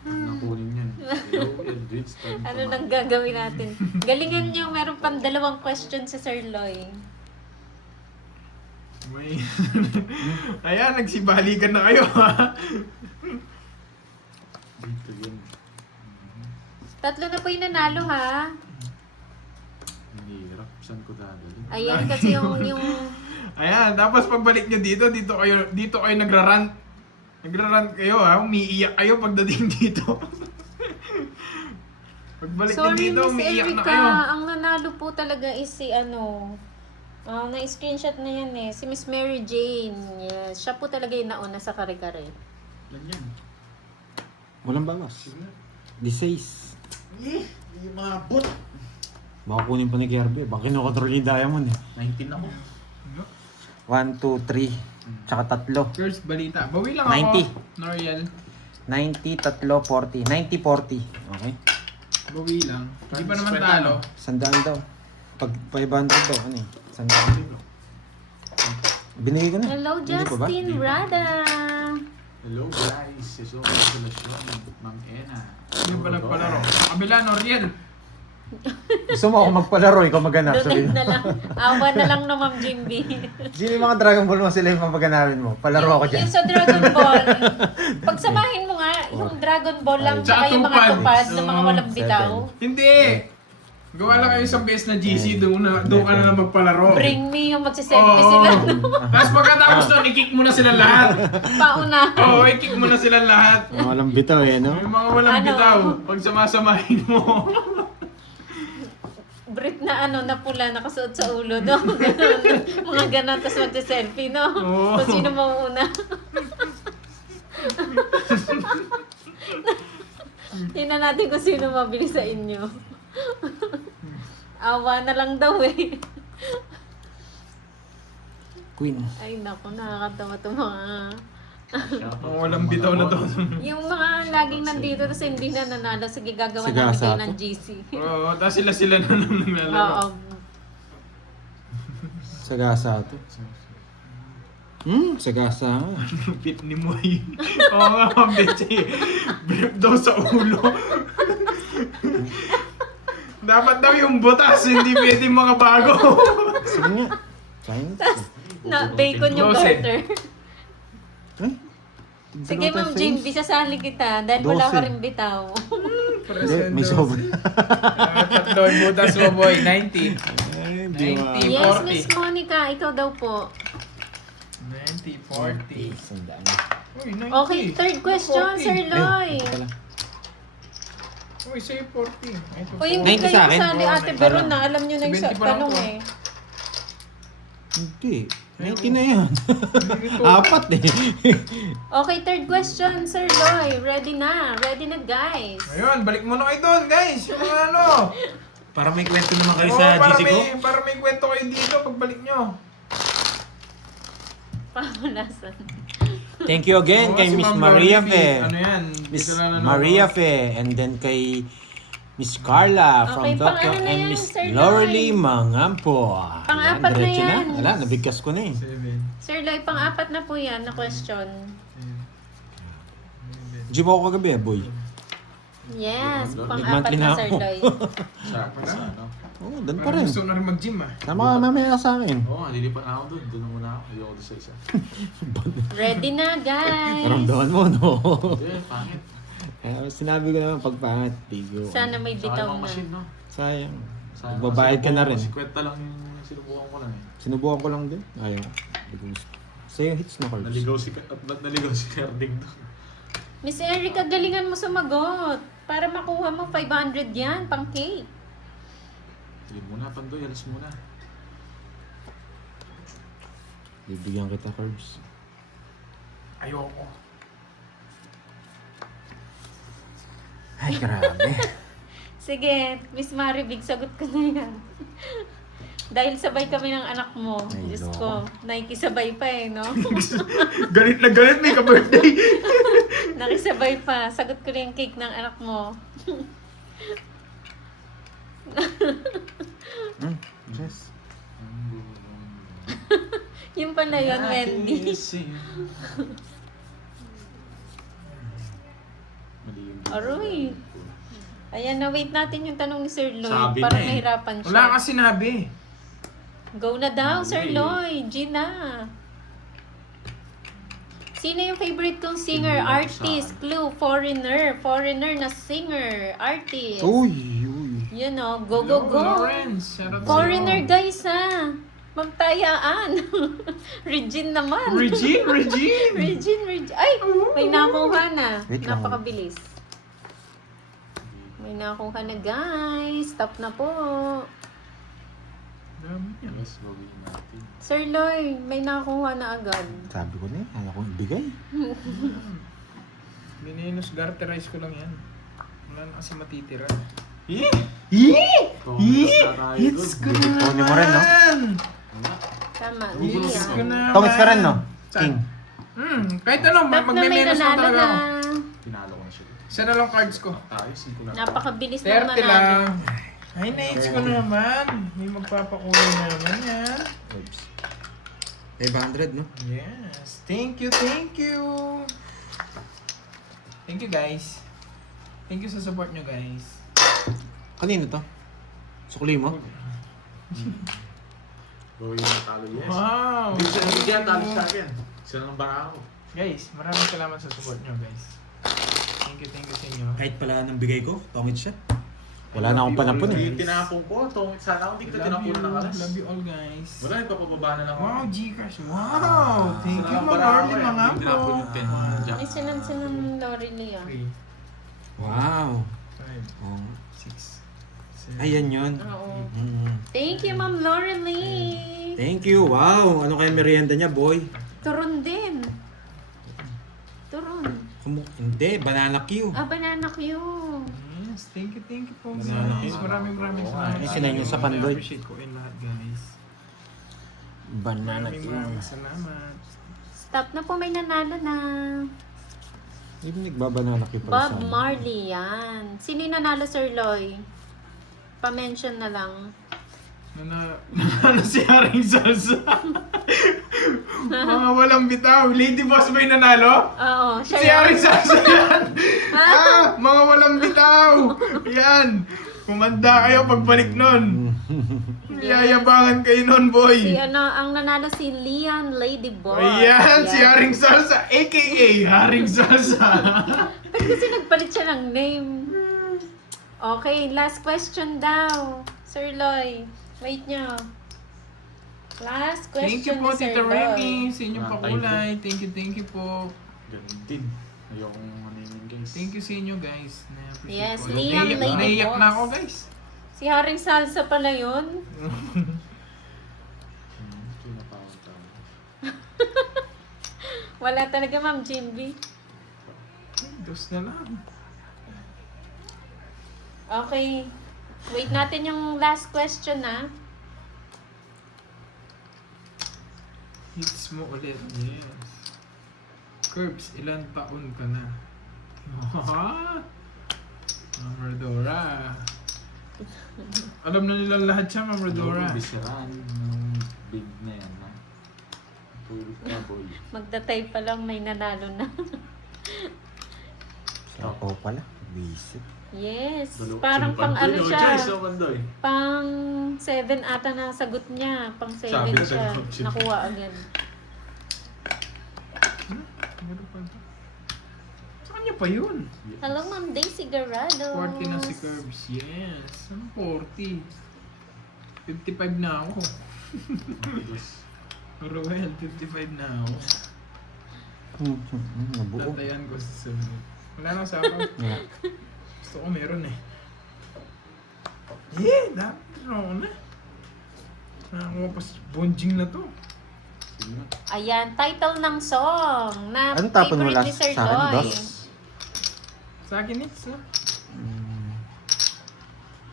Nakunin yan. Hello, Eldritch. Ano nang gagawin natin? Galingan nyo, meron pang 2 question si Sir Loy. May... Ayan, nagsibalikan na kayo ha. Dito yun. 3 na po yung nanalo ha. Hindi hirap. Saan ko dadali? Ayan kasi yung Ayan, tapos pagbalik nyo dito kayo nagrarant. Nagrarant kayo ha, umiiyak kayo pagdating dito. Pagbalik nyo sorry dito, Miss umiiyak na Erica, kayo. ang nanalo po talaga is si na-screenshot na yan eh, si Miss Mary Jane. Yes, siya po talaga yung nauna sa kare-kare. Lan yan. Walang bawas. 16. Yung mga bot. Baka kunin pa ni Kirby. Baka kinokontrol yung Diamond eh. 19 ako. 1, 2, 3. Tsaka 3. First balita, bawi lang ako. 90. Noriel, 90, 3, 40. 90, 40. Okay. bawi lang. Hindi pa naman talo. 100 daw. Pag 500 daw, ano eh? 100. Binigay ko na. Hello Hindi pa ba? Justin Rada! Hello guys. Ito ang relasyon. Ma'am Ena. Hindi pa nagpalaro. Kabila, Noriel. Gusto mo ako magpalaro, ikaw maghanap. Donate na lang. Awa na lang na Ma'am Jimby. Sino yung mga Dragon Ball mo sila yung mapaghanapin mo? Palaro ako dyan. Yung sa Dragon Ball, pagsamahin mo nga, yung Dragon Ball lang, tsaka yung mga tupad na mga walang bitaw. Hindi! Gawa lang kayo sa best na GC, doon ka na lang magpalaro. Bring me yung magsiselfie Oo. sila. Tapos pagkatapos doon, i-kick mo na sila lahat. Pauna. Oo, i-kick mo na sila lahat. Walang bitaw eh, no? Yung mga walang Ano? bitaw, pag samasamahin mo. Brief na na pula, nakasuot sa ulo, no? Ganun. Mga ganon, tapos magsiselfie, no? Oo. Kung sino mauuna. Tingnan natin kung sino mabili sa inyo. Awa na lang daw eh. Queen. Ay naku, nakakatawa itong mga... Mga walang bitaw na to. Yung mga laging nandito tapos hindi na nanalo, sige gagawa Sige, namin kayo asato. ng GC. Oo, tapos sila na lang Oo. naglalaro. Sagasa to. Sagasa nga. Lupit ni Moy. Oo nga, Betchay. Brief daw sa ulo. Dapat daw yung butas, hindi pwede mga bago. Sige nga. Science. Na, bacon yung 12. garter. Eh? Sige Ma'am Jim, bisasali kita dahil wala 12. ka rin bitaw. Hindi, may sobra. Tatlo yung butas mo, boy. 90. Di 90, Yes, 40. Miss Monica, ikaw daw po. 90, 40. Sandaan. Uy, 90. Okay, third question, 40. Sir Loy. Uy, say 40. Ay, ito, Uy, 40. hindi 90 kayo sa akin? kasali Oo, Ate 90 Veron lang. na. Alam nyo na yung 70 pa lang tanong to. eh. Hindi. 90 na yan. Apat eh. Okay, third question, Sir Loy. Ready na. Ready na, guys. Ayun, balik muna kayo doon, guys. Yung mga ano. Para may kwento naman kayo Oo, sa para GC ko. para may kwento kayo dito pagbalik nyo. Pamulasan. Thank you again Oo, kay si Miss Ma'am Maria Lori, Fe. Ano yan? Miss dito na nanonood. Maria Fe. And then kay Miss Carla from Okay, Tokyo. pang-ano na And yan, Miss Sir Loy? Lorely Mangampo. Pang-apat na diretso yan. Wala, nabigkas ko na eh. 7. Sir Loy, pang-apat na po yan na question. Gym ako kagabi, boy. Yes, Monthly pang-apat na, na Sir ako. Loy. Sa ano? Oo, doon pa Parang rin. gusto na rin mag-gym ah. Tama ka mamaya sa akin. Oo, nalilipat na ako doon. Doon na muna ako. Hindi ako doon sa isa. Ready na, guys. Ramdaman mo, no? Hindi, pangit. Sinabi ko naman pagpangat, bigo. Sana may Sa bitaw mga na. machine, no? Sayang. Sayang, Magbabayad ka na rin. Si Kwenta lang yung sinubukan ko lang eh. Sinubukan ko lang din. Ayaw. Hindi ko gusto. Sa'yo hits na cards. Ba't naligaw si Carding doon? Miss Erica, galingan mo sumagot. Para makuha mo 500 yan, pang cake. Sige muna, Pandoy. Alas muna. Bibigyan kita cards. Ayoko. Ay, grabe. Sige, Miss Maribig, sagot ko na yan. Dahil sabay kami ng anak mo. Ay, Diyos loko. ko, nakikisabay pa eh, no? Galit na galit, may ka-birthday. Nakisabay pa. Sagot ko na yung cake ng anak mo. Yes. Yung pala yun, Wendy. Aroy. Ayan, na-wait natin yung tanong ni Sir Lloyd. Sabi Parang na eh. nahirapan siya. Wala ka sinabi. Go na daw, Sir Hindi. Lloyd. Gina. Sino yung favorite kong singer, Hindi lang artist, saan. clue, foreigner, foreigner na singer, artist. Uy. You know, go, go, go. Lawrence. Shout out Foreigner sa'yo. guys ha. Magtayaan. Regine naman. Regine. Regine. Ay, may nakuha na. Wait lang. Napakabilis. May nakuha na guys. Stop na po. Dami yan. Yes, gawin natin. Sir Lloyd, may nakuha na agad. Sabi ko na eh. Ayaw ko ibigay. Binenus garterize ko lang yan. Wala na kasi matitira. Thomas na tayo Hits ko dun. na Tony mo rin, no? Wala. Tama. Google Hits ko. ko na Tongits ka rin, no? Saan? King. Kahit ano, Stop na, may magme-menos lang nanalo talaga na. ako. Tinalo ko na siya. Isa na lang cards ko. Tayo, 5 na. Napakabilis 30 ng nanalo. lang. Ay, na-hits ko naman. May magpapakulay naman yan. Oops. 500, no? Yes. Thank you, thank you. Thank you, guys. Thank you sa support nyo, guys. Kanino to? Sukli mo? Gawin na talo, yes. Wow! Hindi siya nabigyan, talo sa akin. Sila ng bara ako. Guys, maraming salamat sa support nyo, guys. Thank you sa inyo. Kahit pala nang bigay ko, tongits siya. Wala na akong panapon eh. Hindi tinapong ko. Sana ako hindi kita Love you, tinapon ng alas. love you all, guys. Wala, nagpapababa na lang ako. Wow, Gcash. Wow! Thank you, Sila ng mga bara ako Arlie, eh. mga Hindi tinapon yung 10. Jack. Ay, sinan Lorelei ah. 3, Wow. 5, Oh. 6, 7. Ayan yun. Oo. Mm. Thank you, Ma'am Lorelei. Thank you. Wow. Ano kaya merienda niya, boy? Turon din. Turon. Hindi, banana Q. Ah, banana Q. Yes, thank you po, Banana guys. cake. Maraming salamat. Ay, sinay niyo sa Pandoy. Appreciate ko in lahat, guys. Banana Maraming salamat. Stop na po, may nanalo na. Hindi ba nagbabanana Q pala Bob Marley, yan. Sino yung nanalo, Sir Loy? Pa-mention na lang. Ano si Haring Salsa? Mga walang bitaw. Lady Boss ba yung nanalo? Oo, siya Si yun. Haring Salsa yan! Mga walang bitaw! Yan! Kumanda kayo pagbalik nun. Yayabangan kayo nun, boy. Si ang nanalo si Leon Lady Boy. Ayan, si Haring Salsa, a.k.a. Haring Salsa. Ba't kasi nagpalit siya ng name? Okay, last question daw. Sir Loy, wait nyo. Last Thank you question po, ni Sir Tita Loy. Remy, sa inyong Mga pakulay. Thank you po. Ganun din. Ayokong ano yun, guys. Thank you sa inyo, guys. Na-appreciate Yes, ko. Leon Naiyak- Lady Naiyak na Boss. ako, guys. Si Haring Salsa pala yun. Kinapawag tayo. Wala talaga, Ma'am Jimby. Dos na lang. Okay. Wait natin yung last question na. Hits mo ulit. Yes. Curbs, ilan taon ka na? Ma'am Rodora. Alam na nila lahat siya, Ma'am Rodora. Ayokong bisiraan ng big na yan. Ha? Tulog ka, boy. Magdatay pa lang may nanalo na. Ako pala. Visit. Yes. Dalo- Parang pang Pandoy, ano no? siya. Choice, oh, Pandoy. Pang 7 ata na sagot niya. Pang 7 Sabi na siya. sagot siya. Nakuha agad. Meron pa ito. Sa kanya pa yun. Yes. Hello, Ma'am Daisy Garado. 40 na si Curbs. Yes. Ano 40? 55 na ako. Yes. Ruel, 55 na ako. Nabuo. Tatayan ko sa sunod. Wala na sa akin. Yeah. Gusto ko meron eh. Yeah, dapat ako na. Nakakuha pa sa bonjing na to. Sige na. Ayan, title ng song na Anong tapon mo favorite ni last Sir sa akin? Loy. Dos? Sa akin it's no?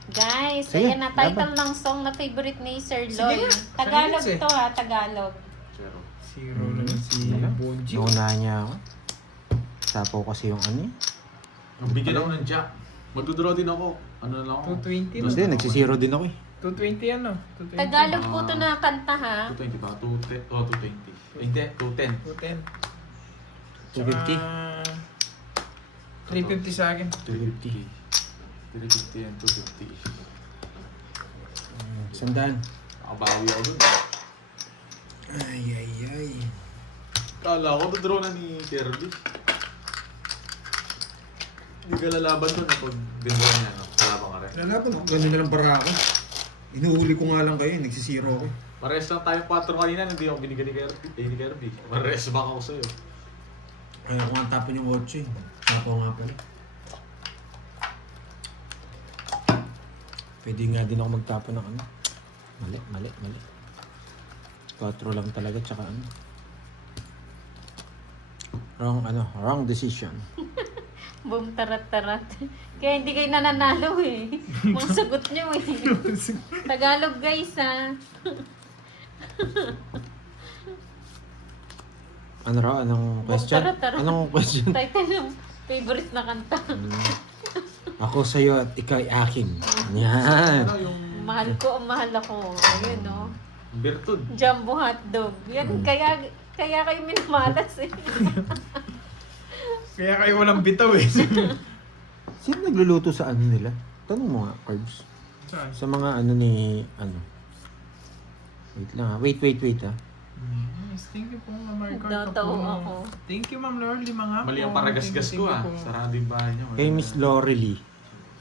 Guys, Sige, ayan na title ng song na favorite ni Sir Sige Loy. na, Tagalog silence eh. to ha, Tagalog. Zero. Zero naman si Wala. bonjing. Nauna niya ako. Sapo kasi yung ano eh. Ang bigyan ako ng jack. Magdodraw din ako. Ano na lang ako? 220 Hindi, nagsisiro din ako eh. 220 ano? 220. Tagalog po to na kanta ha. 220 ba? 210. Oh, 220. Hindi, 210. 210. 250. 350 sa akin. 350. 350 and 250. Sandaan. Nakabawi ako dun. Ay. Kala ko doon na ni Kirby. Hindi ka lalaban doon pag binura niya, no? Lalaban ka rin. Lalaban ako. Ganun na lang para ako. Inuhuli ko nga lang kayo. Nagsisiro ako. Parehas lang tayong 4 kanina, hindi ako binigyan ni Kirby. Ni Kirby. Parehas baka ako sa'yo. Ayaw ko nga tapon yung 8 eh. Tapo nga pala. Pwede nga din ako magtapon ng ano. Mali. 4 lang talaga, tsaka ano. Wrong decision. Boom, tarat-tarat. Kaya hindi kayo nananalo eh. Mga sagot nyo eh. Tagalog guys ah. Ano raw? Anong question? Tara. Anong question? Title ng favorite na kanta. Ako sa'yo at ikaw ay akin. Yan. Ano yung Mahal ko o mahal ako. Ayun no. Bertud? Jumbo hotdog. Yan, kaya kayo minamalas eh. Kaya kayo walang bitaw eh. Sino nagluluto sa ano nila? Tanong mo nga, Carbs. Saan? Sa mga ano ni, ano. Wait lang ha. Wait ha. Yes, thank you po, Ma'am Maricor. Nagtatawa ako. Thank you, Ma'am Lorly, mga Mali ang paragasgas ko ah. Sarado yung bahay niya. Kay Miss Lorely,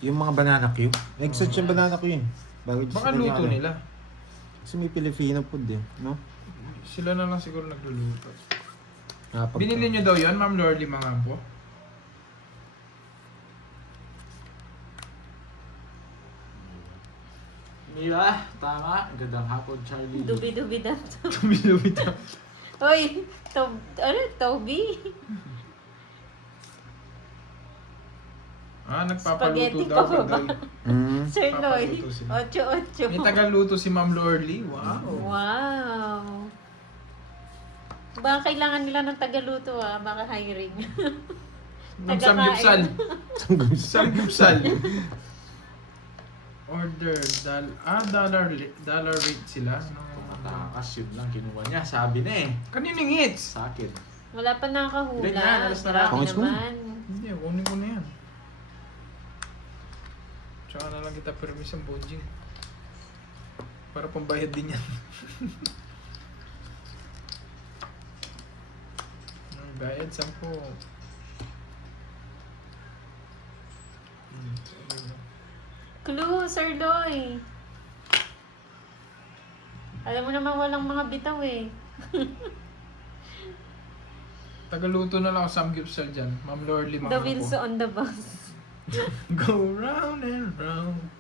yung mga banana cue. Nag-search yung banana cue yun. Baka luto nila. Kasi may Filipino food eh, no? Sila na lang siguro nagluluto. Nakapag- Binili nyo daw yun, Ma'am Lorly, mga po? Yeah, tama. Gandang hapon, Charlie. Dubi-dubi dato. Tumilumit ako. Hoy, Toby? Nagpapaluto Spaghetti daw. pa ba? Sir Loy, Papaluto sila. 8-8. May tagaluto si Ma'am Lorly. Wow. Wow. Baka kailangan nila ng tagaluto ah. Baka hiring. Ma'am Samgyupsal. Samgyupsal. Samgyupsal. Order. Dollar rate sila. Matakas yun lang. Kinuha niya. Sabi na eh. Kaninong hits? Sa akin. Wala pa nakahula. Ganyan, alas na Grabe Pangis mo na. naman. Hindi, kunin ko na yan. Tsaka na lang kita permis ang bodging. Para pambayad din yan. Ang bayad, 10. Clue, Sir Loy. Alam mo naman walang mga bitaw eh. Tagaluto na lang ako Samgyupsal dyan. Ma'am Lorly, mga The po. wheels on the bus. Go round and round.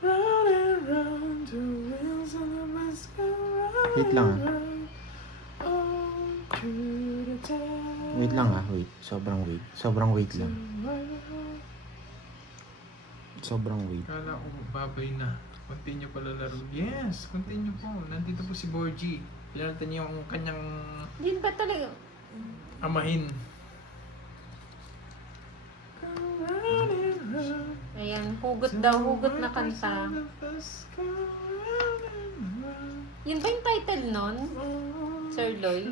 Round and round. The wheels on the bus go round. Wait lang, and round. On to the town. Wait lang ha, wait. Sobrang wait lang. Sobrang wait. Kala ko babay na. Continue pala laro. Yes, continue po. Nandito po si Borgie. Pinalitan niya yung kanyang Din ba talaga? amahin. Ayan, hugot daw, hugot na kanta. Yun ba yung title nun? Sir Loy?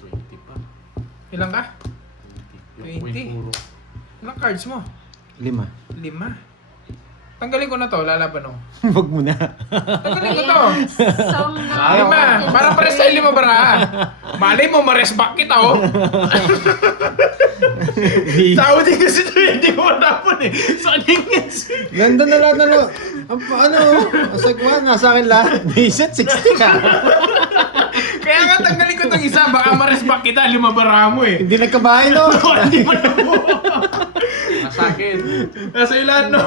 20 pa. Ilang ka? 20. 20. Puro. Ilang cards mo? 5. 5. Tanggalin ko na to, lalaban ako. Wag mo na. Tanggalin ko to. Song na. 5. Para pares sa 5 bara. Malay mo, mares back kita oh. Tao din kasi ito, hindi ko matapon eh. Sa kaningits. Ganda na lahat na ano? Sagwa, nasa akin lahat. Basic 60 ka. Kaya nga tanggalin ko itong isa, baka mares back kita, 5 bara mo eh. Hindi nagkabahay no? Hindi mo na po. Nasa akin. Nasa ilan no?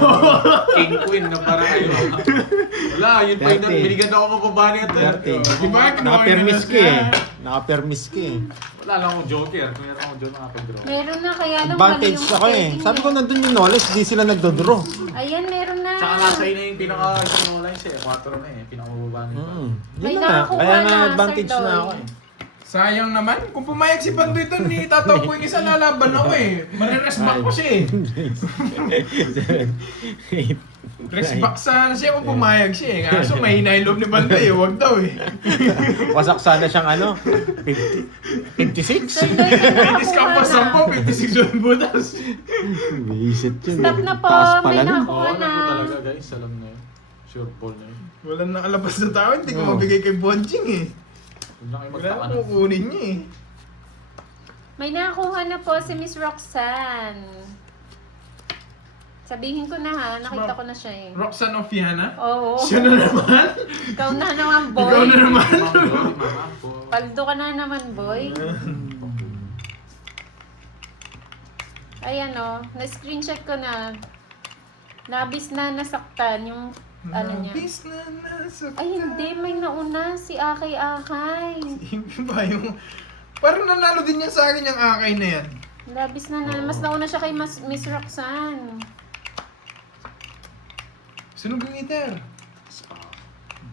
King Queen na para kayo. Wala, yun pa yun. 30. Binigyan daw ako mababa niya. Di ba? Naka-permis ka eh. Naka-permis ka eh. Wala lang akong joker. Kung meron akong joker, nakapag-draw. Meron na, kaya lang Advantage mali yung ako eh. setting Sabi ko nandun yung knowledge, di sila nagdodraw. Ayan, meron na. Tsaka nasa na yung pinaka-lines eh. 4 na eh. Pinaka-mababa niya. Yun May na nga. nakakuha Kaya nga na, advantage Sir na Doy. ako eh. Sayang naman. Kung pumayag si Pandoy doon, tataw ko yung isa lalaban ako eh. Mariresback ko siya eh. Resback sana siya kung pumayag siya eh. Kaso mahina yung loob ni Pandoy eh. Huwag daw eh. Wasak sana siyang ano? 56? Sir Loy, may 20 ka pa nakakuha na. 10, 56 yung butas. Visit yun. Stop na po, Taas may pala nun. nakakuha Oo, alam na. ko talaga guys. Alam na yun. Sure ball na yun. Walang nakalabas na tao. Hindi ko Oo. mabigay kay Bonjing eh. Huwag na kayo Wala magtaka na na. kukunin niya eh. May nakakuha na po si Miss Roxanne. Sabihin ko na ha, nakita ko na siya eh. Roxanne Ofiana? Oo. Siya na naman? Ikaw na naman, boy. Ikaw na naman? Mama po. Paldo ka na naman, boy. Ayan o, na-screenshot ko na. Nabis na nasaktan yung ano niya. Nabis na nasa Ay hindi, may nauna si Akay Akay. Hindi ba yung... Parang nanalo din yan sa akin yung akay na yan. Labis na mas nauna siya kay Miss Roxanne. Sino gumiter? Spa.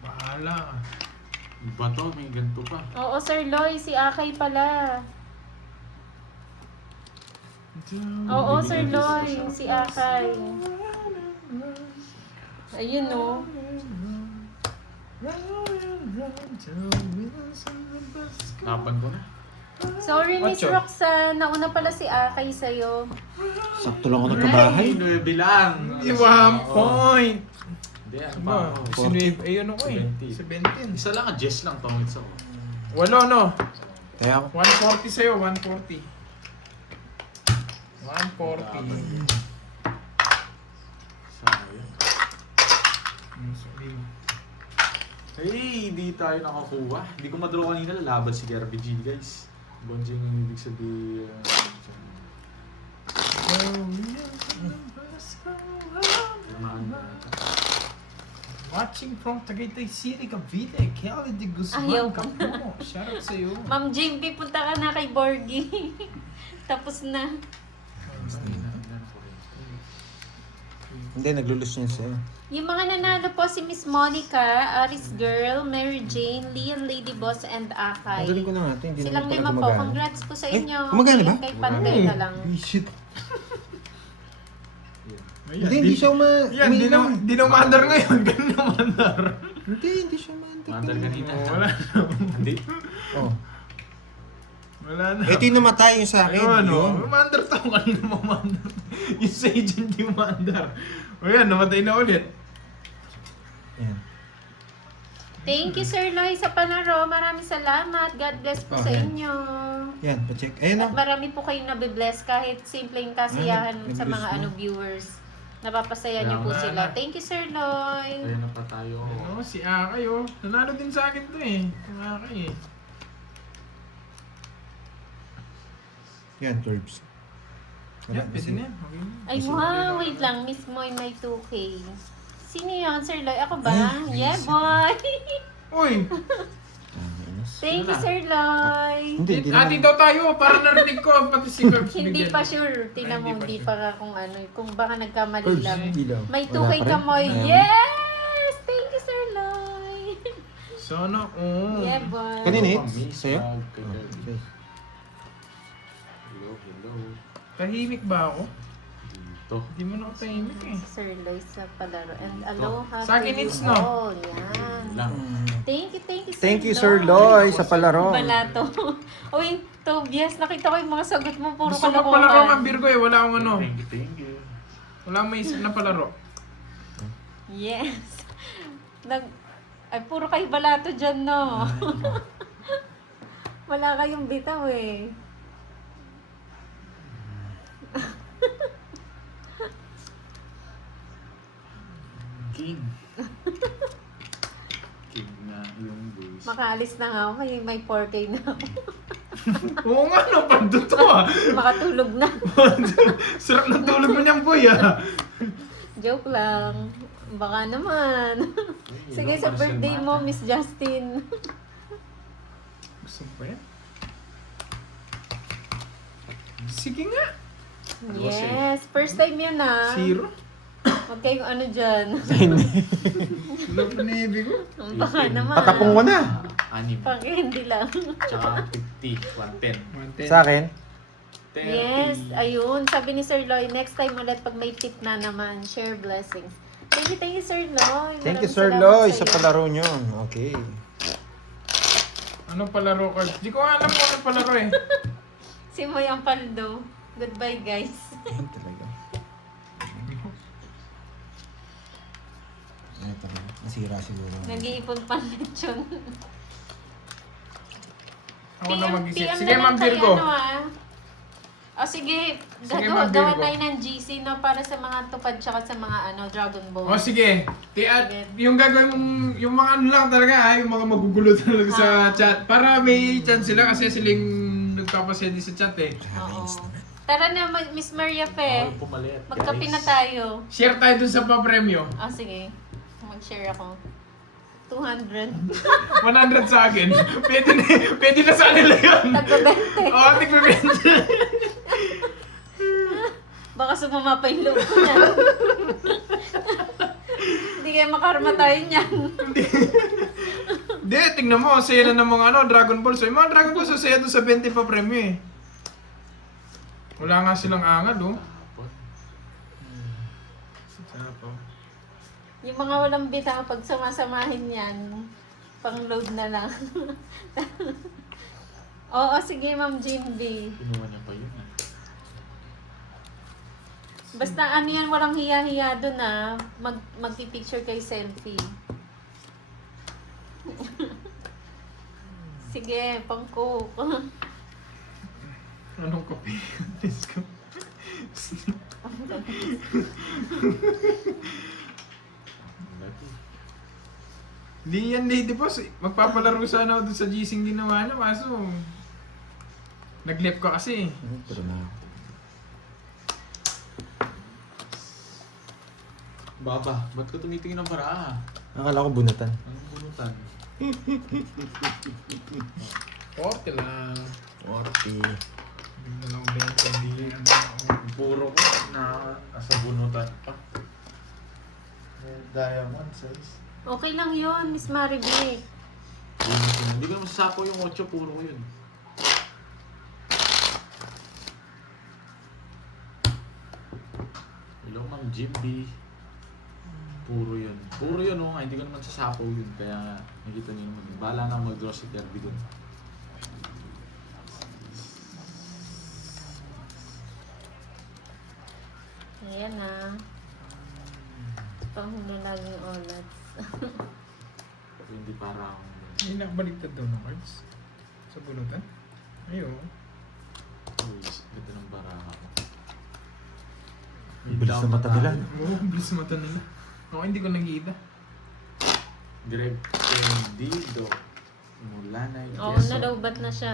Bahala ka. Iba to, may ganito pa. Oo, Sir Loy, si Akay pala. Oo, Sir Loy, si Akay. Ayun o. Laban ko na. Sorry, Miss Ocho. Roxanne. Nauna pala si Akay sa'yo. Sakto lang ako nagkabahay. Ay, 9 lang. Di 1 point. Hindi, ano Diba? pa ako? Sinwave, ayun ako eh. 17. 17. Isa lang, Jess lang, tongits ako. Walo no? Kaya ako. 140 sa'yo, 140. 140. Sayang. Sabi mo. Hey, hindi tayo nakakuha. Hindi ko madraw kanina, lalaban si RBG guys. Bonjing yung ibig sabihin. Pirmahan na. Watching from Tagaytay City, Cavite, Kelly de Guzman. Ayaw ko Kapo. Shoutout sa'yo. Ma'am JB, punta ka na kay Borgie. Tapos na. Hindi, naglulus niya sa'yo. Yung mga nanalo po si Miss Monica, Aris Girl, Mary Jane, Leon Lady Boss, and Akay. Ang galing ko na nga ito. Hindi Silang naman pala lima po. gumagana. Congrats po sa Ay, inyo. gumagana ba? Kay Panday na lang. Shit. Ayan, Hindi siya Yan, di na umandar ngayon. Ganun na umandar. Hindi siya maantik. Mandar kanina. Wala na. Hindi. Oh. Wala na. Ito yung namatay yung sa akin. Ayun, Yun. umandar to. Kanina mo umandar. Yung sa agent yung umandar. O yan, namatay na ulit. Yan. Thank you, Sir Loy, sa palaro. Maraming salamat. God bless po Oh, sa yan. inyo. Yan, pacheck. Ayun At o. marami po kayong nabibless kahit simpleng kasiyahan Ah, sa mga nag-bless na. viewers. Napapasaya niyo Kaya po nga sila. na. Thank you, Sir Loy. Kaya na pa tayo. Oo, si Akay oh. Nanalo din sa akin to eh. Yung Akay eh. Yan, curbs. Yan, pwede na yan. Okay na. Ay, wow. Wait lang. Miss Moy, may 2K. Sino yun, Sir Loy? Ako ba? Ay, Yeah, yes. boy. Uy! Thank you, Sir Loy. Hindi Ati naman. daw tayo, para narinig ko, pati si Curbs Hindi bigyan. pa sure. Tingnan mo, Ay, hindi pa ka kung ano. Kung baka nagkamali Curbs, lang. hindi daw. May Wala 2K pa rin. ka, Moy. Ayan. Yes! Thank you, Sir Loy. Sana, oo. Yeah, boy. Kanina eh? Miss, Sa'yo? kay Oh, Kirby. okay. Hello, hello. Tahimik ba ako? Dito. Hindi mo na ako tahimik eh. Sir Loy sa palaro. And aloha Sa akin to you it's no. all. Yan. Lang. Thank you, Thank you, Sir Loy, sa palaro. Balato. Uy, Tobias, nakita ko yung mga sagot mo. Puro Gusto mo palaro kalokohan. ng Virgo eh, wala akong ano. Thank you. Wala may isip na palaro. Yes. Ay, puro kayo balato dyan, no? Wala kayong bitaw eh. King. King na yung base. Makaalis na nga ako. May 4K na ako. Oo nga no, pando to ah. Makatulog na. Sarap ng tulog mo niyang boy ah. Joke lang. Baka naman. Sige, sa birthday mo, Miss Justin. Gusto mo ba yan? Sige nga. Yes. First time yun ah. Zero. Huwag kayong ano dyan. Love na ko. Baka naman. Patapong mo na. Anim. Pang hindi lang. Tsaka 50. 110. 110. Sa akin? 30. Yes, ayun. Sabi ni Sir Loy, next time ulit pag may tip na naman, share blessings. Thank you, Sir Loy. Thank you, Maraming Sir salamat Loy, sa'yo. sa palaro nyo. Okay. Anong palaro cards? Di ko alam kung anong palaro eh. Si Moy Ampaldo. Goodbye, guys. Yan talaga. Ay, talaga. Nasira siguro. Nag-iipon pa lechon. Ako na mag-isip. PM Sige, na Ma'am lang kay Virgo. ano ah. O sige, Sige, Ma'am gawa Virgo. tayo ng GC no para sa mga tupad tsaka sa mga ano Dragon Ball. O sige. Sige. Yung gagawin mong, yung mga ano lang talaga ha, yung mga magugulo talaga sa chat. Para may chance sila kasi silang nagpapasedi sa chat eh. Oo. Tara na, Miss Maria Fe. Ako pumalit. Magkape na tayo. Share tayo dun sa pa-premyo. Sige. Mag-share ako. 200. 100 sa akin. Pwede na sa kanila yun. Tagba-20. Oo, tigbe-20. Baka sumama pa yung loob ko niyan. Hindi kaya makarma tayo niyan. Hindi, tingnan mo. Saya na ng mga Dragon Ball. So, yung mga Dragon Ball, saya doon sa 20 pa-premyo eh. Wala nga silang angal, oh. Sarap, oh. Yung mga walang bitaw, pag sumasamahin yan, pang-load na lang. Oo, sige, Ma'am Jean B. Kinuha niya pa yun. Ah. Basta ano yan, walang hiya-hiya doon ah. Magpipicture kay selfie. Sige, pang-coke. Anong kopi? Let's go. Lagi. Hindi yan lady boss. Magpapalaro sana ako dun sa GC ginawa na. Kaso, nag-left ka kasi. Pero na. Baba, ba't ka tumitingin ng para? Akala ko bunatan. Anong bunutan? Okay lang. 40. Bigla lang ulit. Hindi yan. Puro ko na nasa bunutan pa. Diamond size. Okay lang yun, Miss Maribik. Hindi ko masasapo yung 8, puro ko yun. Hello, Ma'am Jimby. Puro yun. Puro yun, oh. Hindi ko naman sasapo yun. Kaya nakita niyo naman. Bahala na mag-draw si Kirby dun. Ayan ah. Panghuli laging olats. Pero hindi parang... Hindi nakabaliktad daw ng cards. Sa bunutan. Ayun. Uy, ganda ng baraha ko. Bilis na mata nila. Oo, bilis mata nila. Ako hindi ko nakikita. Directendido. Mula na yung Oo, nalawbat na siya.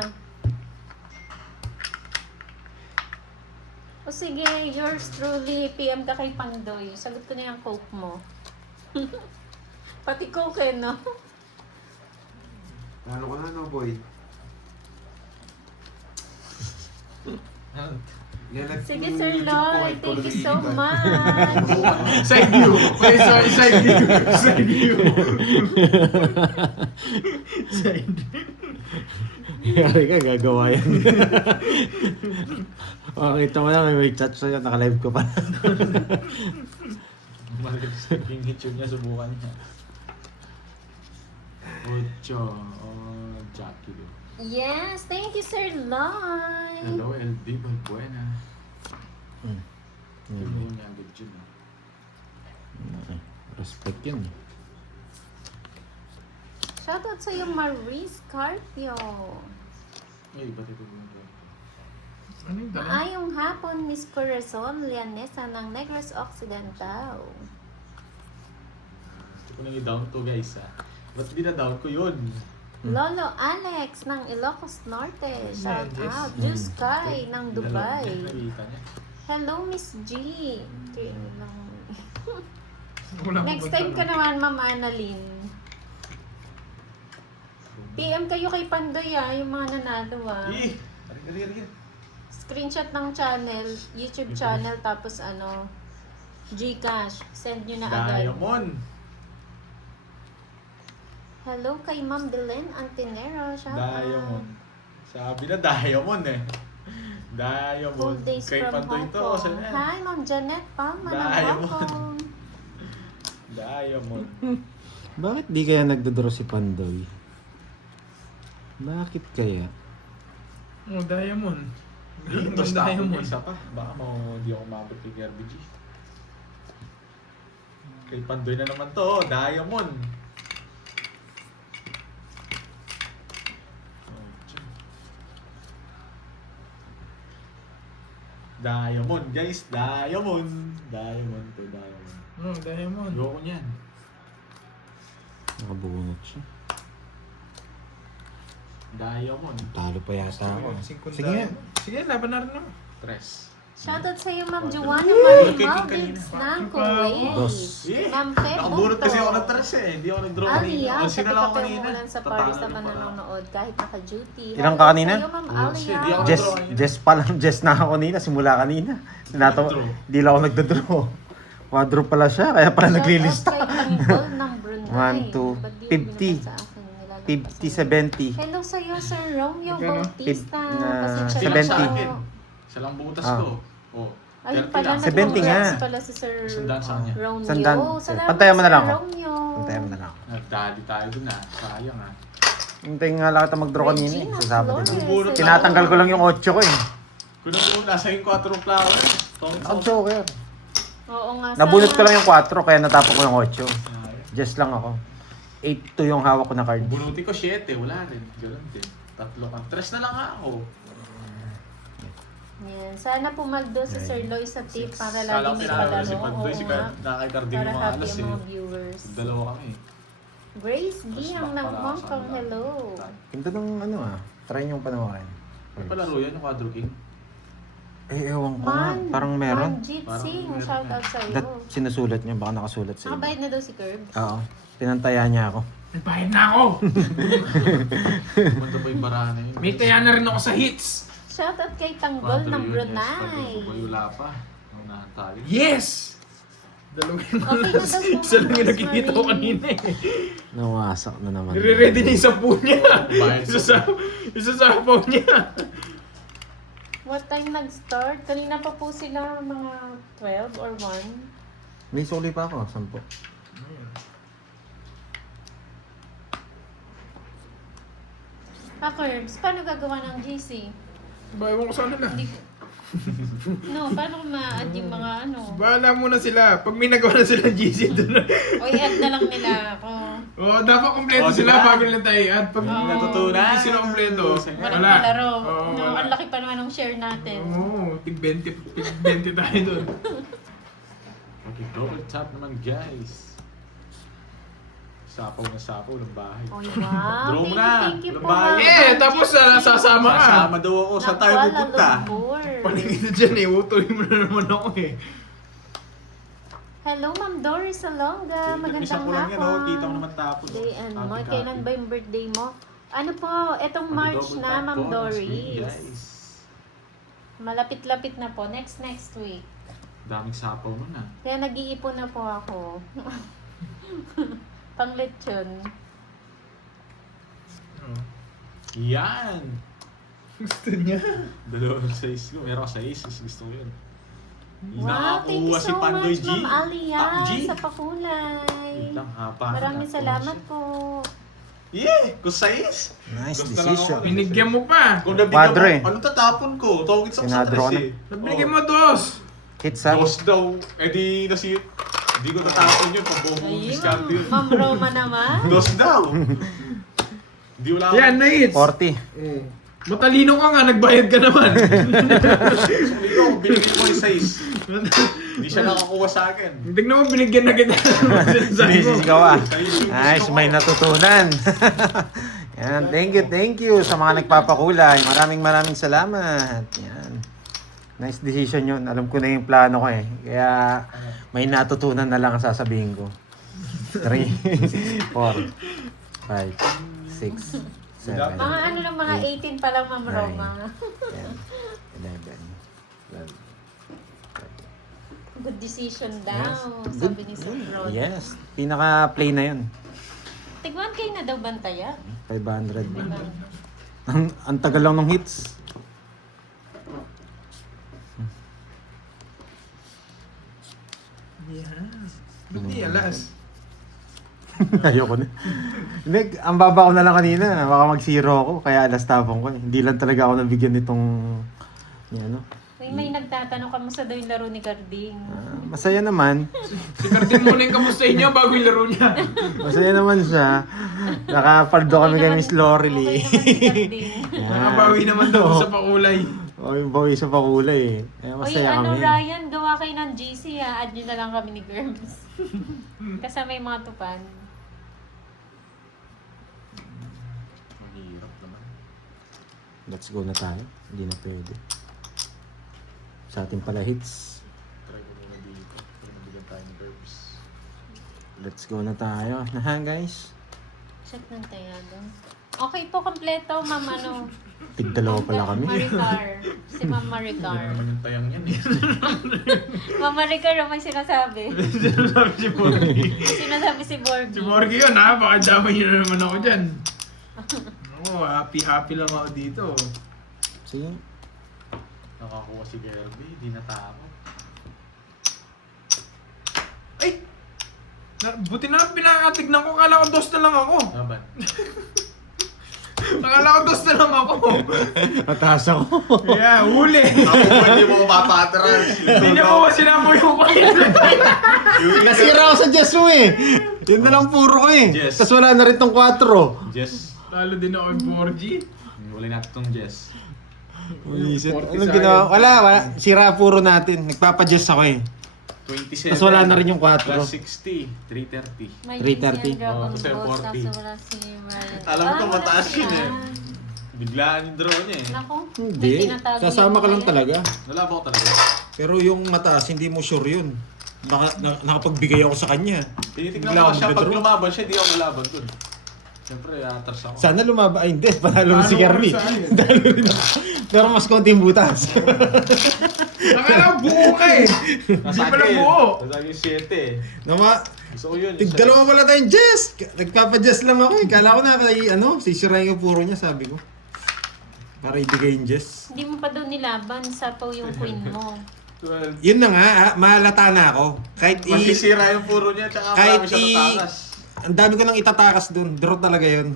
O sige, yours truly, PM ka kay Pandoy. Sagot ko na yung coke mo. Pati coke eh, no? Lalo ko na, no, boy? Sige, Sir Lloyd. Thank you so much. Side view! Okay, sorry, side view! Side view! Side view. Yari ka, gagawa yan. Makita mo na, may chat sa'yo, naka-live ko pa. Malipstick yung hitsyon niya, subukan niya. 8. Oh, Jackie do. Yes, thank you, Sir Lloyd. Hello, LD Balbuena. Hmm. Kinuha niya agad yun. Ah. Respect yun. Shoutout sa'yo, Marie Scarpio. Ay, ba't ito yung Ano yung dala? Maayong hapon, Miss Corazon Lianesa ng Negros Occidental. Ito ko nang i-down to, guys. Ah. Ba't di na-down ko yun? Lolo Alex ng Ilocos Norte. Shout Yes. out. Juice Sky ng Dubai. Nakita niya. Hello, Miss G. Wala ko Next ba time ka tanong? naman, Ma'am Annalyn. PM kayo kay Pandoy ah, yung mga nanalo ah. Ih! Ari. Screenshot ng channel, YouTube channel, tapos ano, Gcash. Send nyo na agad. Diamond! Hello kay Ma'am Belen Antinero. Shout out. Diamond. Sabi na Diamond eh. Diamond. Full days Kay from Pandoy Hong to. Kong. Saan yan? Hi, Ma'am Janet Palma ng Hong Diamond. Kong. Diamond. Bakit di kaya nagdodraw si Pandoy? Bakit kaya? Oh, Diamond. Dos na ako Diamond. isa pa. Baka hindi ako mabot kay RBG. Kay Pandoy na naman to. Diamond. Diamond guys. Diamond. Diamond to Diamond. Oh, Diamond. Ayoko niyan. Nakabunot siya. Diamond. Talo pa yata ako. Sige nga. Sige, laban na rin ako. Tres. Shoutout sa iyo, Ma'am Joanna Marie Kay King Maldives kanina. ng Kuwait. Dos. Yeah. Ma'am Fe Nakabunot kasi ako Bunto. ng tres eh. Hindi ako nag-draw Ali, kanina. yan. Ang Sabi sinala ka ko pa kanina. umulan sa Paris naman nanonood kahit naka-duty. Ilang Hello ka kanina? sa iyo, Ma'am Oh, shit, di ako Alia. Jess pa lang. Jess na ako kanina. Simula kanina. Nagdraw. Di lang ako nagdodraw. Quadro pala siya. Kaya pala naglilista. Shoutout kay Tanggol ng Brunei. 1, 2, Ba't di 50. mo naman sa akin nilalagpas 50, 70. Hello sa iyo, Sir Romeo Magkano? Bautista. Na Pasensya Ilang na sa 70. akin. po. Isa lang butas Ah. ko. Oh. Ay, 30 pala lang. 70 nga. nag-congrats pala si Sir Sandaan sa kanya. Romeo. Sandaan. Salamat, Pantayan mo na lang Sir ako. Romeo. Pantayan mo na lang. Nagdali tayo dun ah. Sayang ah. Hintayin nga lang kita mag-draw kanina. Regina Sa Sabado Flores. na. Bubulot na Tinatanggal ko lang yung 8 ko eh. Kung nabuo, nasa yung 4 flowers. Ako joker. Oo nga. Nabunot sana- ko lang yung 4 kaya natapos ko yung 8. Just lang ako. 8-2 yung hawak ko na card. Bunuti ko 7. Wala rin. Ganun din. Tatlo ka. Tres na lang ako. Yan. Sana pumaldo si Sir Loy sa tip para Kala ko lagi may pinalo palaro. si Pandoy. Si Oo nga. nakakarding Para yung mga happy alas ang eh. mga viewers. Dalawa kami. Grace Tapos Giang ng nakapala Hong sa Kong. kanila. Hello. Ganda ng ano ah. Try nyo panoorin. May palaro yan yung Quadro King. Eh, ewan ko nga. Parang meron. Manjit Parang Singh. meron Shout out sa Dat iyo. sinusulat niya. Baka nakasulat sa iba. Nakabayad na daw si Curbs. Oo. Pinantaya niya ako. Nagbayad na ako. Kumanta ba yung barana yun? May taya na rin ako sa hits. Shout out kay Tanggol Quadro ng yun, Brunei. Yes. Pag wala pa. Ang nahantayo. Yes! Dalawa yung Okay na daw po, Isa lang yung Ma'am nakikita ko Marie. kanina eh. Nawasak na naman. Nire-ready niya yung 10 niya. Bayad Isa sa apaw niya. What time nag-start? Kanina pa po sila mga 12 or 1. May suli pa ako. 10. Curbs, paano gagawa ng GC? Bayawan ko sana na. No, paano ko ma-add yung mga ano? Bahala muna sila. Pag may nagawa na sila GC doon na. O i-add na lang nila ako. Oo, dapat kompleto Oh, sila diba? bago nila tayo i-add. Pag Oo. Natutunan. hindi sila kompleto, Walang wala. palaro. Oo, No, wala. ang laki pa naman ng share natin. Oo, tig 20 tayo doon. Okay, double tap naman guys. Sapaw na sapaw ng bahay. Oy, wow. Draw mo Thank you na. po. Babae. Ma'am. Eh, tapos sasama ka. Kasama daw ako. Saan tayo Kuala pupunta? Lumpur. Paningin dyan eh, utuloy mo na naman ako eh. Hello, Ma'am Doris Salonga. Isa Magandang ko lang yan, oh. hapon. Kita mo naman tapos. Day and Happy, month. happy. Kailan ba yung birthday mo? Ano po, etong Pag March double na, tap Ma'am po, next week, Doris. guys. Malapit-lapit na po. Next week. Daming sapaw mo na. Kaya nag-iipon na po ako. Pang lechon. Yan! Gusto niya. Dalawang size ko. Meron ka size. Gusto ko yun. Wow, thank you Nakakuha so si Pandoy much, G. Ma'am Alia, Top G. sa pakulay. Wait lang, haba. Maraming salamat po. Yeah! Kung size? Nice Gusto lang decision. ako. Pinigyan mo pa. Kung nabigyan Quadro mo, eh. ano tatapon ko? Tawagin sa Sinadro ko na. eh. Nabigyan mo dos. Hits ha? Dos daw. Eh di nasi... Hindi ko tatapon yun. Pabobong Ay, discount yun. Ma'am Roma naman. Dos daw. Hindi wala Yan, na hits. 40. Matalino ka nga, nagbayad ka naman. Hindi ko, binigyan ko yung size. Hindi siya nakakuha sa akin. Tignan mo, binigyan na kita. Sinasabi mo. Sinisig ka ba? Size yung Nice, gusto ko. may natutunan. Yan, thank you sa mga nagpapakulay. Maraming salamat. Yan. Nice decision yun. Alam ko na yung plano ko eh. Kaya may natutunan na lang ang sasabihin ko. 3, 4, 5, 6, 7, Mga ano lang, mga 18 pa lang, Ma'am Roma. 10, 11, 12. Good decision daw, Yes. sabi ni Sir Rod. Yes, pinaka-play na yun. Tigwan kayo na daw bantaya. 500. Diba? Ang tagal lang ng hits. Yes. Hindi, alas. Ayoko na. Hindi, ang baba ko na lang kanina. Baka mag-zero ako, kaya alas tapong ko. Hindi lang talaga ako nabigyan nitong... Ano. May nagtatanong kamusta daw yung laro ni Carding. Masaya naman. Si Carding muna yung kamusta niya bago yung laro niya. Masaya naman siya. Nakapaldo kami kay Miss Lorely. Okay naman si Carding. Nakabawi naman daw sa pakulay. O, yung bawi sa pakulay eh. Kaya Oy, masaya ano kami. Ryan, gawa kayo ng GC ha. Add nyo na lang kami ni Gerbs. Kasama yung mga tupan. Mahirap naman. Let's go na tayo. Hindi na pwede. Sa ating pala hits. Try ko muna dito. Para mabigyan tayo ng verbs. Let's go na tayo. Nahan guys. Check ng tayado. Okay po, kompleto, ma'am ano. Tigdalawa pala kami. Maricar. Si Ma'am Hindi Maricar. naman yung tayang yan eh. Ma'am Maricar, may sinasabi. Sabi si Borgie. Sinasabi si Si Borgie. Borgie yun ha, baka damay niyo na naman ako dyan. Ako, happy lang ako dito. Sige. Nakakuha si Kirby, di natako. Ay! Buti na lang pinakatignan ko, kala ko dos na lang ako. Laban. Akala ko dos na lang ako. Mataas ako. Yeah, huli. Ako po hindi mo papatras. Hindi niya ko sinapo yung kain. Nasira ako sa Jesu eh. Yun na lang puro ko eh. Yes. Tapos wala na rin tong 4. Jess. Talo din ako yung Borgie. Wala natin tong Jess. Unisip. 40 Anong sa ginawa? akin. Wala. Sira puro natin. Nagpapa-Jess ako eh. 27. Tapos wala na rin yung 4. Plus 60. 330. May 330. Dragon Oh, kasi Balls, 40. tapos wala si Ryan. Alam mo to, Wala mataas sila. yun eh. Biglaan yung draw niya eh. Naku, may Hindi. tinatago Sasama yung ka lang mga yan. talaga. Nalaban ko talaga. Pero yung mataas, hindi mo sure yun. Nakapagbigay ako sa kanya. Tinitignan Bigla ko akong siya, pag nag-draw. lumaban siya, di ako lumaban dun. Siyempre, atras ako. Sana lumaba. Ay, hindi. Panalo Ano si Kirby. oras saan? Panalo rin ako. Pero mas konti yung butas. Akala ko buo ka eh. Hindi pala buo. Nasagi 7 eh. Nama, Gusto ko yun. tigdalawa pala tayong Jess. Nagpapa-Jess lang ako eh. Kala ko na sisirain yung puro niya, sabi ko. Para ibigay yung Jess. Hindi mo pa daw nilaban, sapaw yung queen mo. 12. Yun na nga, mahalata na ako. Kahit Masisira yung puro niya, tsaka kahit marami siya tatakas. ang dami ko nang itatakas dun. Draw talaga yun.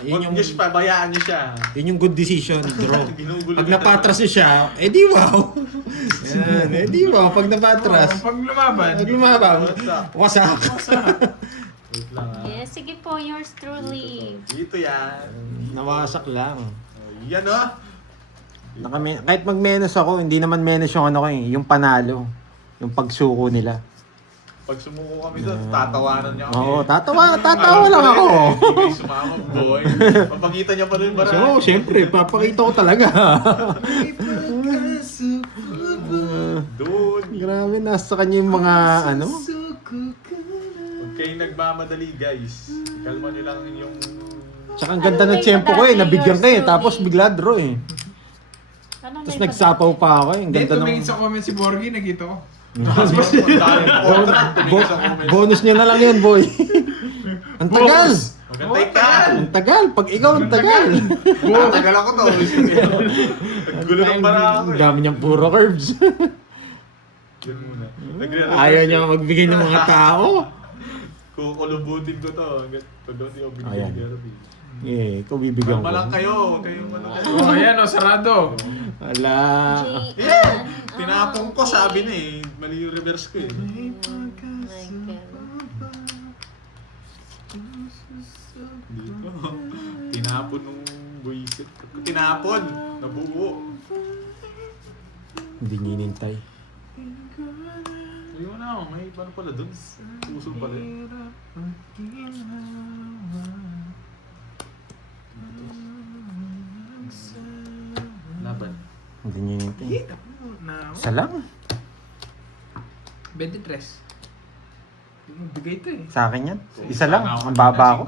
Yun Huwag yung, niyo siya, pabayaan niyo siya. yun yung good decision, draw. Ginugulo Pag niya napatras niya siya, edi wow. Yan, edi wow. Pag napatras, Pag lumaban. pag lumabang, wasak. Wait lang ah. Yes, sige po, yours truly. Dito yan. Nawasak lang. Yan oh. Kahit mag-menos ako, hindi naman menos yung ano ko eh, yung panalo. Yung pagsuko nila. Pag sumuko kami doon, tatawanan niya kami. Oo, tatawa lang ako. Hindi kayo sumama, boy. Papakita niya pa rin yung barangay. So, syempre, papakita ko talaga. Dude. Grabe, nasa kanya yung mga ano. Huwag kayong nagmamadali, guys. Kalma niyo lang yung... Tsaka ang ganda ng tiyempo ko eh, nabigyan ka eh, tapos bigla draw eh. Ano Tapos may nagsapaw pa ako eh, ang Hindi, ganda tumingin ng... sa comment si Borgie, nakita ko. Bonus niya na lang yun, boy. Ang tagal! Magantay ka! Ang tagal! Pag ikaw, ang tagal! Tagal ako to. Ang gulo ng bara ako Ang eh. dami niyang puro curves. Yun muna. Ayaw niya magbigay ng mga tao. Kukulubutin ko to. Hanggat pag doon di ako binigyan Ayan. ni Garby. Eh, ikaw bibigyan ko. Kalma lang kayo. Huwag kayong ano. Oh, ayan o, sarado. Ala. Yeah! Tinapong ko, sabi na eh. Mali yung reverse ko eh. Dito. Tinapon nung buisit. Tinapon! Nabuo. Hindi ninintay. Ayun na, may paano pala dun? Puso pa rin. Laban. Hindi ninintay. Hita mo na. Isa lang. 23. Hindi mo bigay ito eh. Sa akin yan. Isa lang. Ang baba ako.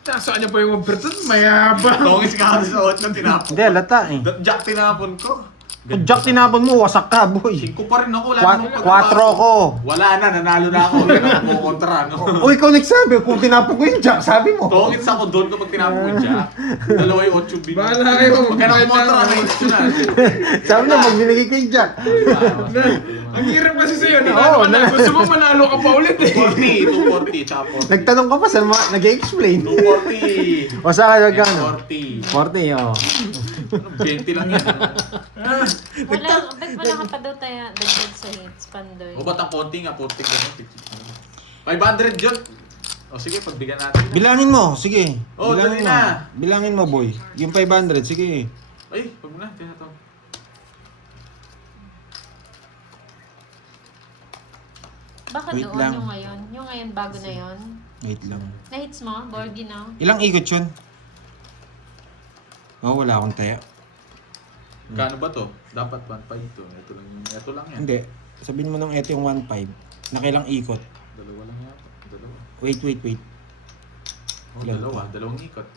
Nasaan niya pa yung overton? Mayabang. Tongis ka sa 8 tinapon. Hindi, alata eh. Jack tinapon ko. Kung Jack tinapon mo, wasak ka, boy. 5 pa rin ako, wala namang 4 ko. Wala na, nanalo na ako. Wala na ako kontra, no? O ikaw nagsabi, kung tinapon ko yung Jack, sabi mo. Tungits ako doon kapag tinapon ko siya. Dalawa yung 8 bin. Bahala kayo. Magkano ko kontra na yun na. Sabi na, magbinigay ko yung Jack. Ang hirap kasi sa'yo. Oo, Gusto mo manalo ka pa ulit eh. 240, tsaka 40. Nagtanong ka pa, saan mo nag-explain? 240. O saan ka nagkano? 40. 40, oo. 20 lang yan. Ba't wala ka pa daw tayo dagdag sa hits, Pandoy? O ba't ang konti nga? 40 lang. 500 yun. O sige, pagbigyan natin. Bilangin mo, sige. Oh, dali Bilangin mo. na. Bilangin mo, boy. Yung 500, sige. Ay, wag mo na. Tingnan to. Baka Wait doon lang. yung ngayon. Yung ngayon bago na yon. Wait lang. Na-hits mo? Borgi na? Ilang ikot yun? Oh, wala akong taya. Kano ba to? Dapat 1.5 to. Ito lang yan. Hindi. Sabihin mo nang ito yung 1.5. Nakilang ikot. Dalawa lang yata. Dalawa. Wait. Oh, Ilan dalawa. Dalawang ikot.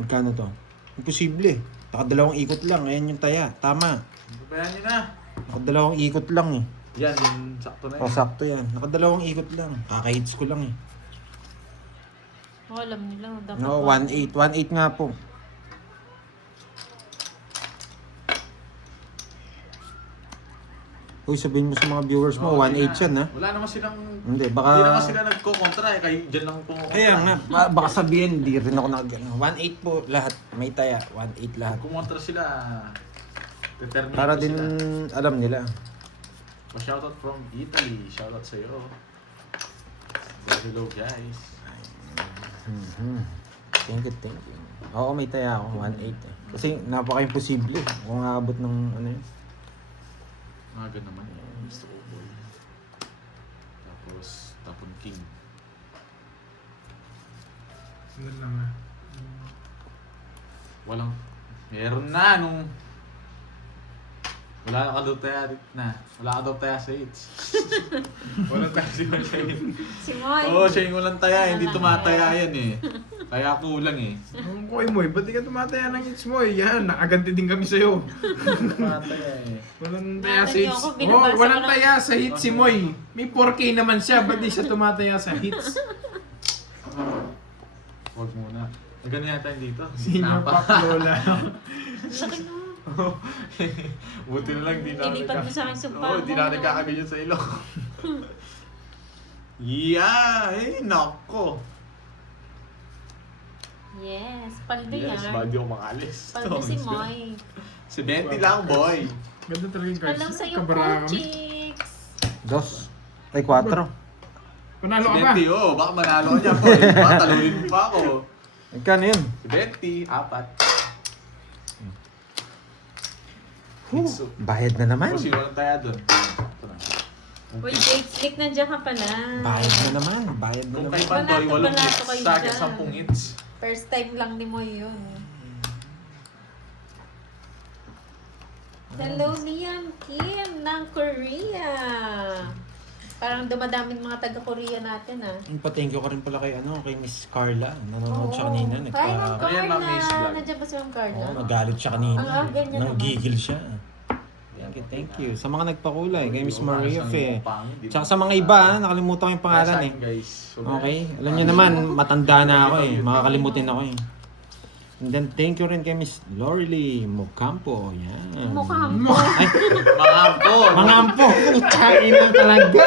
Magkano to? Imposible. Nakadalawang ikot lang. Ayan yung taya. Tama. Babayan nyo na. Nakadalawang ikot lang eh. Yan, yung sakto na O, yun. sakto yan. Nakadalawang ikot lang. Kaka-hits ko lang eh. Oh, alam nila. Dapat No, 1.8. 1.8 nga po. Uy, sabihin mo sa mga viewers mo, Oh, 1.8 yan ha. Wala naman silang... Hindi, baka... Hindi naman sila nagko-kontra eh. Kayo dyan lang po. Kaya nga, baka sabihin, hindi rin ako nakagano. 1.8 po lahat. May taya, 1.8 lahat. Kumontra sila. Determined Para po din sila. alam nila. Pa-shoutout from Italy. Shoutout sa'yo. Hello guys. Thank you. Oo, may taya ako, 1.8 eh. Kasi napaka-imposible kung aabot ng ano yun. Maga naman eh. Mr. Oboy. Tapos, Tapon King. Ano lang ah. Walang... Meron na nung... Wala ka daw taya na. Wala ka daw taya sa hits. Walang taya si Moy. Si Moy. Oo, siya yung walang taya. Hindi tumataya yan eh. Kaya kulang eh. Ang koy mo, ba't di ka tumataya ng hits mo? Yan, nakaganti din kami sa'yo. Tumataya eh. Walang taya sa Nakita niyo hits. ako, Oh, binabasa walang ko lang. taya sa hits si Moy. May 4K naman siya, ba't di siya tumataya sa hits? Huwag muna. Ganun yata yung dito. Senior Pop Lola. Laki na. Buti na lang di na Ilipat mo sa akin sa Oo, di na nagkakaganyan sa ilong. Yeah! Eh, nako! Yes, paldo yan. Yes, bago ako makalis. Paldo si Moy. Si 20 lang, boy. Ganda talaga yung cards. Alang sa iyo, Kabara kami. chicks. 2. Ay, 4. Panalo Si ka ba? 20, oh, baka manalo ka dyan, boy. Baka talunin mo pa ako. Magkano yun? Si 20, 4. Bayad na naman. Kasi walang taya doon. Ito na. Uy, Jake Slick, nandiyan ka pala. Bayad na naman. Bayad na Kung naman. kay Pandoy, Balato, 8 balato hits. kayo Sa akin, dyan. 10 hits. First time lang ni Moy yun. Hello, Liam Kim ng Korea. Parang dumadaming mga taga-Korea natin ah. Thank you ko rin pala kay kay Miss Carla. Nanonood siya kanina. Hi, Ma'am Ayan, Ma'am Miss Carla. Vlog. Nandiyan ba si Ma'am Carla? Nagalit siya kanina. Ang aga niya naman. Nanggigil siya. Thank you. Sa mga nagpakulay, kay Miss Maria Fe. Tsaka sa mga iba, nakalimutan ko yung pangalan eh. Okay? Alam niyo naman, matanda na ako eh. Makakalimutin ako eh. And then, thank you rin kay Miss Lorely Mocampo. Yan. Mukhang mo. Ay, Mangampo! mga ampo. Putsain na talaga.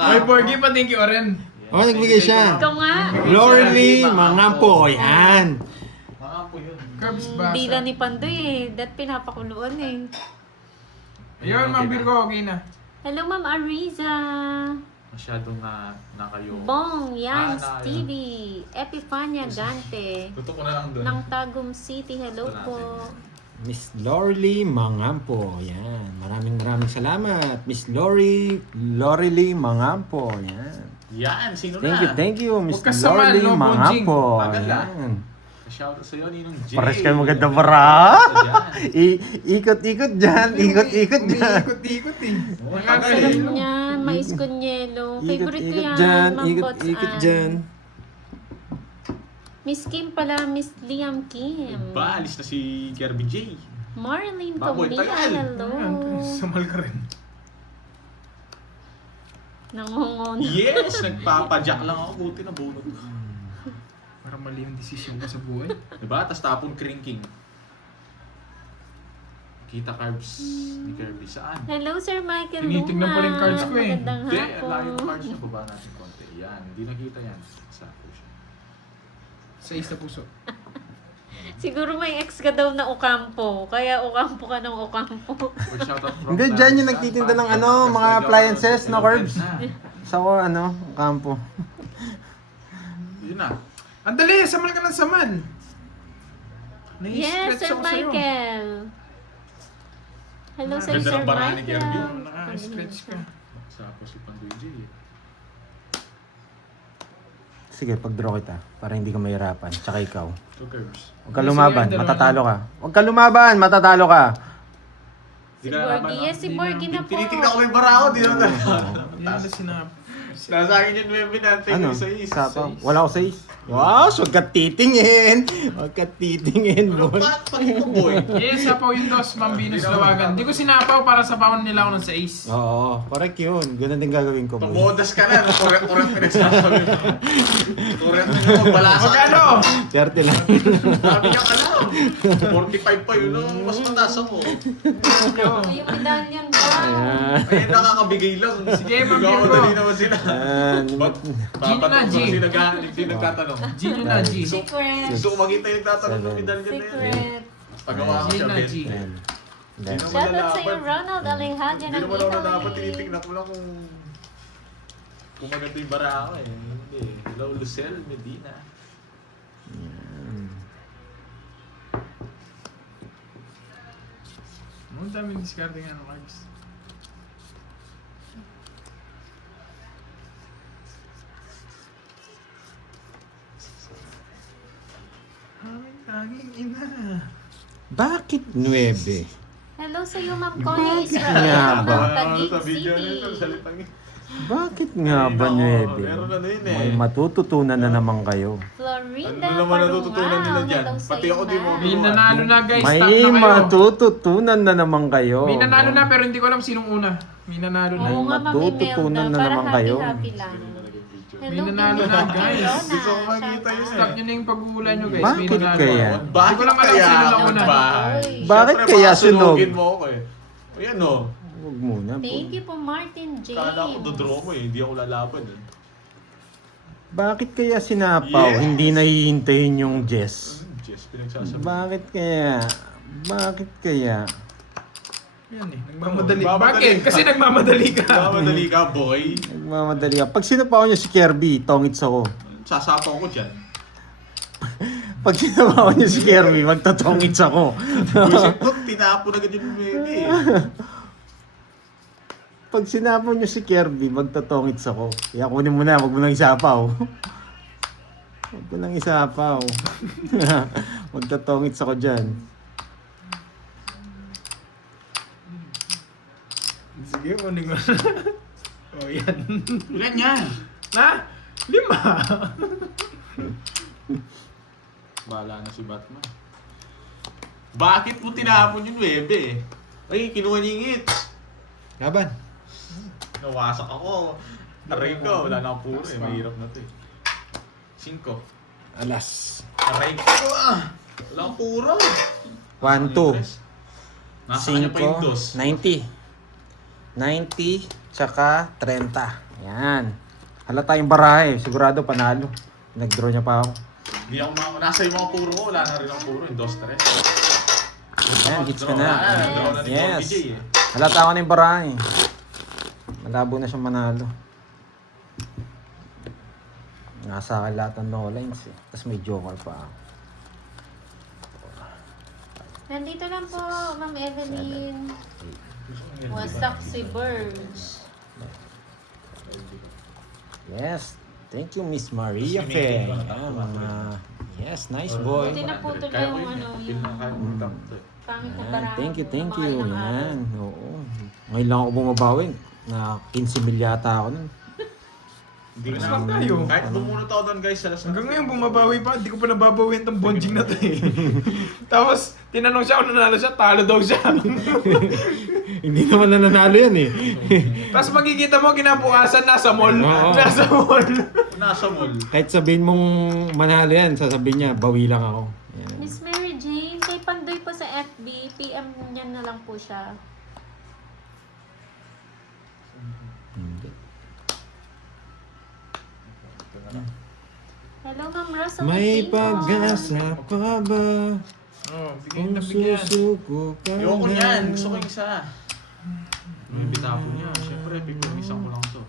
Ay, Borgie pa, thank you, Oren. Oh, nagbigay siya. Ikaw nga. Lorely Mangampo. Yan. Mangampo yun. Curbs ba? Dila ni Pandoy eh. Dat pinapakuluan eh. Ayun, Ma'am Virgo, okay na. Hello, Ma'am Ariza. Masyadong na kayo. Bong, Yan, na- Stevie, Epifania Gante, Tutok ko na lang doon. ng Tagum City. Hello Ito po. Miss Lorely Mangampo. Yan. Maraming salamat. Miss Lorely Mangampo. Yan. Yan, sino na? Thank you, Miss Huwag ka sama, Lorely no, Mangampo. Agad na. Yan. Shoutout sa'yo, Ninong J. Pares kayo maganda para. Yan. Ikot-ikot dyan. Ikot-ikot dyan. Umiikot-ikot eh. Sarap Nakakahilo. niyan, mais con yelo. Favorite ko Ikot-ikot yan, dyan. Ma'am Ikot-ikot Bots dyan. Ann. Miss Kim pala, Miss Liam Kim. Ba, alis na si Kirby J. Marlene Baboy, Pumila, tagal. hello. Ayan, sumal ka rin. Nangungon. Yes! Nagpapadyak lang ako. Buti na bunot. Parang mali yung desisyon ko sa buhay. Diba? Tapos tapon crinking. Kita carbs ni Kirby. Saan? Hello, Sir Michael Tinitignan Luma. pa rin cards ko eh. Magandang Hindi, layo ng hapon. cards niya. Baba natin konti. Yan. Hindi nakita yan. Sakto siya. Sa isa puso. Siguro may ex ka daw na Ocampo. Kaya Ocampo ka ng Ocampo. Or shoutout from Hindi, dyan yung nagtitinda ng ano, mga appliances, no, Curbs? Sa kampo. Yun na. Ang dali! Samal ka ng saman! Yes, Sir ako sa'yo. Michael. Hello, Sir Ganda ng barahan ni Michael. Kirby. Naka-stretch ka. Sa si Pandoy J. Sige, pag-draw kita, para hindi ka mahirapan. Tsaka ikaw. So, Curbs. Huwag ka lumaban, matatalo ka. Huwag ka lumaban, matatalo ka. Si Borgie. Yes, si Borgie na po. Tinitignan ko yung bara ako. Di na Hindi na sinap. Nasa akin yung webin natin. Ano? Sa is. Sapaw? Wala ako sa is. Wow, huwag ka titingin. Huwag ka titingin, Ano Bon. ba? Pakita ko, boy. Yes, sapaw yung dos, Bambinos Lawagan. Di ko sinapaw para sapawan nila ako ng 6. Oo, correct yun. Ganun din gagawin ko, Bon. Pamodas ka na. Correct pinagsasabi mo. Correct na yung magbalasa. Magkano? 30 lang. Sabi niya ka lang. 45 pa yun. Mas mataas ako. Yung medallion ba? Ayan. Ayun, nakakabigay lang. Sige, ma'am, Ikaw, Virgo. dali naman sila. Ayan. Papatok G. ba hindi nagtatanong. Gino na, G. Secret. Gusto ko makita yung nagtatanong ng medalya na yan. Secret. Pagawa ko siya, G na, Ben. G. Ayan. Hindi naman Shoutout sa'yo, lalaban. Ronald Alejandro Hindi ng naman ako dapat Italy. tinitignan ko lang kung maganda yung bara ako eh. Hindi. Hello, Lucel Medina. Ang daming discarding ano, cards. Aming tanging ina. Bakit 9? Hello sa'yo, Ma'am Connie Bakit Israel. nga ng ba? Taguig Sa video na ito, City. salitang yun. Bakit nga ba Meron 9? ano yun eh. May matututunan na naman kayo. Florida, Ano naman natututunan nila dyan? Hello Pati sa'yo, ako di mo. ma'am. May nanalo na guys, May stop na kayo. matututunan na naman kayo. May nanalo na pero hindi ko alam sinong una. May nanalo na. Oo nga, Ma'am matututunan Imelda. na Para naman kayo. happy-happy lang. May nanalo na, guys. Gusto ko makita yun Stop nyo na yung pag-uulan nyo guys. May Bakit nanalo. kaya? Hindi ko lang alam sino lang una. Bakit kaya sunog? Sunugin mo ako eh. Ayan o. Huwag muna. Thank you po, Martin James. Kala ko dodraw mo eh. Hindi ako lalaban eh. Bakit kaya sinapaw? Yes. Hindi nahihintayin yung Jess. Jess, pinagsasabi. Bakit kaya? Bakit kaya? Yan eh, nagmamadali. Nagmamadali Bakit? ka. Kasi nagmamadali ka. Madali ka, boy. Nagmamadali ka. Pag sinapaw niya si Kirby, tongits ako. Sasapaw ko dyan. Pag sinapaw niya si Kirby, magtatongits ako. Buisit ko, tinapon agad yung baby eh. Pag sinapaw niya si Kirby, magtatongits ako. Kaya kunin mo na, wag mo nang isapaw. Wag mo nang isapaw. Magtatongits ako dyan. Sige, kunin ko. Oh, yan. Ilan yan? Na? 5. Bahala na si Batman. Bakit mo tinapon yung bebe? Ay, kinuha niya yung hits. Laban. Nawasak ako. Aray ko, wala na akong puro eh. Mahirap na to eh. 5. Alas. Aray ko ah! Wala akong puro. 1, 2. Nasa kanya pa yung 5, 2. 90, tsaka 30. Yan. Halata yung barahe. Sigurado panalo. Nag-draw niya pa ako. Hindi ako nasa yung mga puro ko. Wala na rin ang puro. Yung 2, 3. Yan, hits ka na. Draw na ni Yes. Corby J eh. Halata ako na yung barahe. Malabo na siyang manalo. Nasa akin lahat ng no lines eh. Tapos may joker pa ako. Nandito lang po, Ma'am Evelyn. Wasak si Burge. Yes. Thank you, Miss Maria Tapos Fe. may meeting pa Yan, na mga... Yes, nice boy. Buti na putol Kaya yung ko yun ano, eh. yung Kaya ko yung top to eh. pangit na Yan, parang. thank you. mga ilang araw. Yan, oo. Ngayon lang ako bumabawi. Na 15 mil yata ako nun. Hindi ko Alas na. lang tayo. Kahit bumunot ako doon guys, alas na. Hanggang ngayon bumabawi pa, hindi ko pa nababawian tong bonjing na to eh. Tapos, tinanong siya kung nanalo siya, talo daw siya. Hindi naman nananalo yan eh. Tapos makikita mo, kinabukasan, nasa mall. Oo. Nasa mall. Nasa mall. Kahit sabihin mong manalo yan, sasabihin niya, bawi lang ako. Yan. Miss Mary Jane, kay Pandoy po sa FB, PM niya na lang po siya. Hindi. Hello, Ma'am Rosa May Martino. pag-asa pa ba? Oh, bigyan na Kung bigyan. susuko ka Ayoko na. niyan. Gusto ko yung isa. Yung bitapon niya. Siyempre, pipirmisan ko lang to.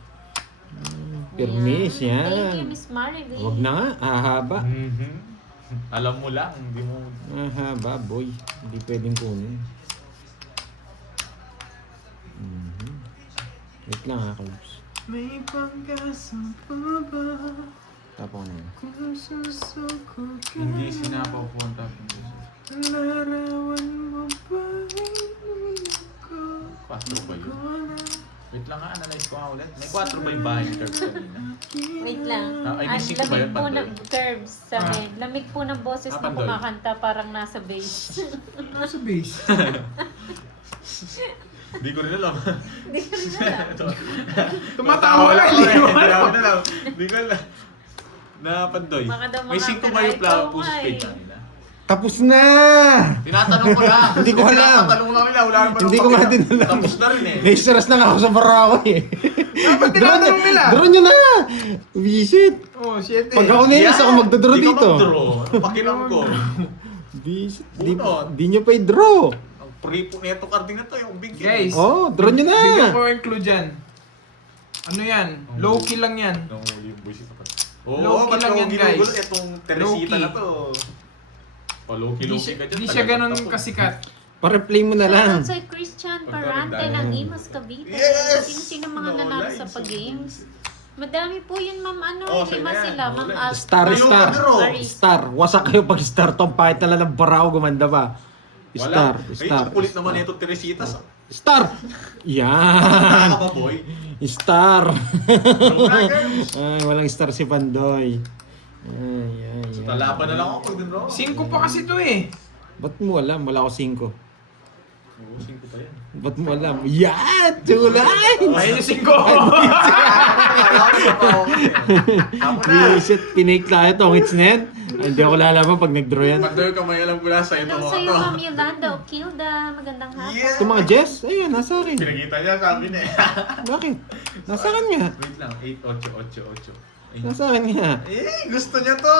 Permis Thank you, yan. Miss Marivy. Huwag na nga, ahaba. Alam mo lang, hindi mo... Ahaba, boy. Hindi pwedeng kunin. Mhm. Wait lang ha, Cubs. May pag-asa pa ba? Tapos na yun. Kung susuko ka Hindi sinapaw po ang tapon. larawan mo ba ko? 4 ba yun? Wait lang nga, analyze ko nga ulit. May 4 ba yung bahay curves kanina? Wait lang. Ay, Ang missing ko ba yun, lamig po Pandoy? ng curves sa akin. Lamig po ng boses na Pandoy? kumakanta parang nasa bass. Nasa base. Hindi ko rin alam. Hindi ko rin alam. Tumatawa lang, hindi mo alam. Hindi ko alam. Na Pandoy. Baka daw May mga 5 ba yung ikaw push nga page eh. kanina? Tapos na! Tinatanong ko lang. Hindi ko alam. Tinatanong lang nila. Wala naman Hindi akong ko nga pakita. din alam. Tapos na rin eh. Naistress na nga ako sa barako eh. Dapat tinatanong nila. Draw nyo na! Visit! Oh, shit eh. Pag ako nainis ako magdodraw Hindi ka dito. mag-draw. Ano pakiram ko? Visit. Bunot. Di nyo pa i-draw. Ang pre-po neto carding na to. Yung big Guys. Oh, draw nyo na! Bigyan ko yung clue dyan. Ano yan? Low key lang yan. Nanguli yung boys ito. Oo, Low-key ba't lang ako yan, ginugulo? guys. Itong Teresita Low-key. na to. Hindi Low-key siya, ka dyan. di siya talagang ganun tapos. kasikat. Pa-replay mo na lang. Shoutout sa Christian Parante Pagka ng nagdaan. Imas Cavite. Yes! Sino-sino mga No nanalo lines. sa pag-games? Madami po yun, Ma'am. Ano, Oh, lima sa'yo na yan. sila. No Ma'am lines. Al. Star, Ayaw star. mag-draw. Aris. Star. Wasak kayo pag star. Tong pahit na lang ng barako gumanda pa. Star. Wala. Star. Ay, kulit naman ito Teresita. Star! Yan! Nakaka ba, boy? Star! Dragons. Ay, walang star si Pandoy. Ay, ay, So, ay. talaban na lang ako pag din-draw. 5 pa kasi to eh. Ba't mo alam? Wala ako 5. Oo, 5 pa yan. Ba't mo alam? Yan! Tulay! Ayun yung 5. Ako na. Visit, pinake tayo tong hits na yan. Ay, hindi ako lalaman pag nag-draw yan. Pandoy ka may alam ko na sa'yo Hello to. sa'yo, Ma'am Yolanda Okilda. Magandang hapon. Yes! Ito mga Jess, ayun, nasa akin. Pinakita niya sabi niya. Bakit? Nasa akin nga. Wait lang, 8, 8, 8, 8. Nasa akin nga. Gusto niya to.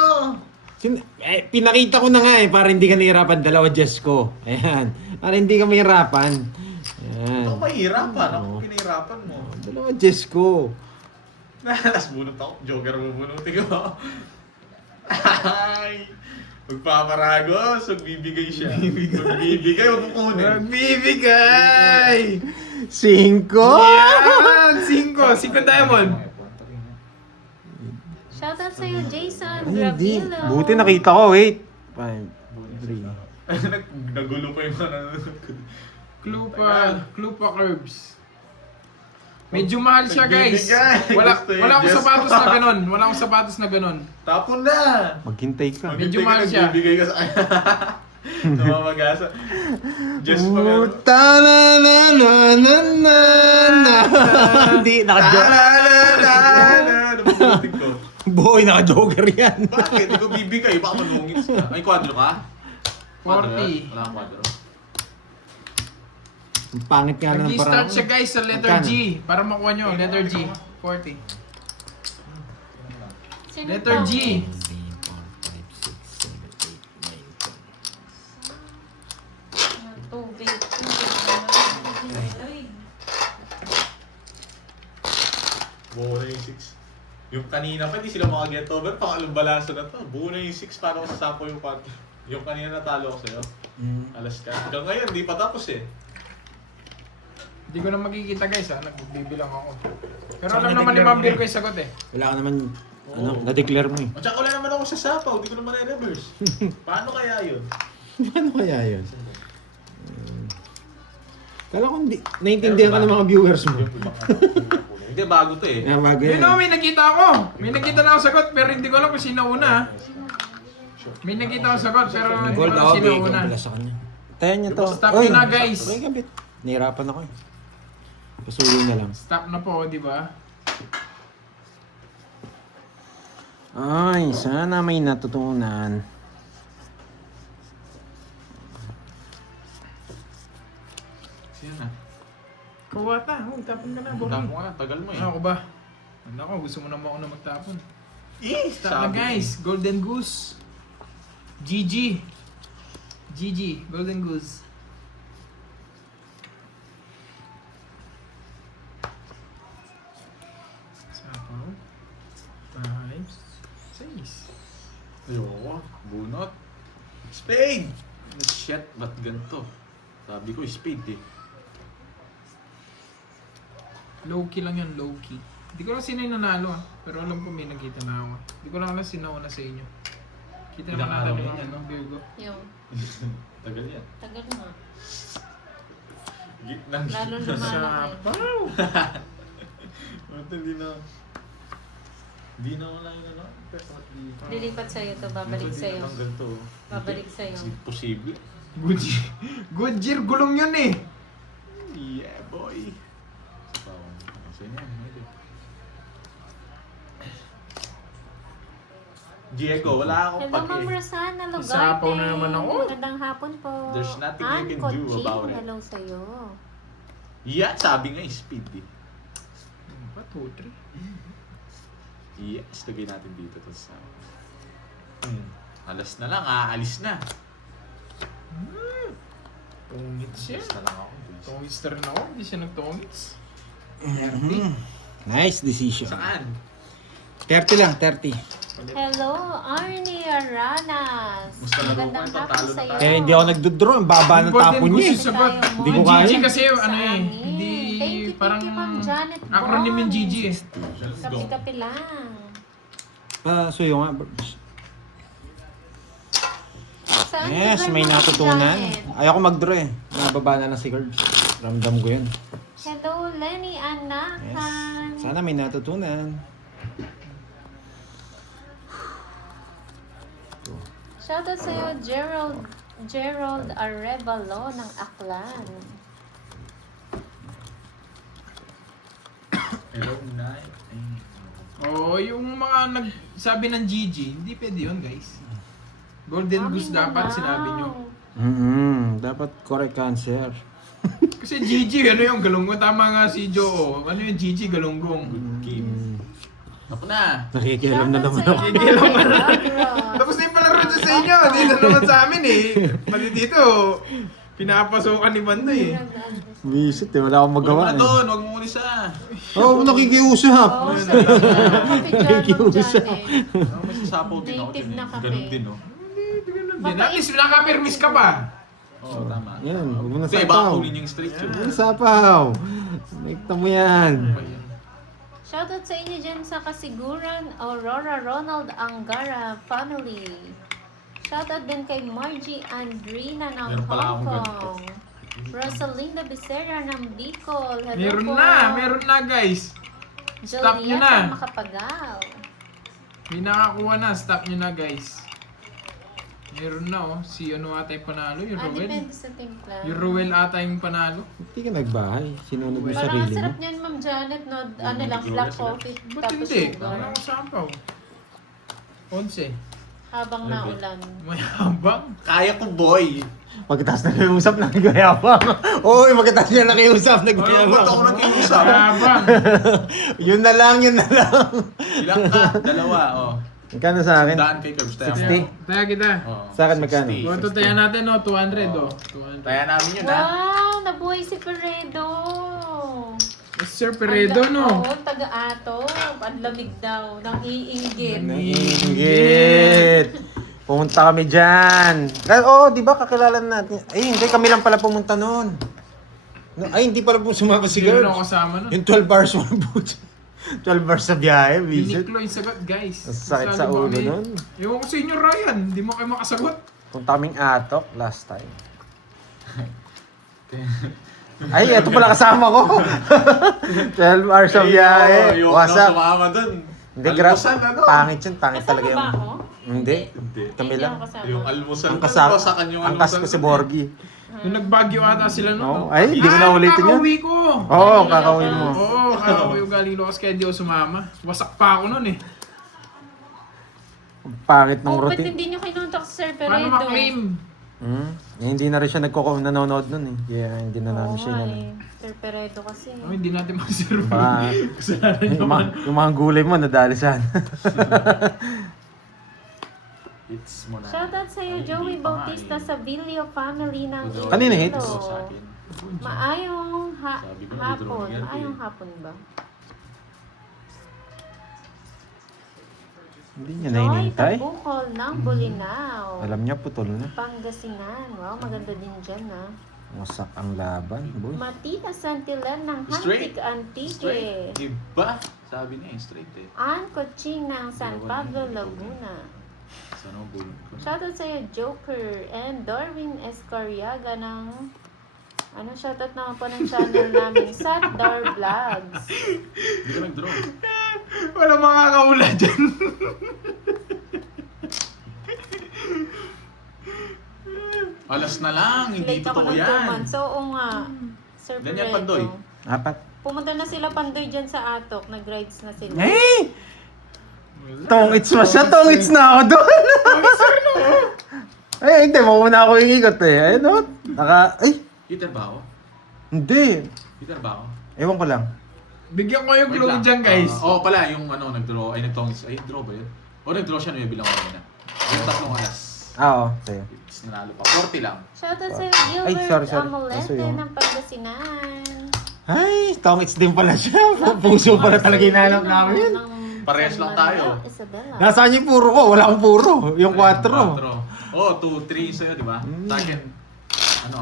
Pinakita ko na nga eh, para hindi ka nahihirapan. Dalawa Jess ko. Ayan. Para hindi ka mahirapan. Ayan. Ito mahirapan. Ako Oo. pinahirapan mo. Dalawa Jess ko. Nalas bunot ako. Joker mo bunutin ko. Ay! Magpaparagos. Magbibigay siya. Magbibigay. Huwag mo kunin. Nagbibigay! 5! Yan! 5 diamond. Shoutout sa'yo, Jason Hindi. Gravilo. Buti nakita ko, wait. 5, 3. Nagulo pa yung mga nanonood. Clue pa curves. Medyo mahal siya guys. Nagbibigay. Wala Gusto yun, wala akong Jess. sapatos na ganun. Wala akong sapatos na ganun. Tapon na! Maghintay ka. Medyo mahal siya. Nagbibigay ka sa kanya. Namamagasa. Just pa nga. Puta na na na na na na. Hindi, naka-joker. Nabubutin ko. Boy, naka-joker yan. Bakit? Hindi ko bibigay. Baka manungit ka. Ay, kwadro ka? 40. Wala kang kwadro. Ang pangit nga ng Nag-start parang. siya guys sa letter Magkano? G. Para makuha nyo, letter G. 40. Sino Letter to? G. 2 big. Buo na yung 6. Yung kanina pa, di sila makaget over. Pangalong balaso na to. Buo na yung 6. Paano ko sasapo yung 4? Yung kanina natalo ko sa'yo. Alas ka. Hanggang ngayon, di pa tapos eh. Hindi ko na makikita guys ha. Nagbibilang ako. Pero Saan alam naman ni na-declare Ma'am mo Bir eh? ko yung sagot eh. Wala ka naman, ano, Oo. na-declare mo eh. At saka wala naman ako sa sapaw. Di ko naman na-reverse. Paano kaya yun? Paano kaya yun? Kala ko hindi, naiintindihan ka ng mga viewers mo. Yung ibang ano, Hindi, bago to eh. Yan, bagay. Yun o, may nakita ako. May nakita na ako sagot, pero hindi ko alam kung sino una. May nakita ako sagot, pero hindi ko Gold alam ako, sino bigay ko una. pala sa kanya. Tayo niyo to. Stop nyo na, guys. May gabit. Nahirapan ako eh. Pasuyo na lang. Stop na po, di ba? Ay, sana may natutunan. Sino na? Kawata, tapon ka na. Bunda mo nga, tagal mo eh. Ano ako ba? Ano ako, gusto mo naman ako na magtapon. Stop na Sabi guys, Golden Goose. GG. GG, Golden Goose. Sapaw. 5, 6. Ayoko, bunot. Spade! Shit, ba't ganito? Sabi ko, spade eh. Low-key lang yan, low-key. Hindi ko lang sino yung nanalo ah. Pero alam ko may nakita na ako. Hindi ko lang alam sino una sa inyo. Kita naman Ilang natin araw yung yan, no? Virgo. Yung, Tagal yan. tagal nga. Gitnang Lalo lumalaki. Sapaw! Ba't hindi na... Hindi na wala yun ano? Lilipat sa'yo to, babalik sa'yo. Ang ganito. Babalik sa'yo. Posible. Goodyear. Goodyear, gulong yun eh. Yeah, boy. Saan yan? Diego, wala akong Hello, Ma'am pake. Rosana Lugarte. Isapaw na naman ako. Magandang hapon po. There's nothing you Ann can do Coching, about it. hello sa'yo. Yeah, sabi nga speed eh. Ano ba? 2, 3. Yes, lagay natin dito to sa... Alas na lang, aalis na. Tungits siya. Alis na lang ako. Tungits na rin ako. Hindi siya nagtungits. Nice decision. Saan? 30 lang, 30. Hello, Arnie Aranas. Musta na Magandang lupa? hapon Tatalo na sa'yo. tayo. Eh, hindi ako nagdodraw. Ang baba ng Golden tapon niya Goose eh. yung sagot. Hindi ko Yung kaya. GG kasi ano eh. Saan Hindi Thank you, parang Ma'am Janet acronym yung GG eh. Let's go. Kapi-kapi lang. Suyo nga. Saan Yes, ka ba, may Ma'am natutunan. Janet? Ayoko mag-draw eh. Nababa na lang si Curbs. Ramdam ko yun. Hello, Lenny Yes. Anahan. Sana may natutunan. Shoutout sa'yo, Gerald Arevalo ng Aklan. Hello, night. Oo, yung mga nagsabi ng GG, hindi pwede yun guys. Golden Goose dapat sinabi nyo. Dapat correct answer. Kasi GG, ano yung galunggong? Tama nga si Joe. Ano yung GG, galunggong? Good game. Ako na. Nakikialam na naman ako. Kikialam ka na. Tapos na yung palaro dyan sa inyo. Dito naman sa amin eh. Pati dito, pinapasukan ni Banda eh. Visit eh, wala akong magawa Wala eh. doon, huwag mo ulisa. Oo, nakikiusap. Oo, sabi niya. Kape dyan, Ma'am Janet. Ang masasapaw din ako Native dun na eh. kape. Ganun din, no? Din, at least nakapirmis ka pa. Oo, tama. Yan, huwag mo na Hindi, baka sapaw. kunin yung straight yun. Huwag mo na sapaw. Nakita mo yan. Shoutout sa inyo dyan sa Kasiguran, Aurora Ronald Angara family. Shoutout din kay Margie Andrina ng Meron pala Hong akong Kong. Rosalinda Becerra ng Bicol. Hello Meron po. na guys. Stop nyo Julieta na. Makapagal. May nakakuha na, stop nyo na guys. Meron na oh, si ano ata yung panalo, yung Ruel. Depende sa timpla. Yung Ruel ata yung panalo. Hindi ka nagbahay. Sinunod mo Parang ang sarili mo. sarap niyan, Ma'am Janet, no? Ano lang, black coffee, Ba't tapos hindi? sugar. Ano ko sampaw? 11. Habang naulan. May habang. Kaya ko, boy. Pagkatapos nakiusap, nagayabang. Oo, pagkatapos niya nakiusap, Ano ba't ako nagayabang. nag-iusap? Habang. Yun na lang, yun na lang. Ilang ka? Dalawa, oh. Magkano sa akin? Daan kay Curbs. Taya 60. mo. Taya kita. Oh, Sa akin magkano? 60. Buwan to taya natin no, 200 oh. 200. Taya namin yun, ha? Wow! Nabuhay si Peredo! Sir Peredo no. Oo, taga-ato. Ang lamig daw. Nang iinggit. Naiingit. Pumunta kami dyan. Oo, di ba kakilala natin? Ay, hindi. Kami lang pala pumunta noon. No, ay, hindi pala po sumama si Hindi rin Girls. ako kasama nun. Yung 12 hours mo po. 12 hours sa biyahe, visit. Uniqlo yung sagot guys. Ang sakit sa Sali mo ulo kami. nun. Ewan ko sa inyo Ryan, hindi mo kayo makasagot. Punta kaming Atok last time. Ay, ito pala kasama ko. 12 hours of biyahe. Yung What's up? sumama dun. Hindi, grab. Almusal, ano? Pangit yun. Pangit Kasama talaga ba yung... ako? Hindi. Hindi. Kami Hindi lang. ako kasama. Yung almusal. Ang kasama. Basakan yung Ang kas almusal ko si dun. Borgie. Nung nagbagyo ata sila no? Oo. Ay, hindi ko na ulitin yun. nakakauwi ko. Oo, kakawin mo. Oo, kakauwi ko galing Lucas kaya di ako sumama. Wasak pa ako nun eh. Ang Pangit ng Oh, ba't routine. hindi nyo kinontak si Sir Paano Peredo? maklaim? Hindi na rin siya nanonood nun eh. Kaya hindi na namin siya Oo, inano. eh. Sir Peredo kasi. Oh, hindi natin masurvive. Baka Kasalanan yung mga gulay mo nadali saan. Hits mo na. Shoutout sa'yo, Joey Bautista sa Vilio family ng Iloilo. Kanina hits? Sa akin. Maayong Sabi ko, hapon. nag-draw yan, Maayong eh. hapon ba? Hindi niya Joy nainintay. Tabukol ng Bulinaw. Alam niya, putol na. Pangasinan. Wow, maganda din dyan ah. Wasak ang laban, boy. Matita Santilan ng Straight. Hantik Antique. Straight. Iba. Sabi niya, straight eh. Ann Coching ng San Pablo, Laguna. Sana mo bulong ko. Shoutout sa'yo, Joker and Darwin Escariaga ng... Ano, shoutout naman po ng channel namin, Satdar Vlogs. Hindi ka nag-draw. Wala makakaula dyan. Alas na lang, hindi Late ako totoo ng 2 yan. months. Oo nga, Sir Ganyan, Peredo. Pandoy. Apat. Pumunta na sila Pandoy dyan sa Atok. Nag-rides na sila. Eh! Tongits mo siya, tongits na ako doon. Ay, hindi, mauna ako yung ikot eh. Ayun o, ay, Peter ba ako? hindi. Peter ba ako? Ewan ko lang. Bigyan ko yung Wait clue lang. dyan guys. Oo pala, yung ano, nag-draw, ay nag-tongs, ay draw ba yun? O nag-draw siya, no, bilang ko na. Yung tatlong alas. Oo, sa'yo. It's nanalo pa. 40 lang. Shoutout sa'yo, Ay, Gilbert sorry. Amolete Kaso yung- ng Pangasinan. Ay, tongits din pala siya. Puso pala talaga hinanap namin. Parehas lang tayo. Isabela. Nasaan yung puro ko? Wala akong puro. Yung 4. Oo, 2, 3 sa'yo, di ba? Sa akin, ano,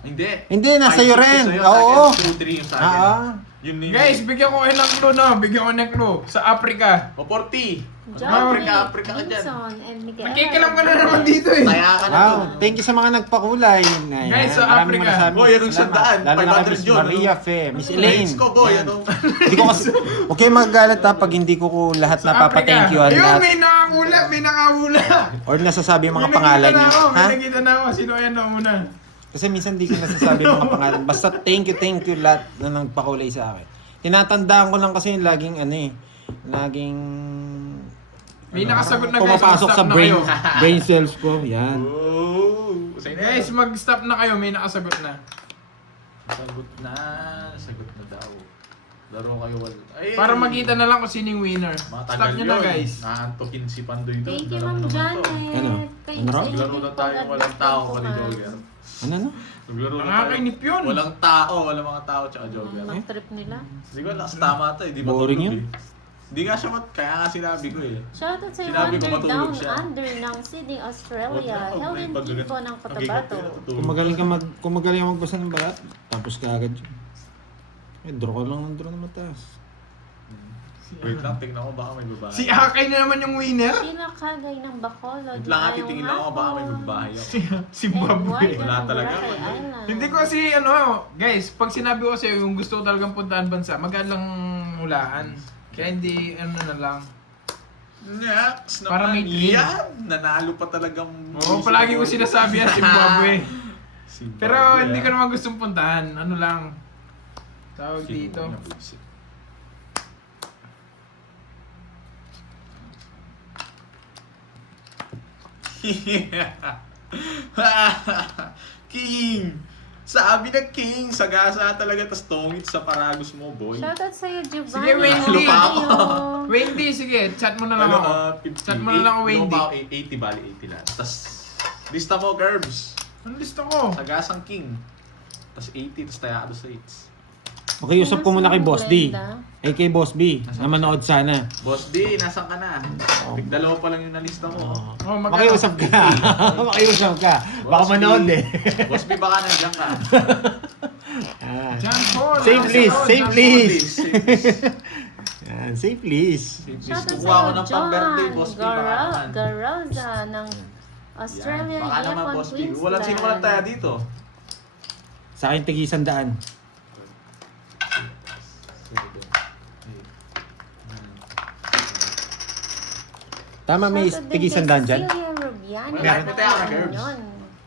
hindi. Hindi, nasa 5, iyo 6 rin. sa'yo, Oo. Sa akin, 2, 3 yung sa akin. Yun yun. Guys, bigyan ko kayo ng clue no. Bigyan ko ng clue. Sa Africa. O 40. John Africa ka dyan. Wilson and Miguel. Nakikilam ka na naman dito eh. Kaya ka na Wow, dun. thank you sa mga nagpakulay. Ayan, Guys, sa maraming Africa. masasabi. Boy, anong Salamat. sandaan? Lalo na kay 500 Miss yun, Maria no? Fe, Miss Elaine. Rates ko, boy, Ayan. ano? Hindi ko kasi, okay magagalat ha pag hindi ko lahat Sa napapa-thank you Africa. Ayun, lahat. may nakakula. May nakakula. Or nasasabi yung mga May pangalan nakita niyo. na ako, Ha? May nakita na ako. Sino kaya na muna? Kasi minsan hindi ko nasasabi yung mga pangalan. Basta thank you lahat na nagpakulay sa akin. Tinatandaan ko lang kasi yung laging ano eh. Laging May nakasagot na guys. pumapasok sa Mag-stop na brain, kayo. brain cells ko. Yan. Oh, Guys, mag-stop na kayo. May nakasagot na. Sagot na daw. Laro kayo wala. Ay, Para makita na lang kung sino yung winner. Matagal Stop nyo na yun. guys. Naantokin si Pandoy doon. Thank you, Alam Ma'am naman to. Janet. Ano? Kayo Ano raw? sa inyo Naglaro na tayo, walang tao ka ni Jogger. Ano no? Naglaro na tayo. Nakakainip yun. Walang tao, walang mga tao tsaka Jogger. Ang trip nila. Hindi ko alam, tama to eh, di ba Boring tulog yun. eh. Hindi nga siya kaya nga sinabi ko eh. Shoutout sa Sinabi ko Wonder matulog Down siya. Under ng Sydney, Australia. Wag na, Helen pag- Kiko ng Cotabato. Kung magaling ka magbasa ng balat, tapos ka agad yun. Eh, draw ka lang ng draw na mataas. Wait lang, tingnan ko baka may babae. Si Akay na naman yung winner. Sheila Kagay ng Bacolod. Wait lang, titingin lang ako baka may babae ako. Zimbabwe. Wala talaga. Hindi ko kasi ano, guys, pag sinabi ko sa'yo yung gusto ko talagang puntahan bansa, magkano lang hulaan. Kaya hindi, ano na lang. Next naman, Para may green. yan! Nanalo pa talagang... Oo, palagi ko sinasabi yan, Zimbabwe. Zimbabwe, Pero hindi ko ah. naman gustong puntahan. Ano lang, tawag Sino dito. niya, bullshit. King! Sabi na King, sagasa talaga, tas tongit sa paragos mo, boy. Shoutout sa'yo, Giovanni. Sige, Wendy. Lupa ako. Wendy, sige, chat mo na lang ako. 50, Chat mo na lang ako, Wendy. Lupa ako, 80 bali, 80 lang. Tas, lista mo, Curbs. Ano lista ko? Sagasang King. Tas 80, tas tayado sa 8. Okay, usap ko muna kay Boss D. Glenda. Ay, kay Boss B. Na manood sana. Boss D, nasan ka na? Tigdalawa pa lang yung nalista mo. Oh, magkano? Makiusap ka. Makiusap ka. Baka Boss manood B. eh. Boss B, baka nandiyan ka. Ah. John Paul. Save please, John save Paul. please. Save please. Yan, say please. Shoutout Kukuha ko sa'yo, ng pang-birthday, John Boss B, baka naman. Garoza ng Yan. Australia, Baka naman, Yepon, Boss B. Walang sino walang tayo dito. Sa akin, tagi 100. Tama, may Shoutout din tig kay 100 dyan. Cecilia Rubiano. Wala, may tayo ka, Gerbs. Yun.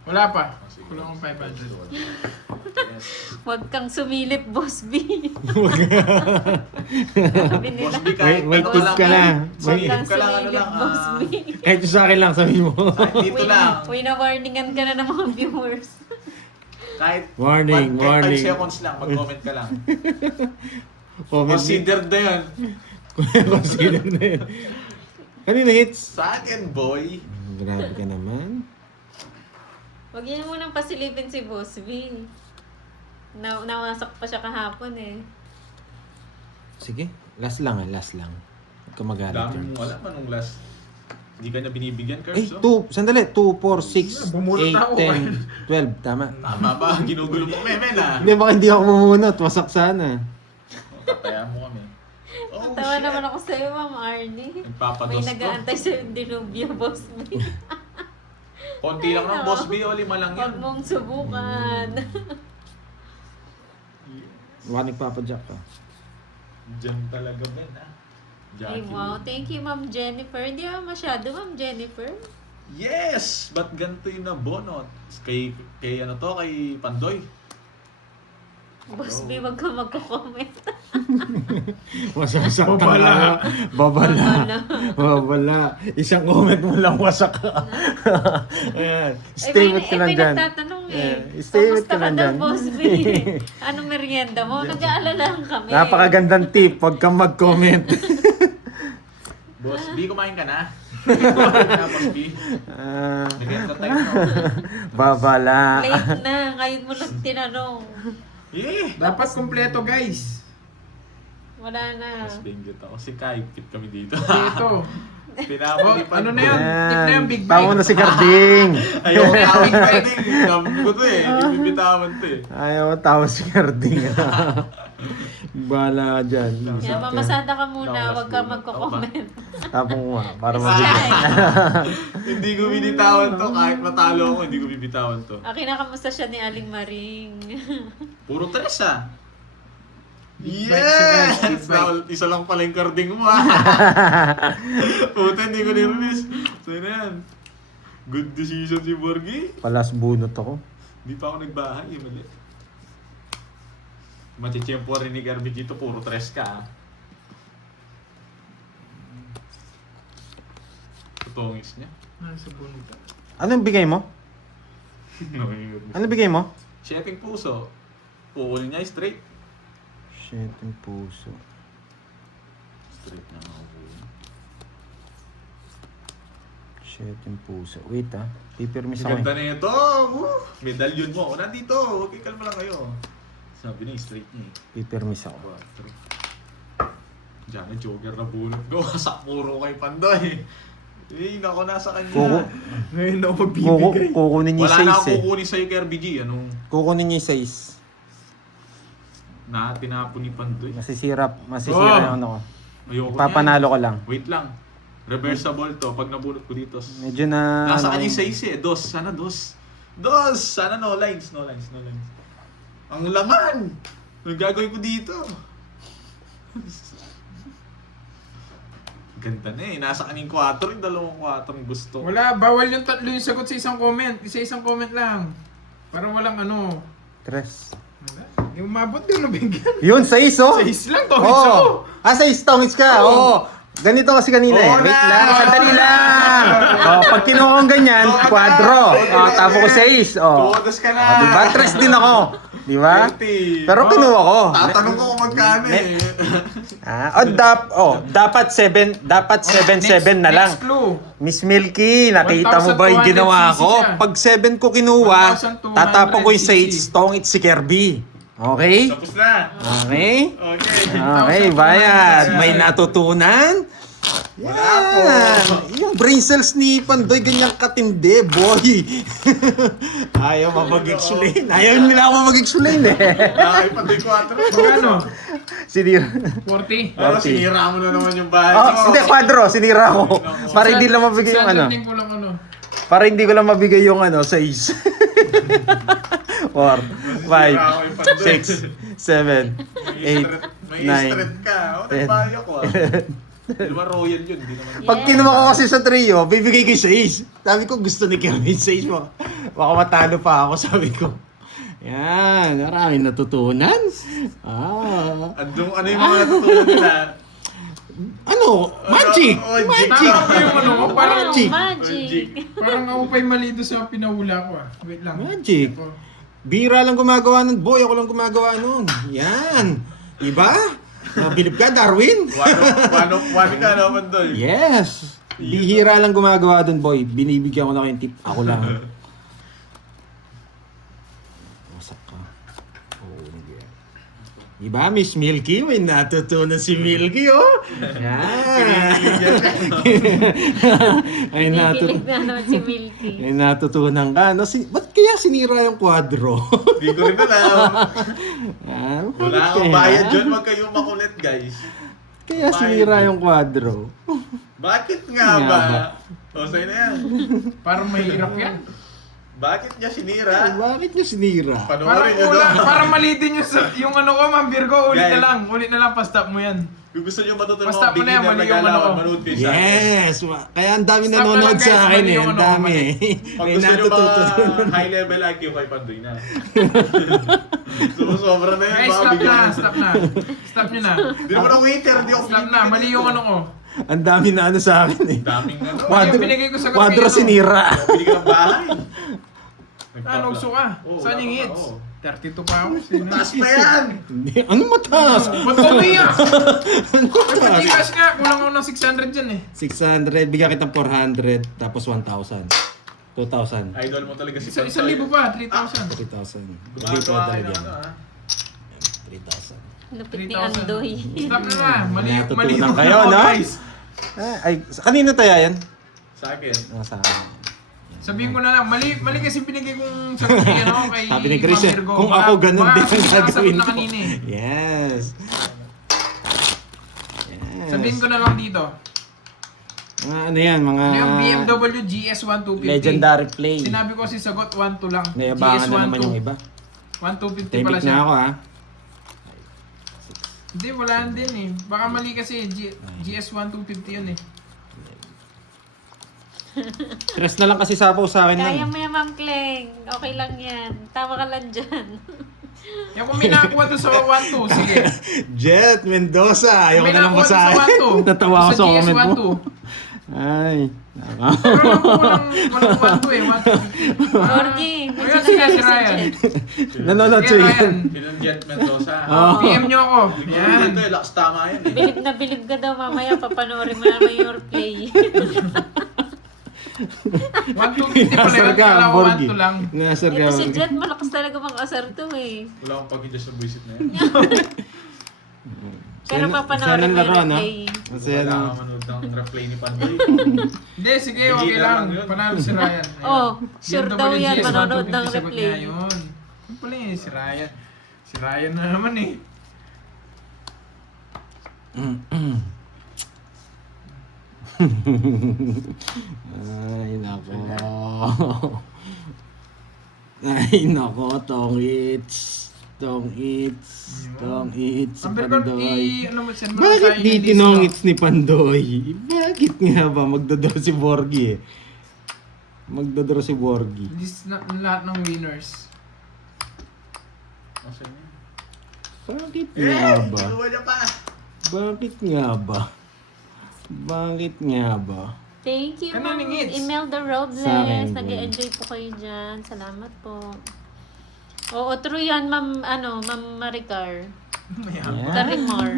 Wala pa. Kulang akong 500. Yes. Huwag kang sumilip, Boss B. Sabi nila. Boss B, kahit Wait, ano tip ka lang. Huwag Sumilip kang ka lang, ano sumilip, lang, Boss B. Kahit sa akin lang, sabihin mo. kahit dito lang. Wina-warningan ka na ng mga viewers. Kahit Warning, kahit warning. 5 seconds lang, mag-comment ka lang. Comment Considered na yun. Consider na yun. Kanina hits? Sa akin, boy. Grabe ka naman. Huwag niyo munang pasilipin si Boss B. Nawasak pa siya kahapon eh. Sige, last lang last lang. Huwag ka magalit. Dami Gerbs. mo alam anong last. Hindi ka niya binibigyan, Ay, Curbs. sandali. 2, 4, 6, Bumulot 8, ako, 10, 12. Tama. Tama ba? Ginugulo mo kami, men ah. Hindi, baka hindi ako bumunot. Wasak sana. Tataya mo kami. Oh, Tawa shit. naman ako sa'yo, Ma'am Arnie. Nagpapados May to. nag-aantay sa'yo yung dilubyo, Boss B. Konti lang ng boss B, o 5 lang Huwag yan. mong subukan. Baka nagpapadyak ka. Diyan talaga, men ah. Ay, Jackie. wow. Thank you, Ma'am Jennifer. Hindi ba masyado, Ma'am Jennifer? Yes! Ba't ganito yung nabonot? Kay ano to, kay Pandoy. Boss B, wag ka magko-comment. Wasak Babala. Babala. Babala. Isang comment mo lang wasak ka. Ayan. Stay with ka lang dyan. Pinagtatanong eh. Stay with Kamusta ka lang dyan. Boss B? Anong merienda mo? Nag-aalala lang kami. Napakagandang tip. Huwag kang mag-comment. Boss B, kumain ka na? Kumain ka na, Boss B. Ah, Nagenda tayo, no? babala. Late na. Ngayon mo lang tinanong. Yeah! Dapat kumpleto, guys. Wala na. Mas binggit ako. Si Kai, kit kami dito. Dito. Pinapon ni Oh, ano na Pandoy. yun? Tip na yung big Tama bite. na si Carding. Ayaw ko tawag pwedeng. Sabi ko to eh. Hindi bibitawan to eh. Ayaw mo tawa si Carding. Bala ka dyan. Yan, mamasada ka muna. Last Huwag ka bullet. magko-comment. Tapong mo nga. Para Shy. mag- Hindi ko binitawan to. Kahit matalo ako, hindi ko bibitawan to. Okay na, kamusta siya ni Aling Maring? Puro tres ah. Big bite si guys, big Yes! bite. Isa lang pala yung carding mo ah. Puta, hindi ko nirelease. So yun na yan. Good decision si Borgie. Palas bunot ako. Hindi pa ako nagbahay. Mali. Machechempo rin ni Garbage dito. Puro tres ka ah. Tutungis niya. Nasa bunita. Anong bigay mo? No, yun. Ano bigay mo? Setting puso. Pukulin niya straight. Shit, yung puso. Straight na makukulin. Shit, yung puso. Wait ah. Pipirmis Ang ako. ganda na ito! Woo! Medallion mo. Nandito! Huwag ikalma lang kayo. Sabi niya, straight niya eh. Pipirmis ako. 4. Diyan na, joker na bulot ko. Wasak puro kay Pandoy. Eh, nako, nasa kanya. Kuku. Ngayon na ako magbibigay. Kukunin niya Wala yung na 6 akong eh. kukunin sa'yo kay RBG. Anong Kukunin niya yung 6. tinapon ni Pandoy? Masisira Oh! yung ano ko. Ayoko Papanalo ko lang. Wait lang. Reversible to. Pag nabulot ko dito. Medyo na... Nasa kanya ano, yung 6 eh. Dos. Sana dos. Dos! Sana no lines. No lines. No lines. Ang laman! Ang gagawin ko dito? Ganda na eh. Nasa kaning 4. Yung dalawang 4 ang gusto. Wala, bawal yung tatlo yung sagot sa isang comment. Isang comment lang. Parang walang ano. Tres. Wala. Yung umabot din nabigyan. Yun, 6 oh! 6 lang to. Oo. Ah, 6 tongits ka. Oo. Ganito kasi kanina eh. Oo Wait na. lang, sandali lang. Oh, pag kinuha kong ganyan, Oo na. quadro. Oh, tapo ko 6. Oh. Tuwadas ka na! Oh, diba? Tres din ako. Diba? 30. Pero kinuha ko. Tatanong ko kung magkano eh. Dapat 7 na lang. Next clue. Miss Milky, nakita mo ba yung ginawa 1,200cc ko? siya. Pag 7 ko kinuha, 1,200cc. tatapon ko yung 6, tongit si Kirby. Okay? Tapos na. Okay? Okay. Okay, bayad. May natutunan? Wala po. Yan. Yung brain cells ni Pandoy, ganyang katindi, boy. Ayaw mapag-explain. Ayaw nila ako mapag-explain eh. Nakaipandoy 4. Magkano? Sinira. 40. Pero 40. sinira mo na naman yung bahay. Oh, hindi, quadro. Sinira ko. Para hindi lang mabigay yung ano. 600 ko lang ano. Para hindi ko lang mabigay yung ano, 6. 4, 5, 6, 7, 8, May straight ka. O, nagbayo ko ah. Di ba royal yun? Di naman. Pag kinuha ko kasi sa trio, bibigay ko 6. Sabi ko, gusto ni Kevin 6. Baka matalo pa ako, sabi ko. Yan, maraming natutunan. Ano yung mga natutunan nila? Ano? Magic! Magic! Tama yung ano ko, parang, Magic. Magic. parang ako pa'y mali doon sa pinahula ko ah. Wait lang. Magic. Ako. Bira lang gumagawa nun. Boy, ako lang gumagawa nun. Yan. Diba? Mabilib ka, Darwin? Wano ka naman doon. Yes. Bihira lang gumagawa dun, boy. Binibigyan ko na kayo yung tip. Ako lang. Masak ka. Oo, yeah. Diba, Miss Milky? May natutunan si Milky, oh. Yan. Ay, Bibilig na naman si Milky. Ay, natutunan ka. No? Ba't kaya sinira yung kwadro? Hindi ko rin alam. Wala Bakit akong kaya? bayad dyan. Huwag kayong makulit, guys. Kaya sinira yung kwadro. Bakit nga ba? O, sa'yo na yan. Parang mahirap yan. Bakit niya sinira? Bakit niya sinira? Parang Panoorin niyo doon. parang mali din yung ano ko, Ma'am Virgo. Ulit na lang, pa-stop mo yan. Kung gusto niyo matutunan Basta mga mo na yan, beginner mali na yung ano galawan, ko. manood kayo sa akin. Yes! Kaya ang dami Stop na nanonood lang, guys. sa akin Mali eh. yung Ang ano, dami mali. eh. Pag May gusto niyo natututunan. mga high level IQ kay Pandoy na. Sobra na yan. Guys, baka stop bigyan. na, stop na. Stop nyo na. Hindi naman ako waiter, hindi ako Stop na, mali yung ano ko. Ang dami na ano sa akin eh. Daming ano. Yung binigay ko sa Kwadro ano. sinira. Pili ka ng bahay. Ano, gusto ka? Oo, Saan yung wala pa, hits? oo. 32 pa ako. Sino? Taas pa yan! Hindi, ano mataas? Ba't ka umiyak? Ano Ay, mataas? patigas nga. Kulang ako ng 600 dyan eh. 600, bigyan kitang 400, tapos 1,000. 2,000. Idol mo talaga si Isa, Pandoy. 1,000 pa, 3,000. 3,000. Dito Gumagawa kayo ng talaga. ano ah. 3,000. Lupit ni 3,000. Andoy. Stop na. Mali Natutunan yung kayo, ano, no? guys. Ay, kanina tayo yan? Sa akin. Sa akin. Sabihin ko na lang, mali kasi binigay kong sagot kay ano, kay Sabi ni Chris Ma'am eh, Virgo. kung ako ganun Baka din kasi ang sinasagot gagawin na ko. kanina eh. Yes. Yes. Sabihin ko na lang dito. Mga ano yan, mga Ano yung BMW GS1250? legendary play. Sinabi ko si sagot 1-2 lang. Nayabangan na naman yung iba. 1250 pala Timik siya. na ako ha. Hindi, wala din eh. Baka mali kasi GS1250 yun eh. Stress na lang kasi sapaw sa akin Kaya nun. mo yan, Ma'am Kleng. Okay lang yan. Tama ka lang dyan. Yung kung may nakakuha doon sa 1-2, sige. Jet Mendoza, ayaw May ka na lang nakakuha doon basahin. sa 1-2. Natawa ako sa comment mo. GS12. Ay, Pero walang 1-2 eh. 1-2. Jorgie, may Ayun, sinasabi sige, si si Ryan. Jet. nanonood Sige, siya Ryan. yan. Pinangget Mendoza. Oo. PM nyo ako. Yan. Yan. Ito eh, lakas tama yan eh. Bilib na bilib ka daw mamaya. Papanoorin mo naman yung replay. 1-250 pala yun. Nasar ka, Kala ko Borgie. 1-2 lang. Nasar ka. Ito si Jet, malakas talaga mag-asar to eh. Wala akong pag-adjust sa buisit na yan. Pero papanoorin mo yung replay. Masaya Wala na. akong manood ng replay ni Pandoy. Hindi, sige, okay Beginner lang. lang yun. Panalo si Ryan. Ayan. Oh, sure BMW daw yan, GS, manonood 150 ng sagot replay. niya yun. Ano pala eh, si Ryan. Si Ryan na naman eh. Ay, nako. Ay, nako, tong hits. Tong hits. Tong hits. Ang Virgo, Pandoy. ano mo, send mo lang Bakit sa akin di yung list, tinong no? hits ni Pandoy? Bakit nga ba magdodoro si Borgie eh? Magdodoro si Borgie. List na lahat ng winners. Nasaan yan? Bakit Eh! nga ba? Kinuha niya pa! Bakit nga ba? Bakit nga ba? Thank you, Kanina Ma'am yung hits. Imelda Robles. Sa akin, Nag-enjoy po kayo dyan. Salamat po. Oo, true yan, Ma'am Maricar. Mayaman. Yan. Tarimar.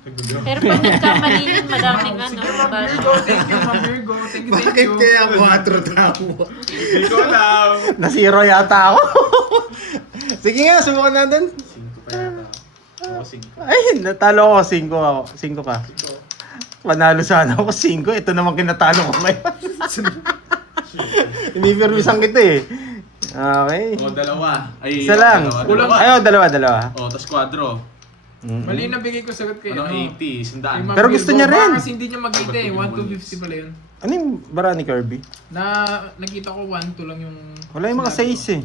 Nagdodoro. Pero pag nagkamali yun, madaming ano. Sige, Ma'am bash. Virgo. Thank you, Ma'am Virgo. Thank you, thank Bakit you. kaya 4 tawa? Hindi ko alam. Nasiro yata ako. Sige nga, subukan natin. 5 pa yata. Oo, 5. Ay, natalo ako. 5 ako. 5 ka. Ito. Panalo sana ako 5. Ito naman kinatalo ko ngayon. Inipirmisan kita eh. Okay. O, dalawa. Ay, Isa lang. Dalawa. Ayaw, dalawa. O, tas quadro. Mali na bigay ko sagot kay Anong 80? kay Sandaan. Ma'am Pero gusto Virgo. niya rin. Baka kasi hindi niya mag-80 eh. 1-250 pala yun. Ano yung bara ni Kirby? Nakita ko 1-2 lang yung... Wala yung mga sinabi 6 eh.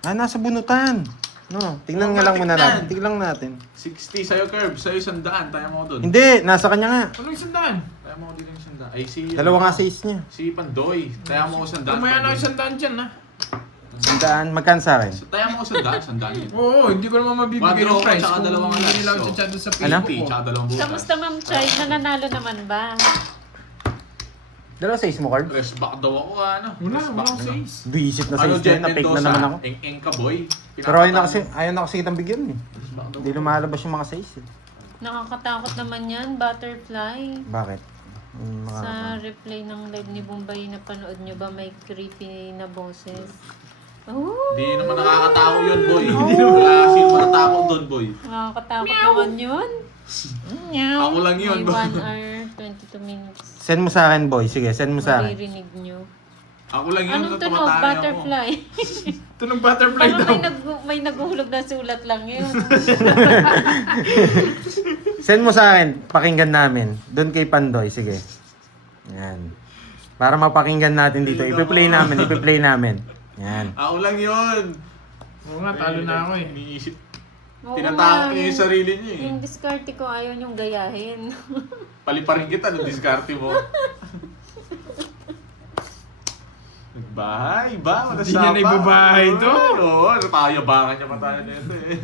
Ah, nasa bunutan. No, tingnan nga lang muna natin. Tingnan natin. 60 sa'yo, Curb. Sa'yo 100. Tayo mo ko dun. Hindi, nasa kanya nga. Anong isandaan? Tayo mo ko din yung 100. Ay, si... Dalawa nga 6 niya. Si Pandoy. Tayo mo ko 100. Tumaya na isandaan dyan ha. Sandaan, magkan sa akin. Tayo mo ko 100. 100 yun. Oo, hindi ko naman mabibigay Quadro ng price tsaka kung dalawang hindi alas, nila ako so. chat sa Ano? Facebook 50, ko. tsaka dalawang butas. Kamusta Ma'am Chai? Nananalo naman ba? Dalawa 6 mo, Carl? Rest back daw ako, ano? Wala, Rest wala back akong na. says. Visit na Ano, 6 Jet na, na-fake na Mendoza? naman ako. Eng-eng ka, boy. Pero ayaw na kasi kitang bigyan eh. Rest back daw Hindi ako. lumalabas yung mga 6 eh. Nakakatakot naman yan, butterfly. Bakit? Sa replay ng live ni Bombay na panood nyo ba may creepy na boses? Oh, Hindi naman nakakatawa yun, boy. Hindi naman wala kasi matatakot doon, boy. nakakatakot naman yun. Ako lang yun, May boy. 1 hour, 22 minutes. Send mo sa akin, boy. Sige, send mo sa akin. Maririnig nyo. Ako lang yun, Anong tunog? tumataya ako. Butterfly. Tunog butterfly Parang daw. may naguhulog na sulat lang yun. Send mo sa akin, pakinggan namin. Doon kay Pandoy, sige. Yan. Para mapakinggan natin dito. Ipi-play namin. Yan. Ako lang yun. Oo nga, talo na ako eh. Iniisip. Oo Tinatakot nga, niya yung sarili niya eh. Yung diskarte ko, ayaw niyong gayahin. Paliparin kita nung diskarte mo. Nagbahay ba? Wala Hindi niya naibabahay to. Oo, napayabangan niya pa tayo nito eh.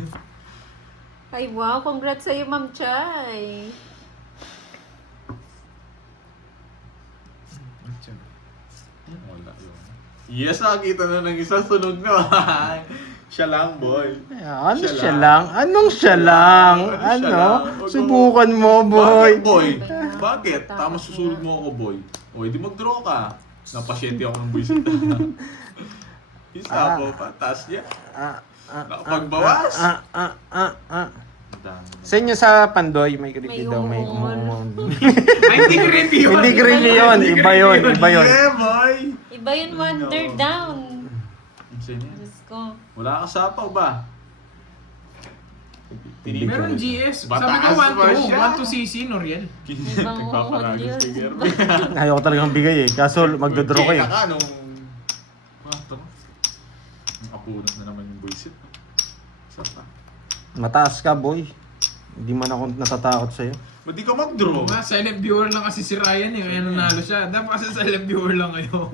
Ay wow, congrats sa'yo Ma'am Chay. Wala yun. Yes, nakakita na ng isa, sunog na. Siya lang, boy. Ano Siya siya lang. lang? Anong siya lang? Ano siya Ano? lang? Subukan mo, boy. Bakit, boy? Bakit? Tama susunod mo ako, boy. O, hindi mag-draw ka. Napasyente ako ng buwisit. Isa po pa, taas niya. Nakapagbawas. Ang dami. Send nyo sa Pandoy, may creepy May daw. May umon. Ay, hindi creepy yun. Hindi creepy yun. Iba yun. Yeah, boy! Iba yun, Wonder No. Down. Ang sa'yo niya. Diyos ko. Wala kang sapaw ba? Meron GS. Sabi ko Bataas pa siya. 1 cc, Noriel. Ibang Nagpaparagos uhod kay yun. Gerben. Ayaw ko talagang bigay eh. Kaso magdodraw ko eh. Kaya ka nung... Ito. Nakabunot na naman yung buisit. Isa pa. Mataas ka, boy. Hindi man ako natatakot sa'yo. Ba't di ka mag-draw? Oo nga, silent viewer lang kasi si Ryan eh. Kaya nanalo siya. Dapat kasi silent viewer lang kayo.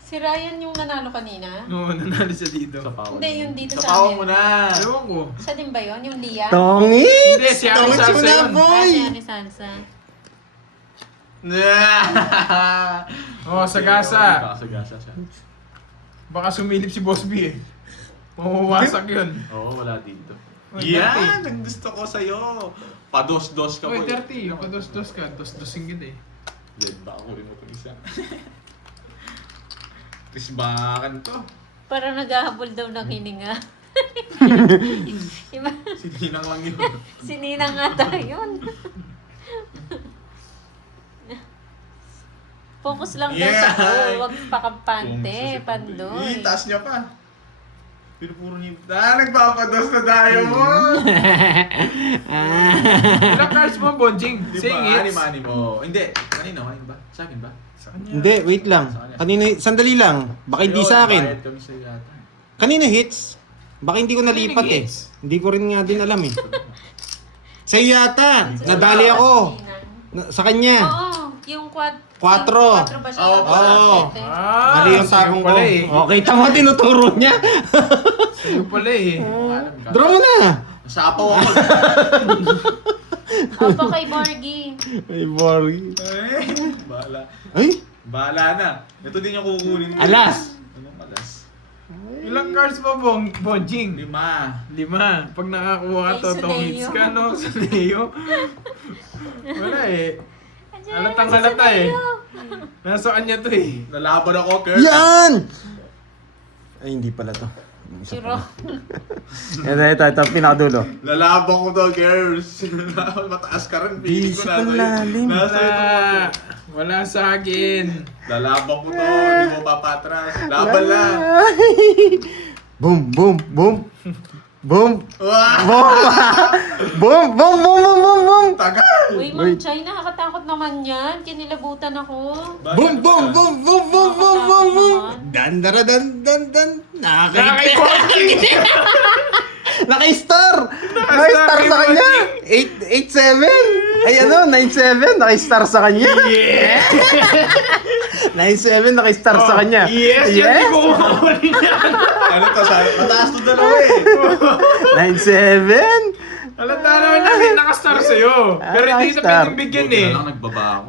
Si Ryan yung nanalo kanina? Oo, nanalo siya dito. Sa pawon. Hindi, yung dito Sa sa pawon amin. mo na. Ewan ko. Siya din ba yun? Yung Lia? Tongit! Hindi, si Ari Salsa yun. Ah, si Ani Salsa. Oo, Sagasa. Sagasa siya. Baka sumilip si Boss B eh. Mawawasak yun. Oo, wala dito. Uy, Yan! Ang gusto ko sa'yo. Pados-dos ka Uy, boy. 30. Pados-dos ka. Dos-dosing yun eh. Dead ba ako rin mo itong isa? Tisbakan to. Parang naghahabol daw ng hininga. Iba, Sininang lang yun. sininang ata yun. Focus lang daw sa Yeah. goal, wag pakampante, Ih, pandoy. taas niya pa. Pinupuro niya. Nagpapados na tayo mo! Ilang cards mo, Bonjing? Di Saying ba? it. Ani mo. Hindi. Kanino? Kanino ba? Sa akin ba? Sa kanya. Hindi, wait lang. Kanina, sandali lang. Baka hindi sa akin. Bayad kami sa yata. Kanina hits. Baka hindi ko nalipat eh. hits? Hindi ko rin nga din alam eh. Sa'yo yata. Nadali ako. Sa kanya. Oo, yung Quatro. Quatro ba siya? Oo. Tapos siyete. Mali yung sa'yo sabong ko. pala eh. Okay, tama tinuturo niya. Sa'yo pala eh. Draw mo na. Sapaw ako. Opo kay Borgie. Ay, Bori. Bahala. Ay, Bahala na. Ito din yung kukunin ko. alas. Anong alas? Ilang cards mo, Bonjing? 5. 5. Pag nakakuha ka, Kay totong Suneo. hits ka, no? Sa Leo. Wala eh. Andiyan Halatang naman si halata eh. Suneo. Nasa kanya to eh. Nalaban ako, Kurt. Yan! Ay, hindi pala to. Chiro. Ito, pinakadulo. Lalaban ko to, girls. Mataas ka rin. Piling ko Isip ang lalim. Nasa ito mo. Wala sa akin. Lalaban ko to. Hindi mo papatras. Laban lang. Boom, boom, boom. Boom. Wah! Boom, boom, boom, boom, boom, boom. Tagal! Uy, Ma'am Chay, nakakatakot naman yan. Kinilabutan ako. Boom, boom, boom, boom, boom, boom, boom, boom. Dandara, Nakakipotching! Naka-star! Naka-star sa kanya! 8-7! Ay ano, 9-7, naka-star sa kanya. Yeah! 9-7, naka-star sa kanya. Yes! Yan, di ko kukunin yan! Ano to, mataas to dalawa eh. 9-7? Halata naman namin nakastar sa'yo. Pero hindi kita nakastar. pwedeng bigyan Buti eh. na lang nagbaba ako.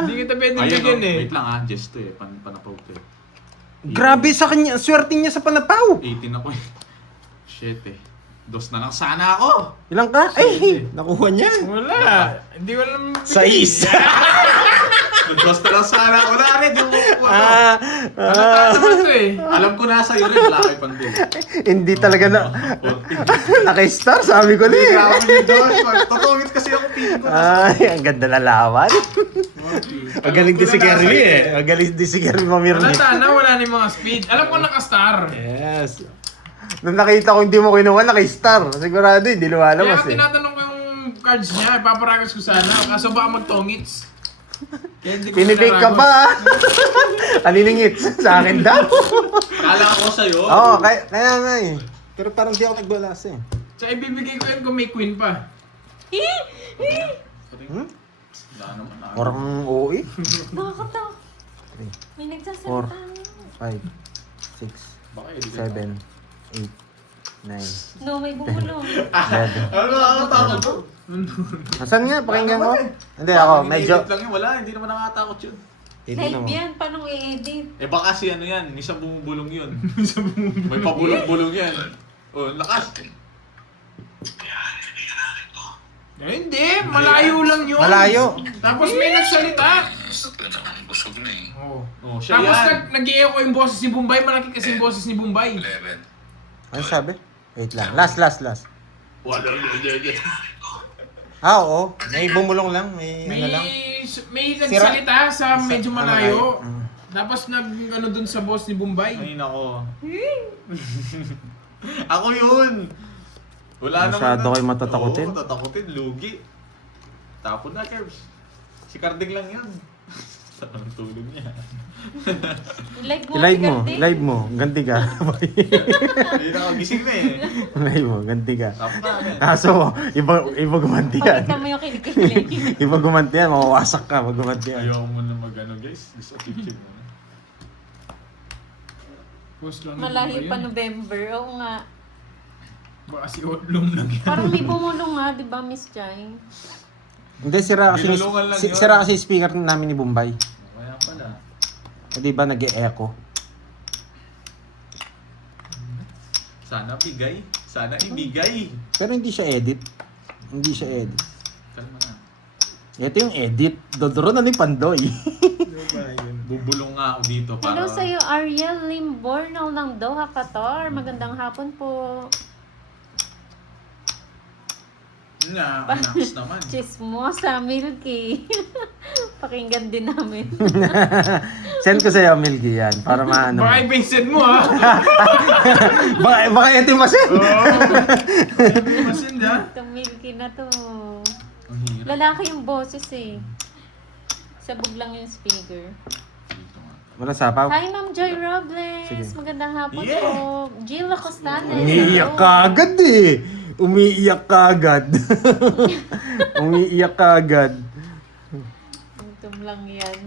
Hindi kita pwedeng Ayun, bigyan oh, eh. wait lang just to eh, panapaw to eh. Grabe sa kanya, swerte niya sa panapaw. 18 ako eh. Shit eh. Dos na lang sana ako. Ilang ka? Ay, nakuha niya. Wala. Hindi ko alam. Sa isa. Dos na lang sana ako. Wala rin, yung Halata naman to eh. Alam ko nasa iyo rin, wala kayo pandun. Hindi talaga na... Naka-star, sabi ko na eh. Grabe yung dos. Tutungit kasi ako piling ko. Ay, ang ganda na lawan. Magaling din si Kerly eh. Magaling din si Kerly mamirni. Halata na, wala na yung mga speed. Alam ko nakastar. Yes. Nung nakita ko hindi mo kinuha, naka-star. Sigurado, hindi Kaya lumalabas nga eh. tinatanong ko yung cards niya, ipaparagas ko sana. Kaso baka magtongits. Kaya hindi ko Pinipig ka pinaragos. pa ah. Aniningit sa akin daw. Kala ko sa'yo. Oo, kaya nga eh. Pero parang di ako nagbalas eh. Tsaka ibibigay ko yan kung may queen pa. Hmm? Wala naman na. Parang oo eh. Nakakatakot. 3, May 4, nagsasalita. 5, 6, Baka hindi ka 7, 8, 9, No, may bumulong. 11. Ano nakakatakot to? Nasaan nga? Pakinggan mo? Hindi ako, medyo... Edit lang yun, wala. Hindi naman nakakatakot yun. Hindi Live naman. yan, paano i-edit? Eh baka si ano yan, isang bumubulong yun. May pabulong-bulong yan. Oh, lakas. Eh, hindi, malayo lang yun. Malayo. Tapos may nagsalita. Busog na eh. Oo. Oh, siya Tapos yan. nag-i-echo yung boses ni Bombay, malaki kasi yung boses ni Bombay. 11. Ano sabi? Wait lang. Last. Wala. Ah, oo. May bumulong lang. May May, ano lang. may nagsalita sa medyo ano malayo. malayo. Tapos ano dun sa boss ni Bombay. Ay, nako. Ako yun. Wala naman. Masyado kayo matatakotin. Oo, matatakotin. Lugi. Tapon na, Kerbs. Si Carding lang yan. Sarap ang tulog niya. I-live mo. Ganti ka. Ayun ako, gising na eh. Live mo, ganti ka. Tapon na agad. Kaso, iba gumanti yan. Pakita mo yung kilikili. Iba gumanti yan, mawawasak ka pag gumanti yan. Ayoko muna mag-ano guys. Gusto chip-chip muna. Boss lang ni Malayo Bombay pa yun. November. Oo nga. Baka si Otlong lang yan. Parang may bumulong nga, di ba, Miss Jai? Hindi, sira kasi, Binulungan lang yun. sira kasi speaker namin ni Bombay. Kaya pala. Di ba nag-e-echo? Sana bigay. Sana ibigay. Pero hindi siya edit. Hindi siya edit. Kalma na. Ito yung edit. Dodoro na ni Pandoy. Bubulong nga ako dito para... Hello sa'yo, Ariel Limbornal ng Doha, Qatar. Magandang hapon po. Nga, relax naman. Chismosa, Milky. Pakinggan din namin. Send ko sa'yo, Milky, yan. Para maano. Baka iba yung send mo ha. baka itimasin. Masin ha. Itong Milky na to. Ang hirap. Lalaki yung boses eh. Sabog lang yung speaker. Dito nga. Wala sapaw. Hi, Ma'am Joy Robles. Sige. Magandang hapon Yeah. po. Gila Costanes. Umiiyak ka agad eh. Umiiyak ka agad. Umiiyak ka agad. Itom lang yan.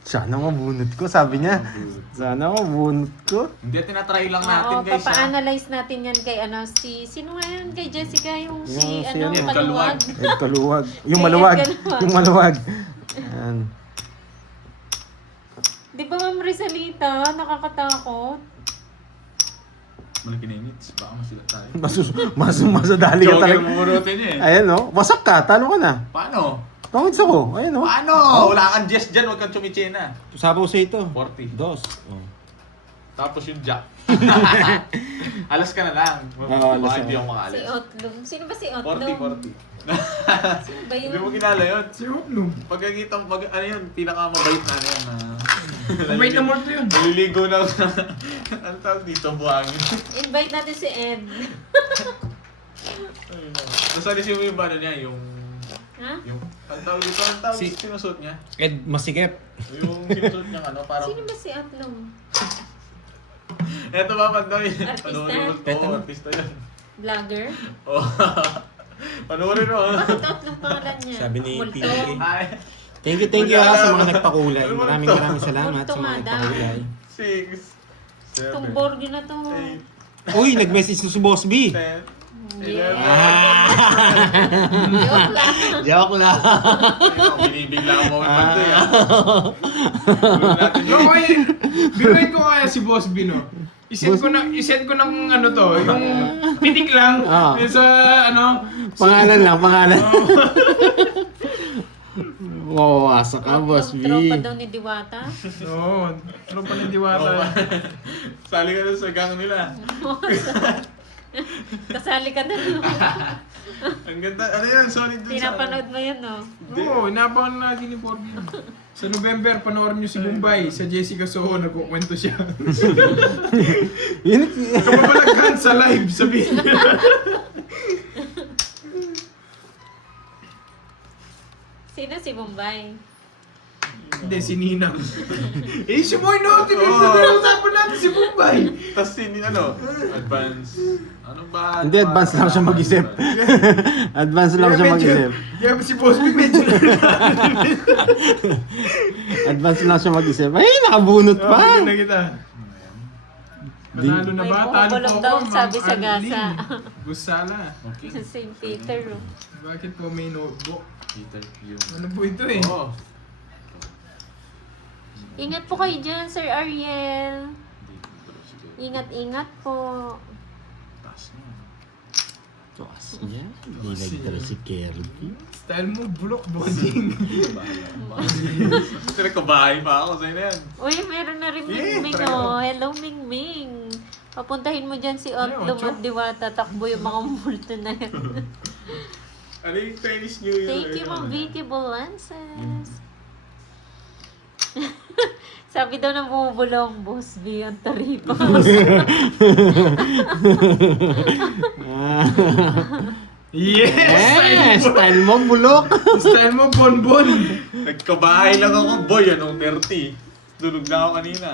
Sana mabunot ko, sabi niya. Sana mabunot ko. Hindi, tinatry lang natin Oo, guys. ha? papa-analyze natin yan kay sino nga yun? Kay Jessica, yung si si ano, Ed Kaluwag. Ed Kaluwag. Yung Kay maluwag. Ed Kaluwag. Yung maluwag. Ayan. Di ba Ma'am Rizalita? Nakakatakot. Malaki na yung hits. Baka masila tayo. Masadali ka Joker talaga. mumunutin niya eh. Ayan o. Wasak ka. Talo ka na. Paano? Tungits ako. Ayan o. Paano? Wala kang Jess dyan. Huwag kang chumichena. Sabaw sa ito. 40. Dos. Oh. Tapos yung Jack. Alas ka na lang. alas Baka na. hindi ako Si makaalas. Otlum. Sino ba si Otlum? 40. Sino ba Hindi yun? mo kilala yun. Si Otlong. Pagkakita mo, ano yun, pinakamabait na ano yan. Mabait na morto yun. Naliligo na ano tawag dito, buhangin. Invite natin si Ed. Tapos alisin mo yung ano niya, yung... Ha? Yung, ang tawag dito, ang tawag sinusuot niya. Ed, masikip. Yung sinusuot niya ano, parang... Sino ba si Otlum? Eto ba, Pandoy? Artista? Panoorin mo to. Artista yan. Vlogger? Oh. Panoorin mo. Bakit Outlook pangalan niya? Sabi ni Multo. Pinky. Ay. Thank you sa mga nagpakulay. Ano ba Maraming ito? maraming salamat sa mga Multo nga daw. nagpakulay. 6, 7, Itong Borgyo na to. 8, Uy, nag-message to si Boss B. 10, Yeah. 11. Joke lang. Joke lang. Binibigla mo ang Pandoy, ah. Gawin natin No, yun. kaya, biruin ko kaya si Boss B, no? Isend ko ng ano to, yung pitik lang. Ah. Yung sa ano. Pangalan lang, pangalan. Wow, asa ka, Boss B. Tropa daw ni Diwata. Oo, ano pa ng Oo, Diwata. Sali ka dun sa gang nila. Kasali ka na. Ang ganda. Ano yan? Solid dun sa... Pinapanood mo yun, no? Oo, inabangan natin ni Borgin. Sa November, panoorin nyo si Bombay. Sa Jessica Soho, nagkukwento siya. Yun, Kapabalaghan sa live, sabihin niya. Sino si Bombay? Hindi, si Ninang. Eh, si Boy Naughty, pinag-usapan natin si Bombay. Tapos ano? Advance. Ano ba? Hindi, advance lang siya mag-isip. Advance lang siya mag-isip. Kaya si Boss B medyo Advance lang siya mag-isip. Ay, nakabunot pa. na kita. Manalo na May ba? Talo bumabulong po daw, ako, sabi Ma'am sa gasa. Arlene. Gusala. Okay. Sa St. Peter, oh. Bakit po may notebook? Peter yung... Ano po ito eh? Oo. Ingat po kayo dyan, Sir Ariel. Ingat-ingat po. Taas mo. Tuwas niya. Nilag si Kirby. Style mo, bulok, bonding. Kasi nagkabahay pa ako sa'yo na yan. Uy, meron na rin Yeah, Mingming, try mo. oh. Hello, Mingming. Papuntahin mo dyan si Outlook Ocho. at Diwata. Takbo yung mga multo na yan. Ano yung Chinese New Year? Thank you, Ma'am Vicky Bolances. Sabi daw ng bumubulong, Boss B, ang taripas. Yes! Style mo, bulok. Style mo, bonbon. Nagkabahay lang ako, boy. Anong 30? Tulog na ako kanina.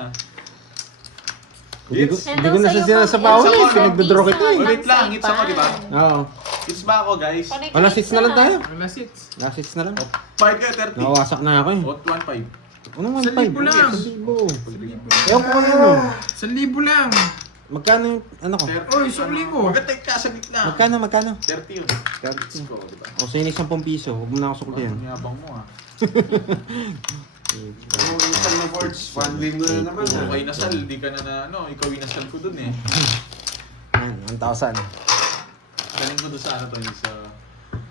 Hindi ko Hello na sa'yo, siya Ma'am sa bawal. Elsa. Pinagdodraw kita eh. Wait lang, hits ako, di ba? Oo. Hits ba ako, guys? Wala 6 na lang tayo. Wala sits. Last 6 na lang. 5 ka, 30. Nawawasak na ako eh. What 1.5? Ano man, 5? 1,000 lang. 1,000. Ewan ko kung ano. 1,000 lang. Magkano yung, ano ko? 30. Oy, 1,000. Maganda ka sa gitna. Magkano? 30 yun. 30. Ko, di ba? O, sa'yo 10 piso. Huwag mo na ako suklihan. Ang yabang mo, ah. Isang na boards, 1 win mo na naman. Puro kayo nasal, di ka na ano, ikaw inasal ko dun eh. 1,000. Galing ko dun sa ano to, yung sa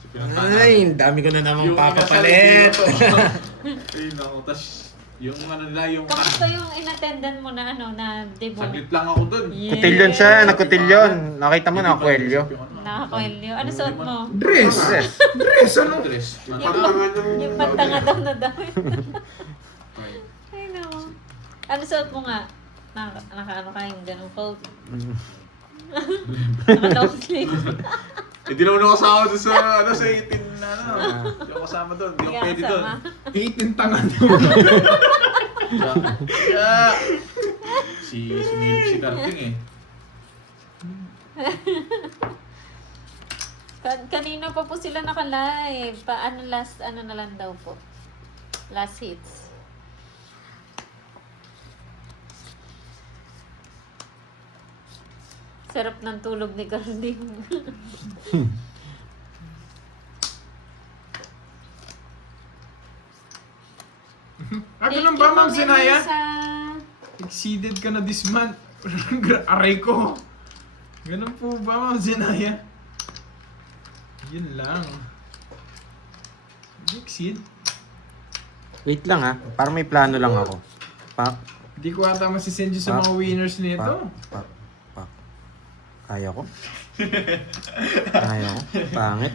pinuntahan Ay, namin. ang dami ko na namang Yung papapalit. inasal, hindi na to. Ayun ako, tas yung ano nila, yung Kamusta yung inattendan mo na ano, na demo? saglit lang ako dun. Kutilyon siya, nagkutilyon. Nakita mo na, kwelyo. Nakakoelyo. Ano suot mo? Dress. Dress, ano? Dress. Yung pantanga daw na daw. Ay, no. Ano suot mo nga? Naka-ano ka yung ganong coat? Naka-long sleeve. Hindi naman ako kasama dun sa, ano, sa 18 na ano. Hindi ako kasama dun, hindi ako pwede dun. 18 tangan. Yeah. Sumilip si Karting eh. Kanina pa po sila naka-live. Paano last, ano na lang daw po? Last hits. Sarap ng tulog ni Carding. Ganun ba, Ma'am Zenaya? Exceeded ka na this month. Aray ko. Ganun po ba, Ma'am Zenaya? Yun lang. Exceed? Wait lang ha. Parang may plano lang ako. Pak, Hindi ko ata masisend yun sa mga winners nito. pak. Kaya ko? Kaya ko? Pangit.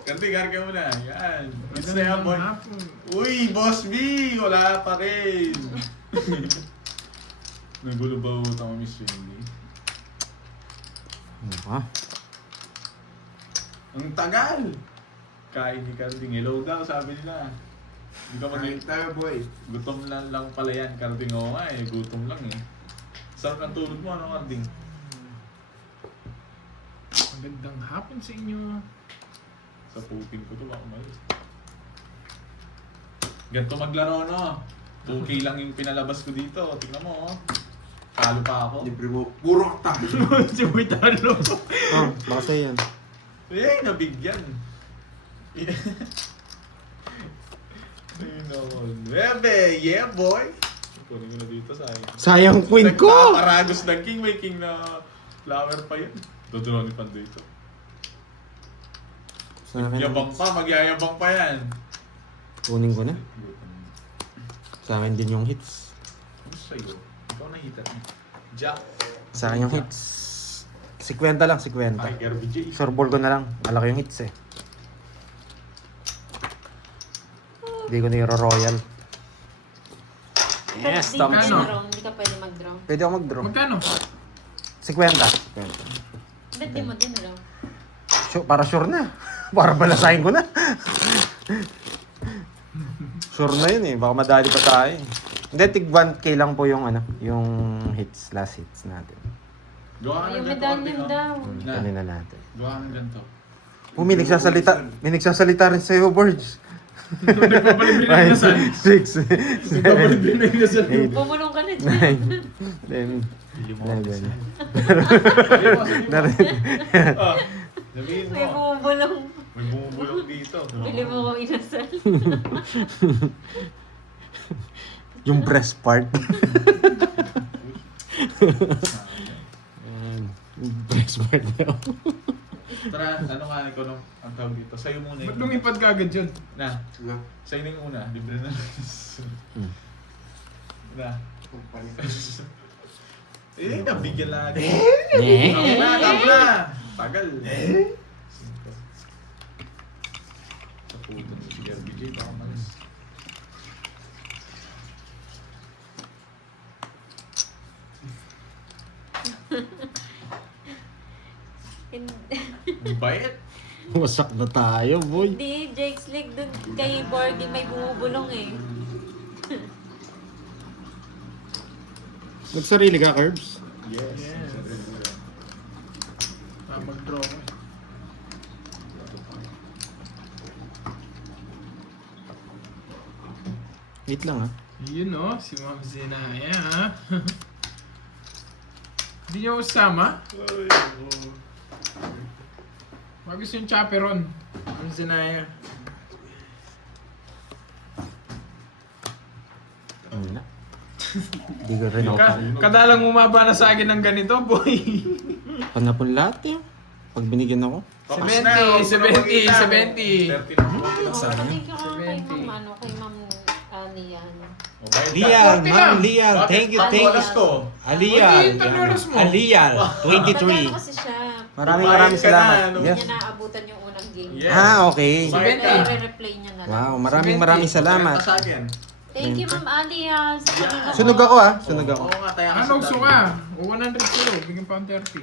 Karting, garga mo na. Yan. It's na Magandang yan, boy. hapon. Uy, Boss B! Wala pa rin. Nagulo ba utang mo, Miss Wendy? Ano ba? Ang tagal! Kain ni Karting. Hello daw, sabi nila. Hindi ka mag Kain tayo, boy. Gutom lang pala yan, Karting. Oo nga eh, gutom lang eh. Sarap ng tulog mo, ano, Arding? Magandang hapon sa inyo. Sa puping ko to, baka umalis. Ganito maglaro, no? 2K lang yung pinalabas ko dito. Tingnan mo, oh. Talo pa ako. Libre mo. Puro talo. Si Boy Talo. Oh, baka sa'yo yan. Eh, nabigyan. Ayun ako. 9, yeah boy! Kunin ko na dito, sayang. Sayang queen ko! Nagpaparagos ng king, may king na flower pa yun. Doon ni Pandoy ito. Sa akin, Yabang pa, magyayabang pa yan. kunin ko na. Sa akin din yung hits. Ano sa'yo? Ikaw na hitter. Jack. Sa akin yung hits. 50 lang, 50. Ay, RBJ. Sure ball ko na lang. Malaki yung hits eh. Hindi ko niro-royal. Yes, Pero tama. di Ano? ka draw, hindi ka pwede mag-draw. Pwede ako mag-draw. Magkano? 50. Ba't di mo din draw? Sure, para sure na. Para balasahin ko na. Sure na yun eh. Baka madali pa tayo eh. Hindi, tig 1K lang po yung ano, yung hits, last hits natin. Gawa ka Yung ng ganito, medallion Arding, daw. Na. Kanina natin. Gawa ka ng ganito. May nagsasalita rin sa'yo, Borge. Nagpapalibre na inasal. 6, 7, Nagpapalibre na inasal. 8, Bumulong ka na dyan. 9, 10, 11. Ah, sabihin May mo. bumulong. May bumubulong dito. Bili mo kong inasal. Yung breast part. Ayan. Yung breast part daw. Tara, ano nga ko nung ang tawag dito? Sa'yo muna Ba't yung... lumipad ka agad yun? Na, Na. sa'yo na yung una. Libre na. Na. Eh, nabigyan lagi. Eh? Tama na! Tagal. Sa puto si RBJ, baka malis. Ang bait. Wasak na tayo, boy. Hindi, Jake's League dun kay Borgie may bumubulong eh. Nagsarili ka, Curbs? Yes. Mag-draw ko eh. Wait lang ah. Yun o, si Ma'am Zenaya ha. Hindi niyo ako kasama? Baka gusto yung chaperon. Ma'am Zenaya. Ano na? Hindi ko rin ako. Kadalang umaba na sa akin ng ganito, boy. Panapon lahat eh. Pag binigyan ako. 70, 70. 30 na po. Thank you kay Ma'am, ano, kay Ma'am Lian. Lial, Konti Ma'am lang. Lial, thank you, thank you. ko. Alial, Konti, tanolas mo. Alial, Nagano 23. kasi siya. Maraming Kumain ka salamat. na, Hindi Yes. niya naabutan yung unang game. Yes. Ah, okay. Kumain ka. I-replay niya na lang. Wow, maraming salamat. Sa akin. Thank you, Ma'am Alia. Sa kanina Sunog ako ah, sunog ako. Oo nga, tayo Ano, gusto ka? O 100 kilo, bigyan pa ang 30.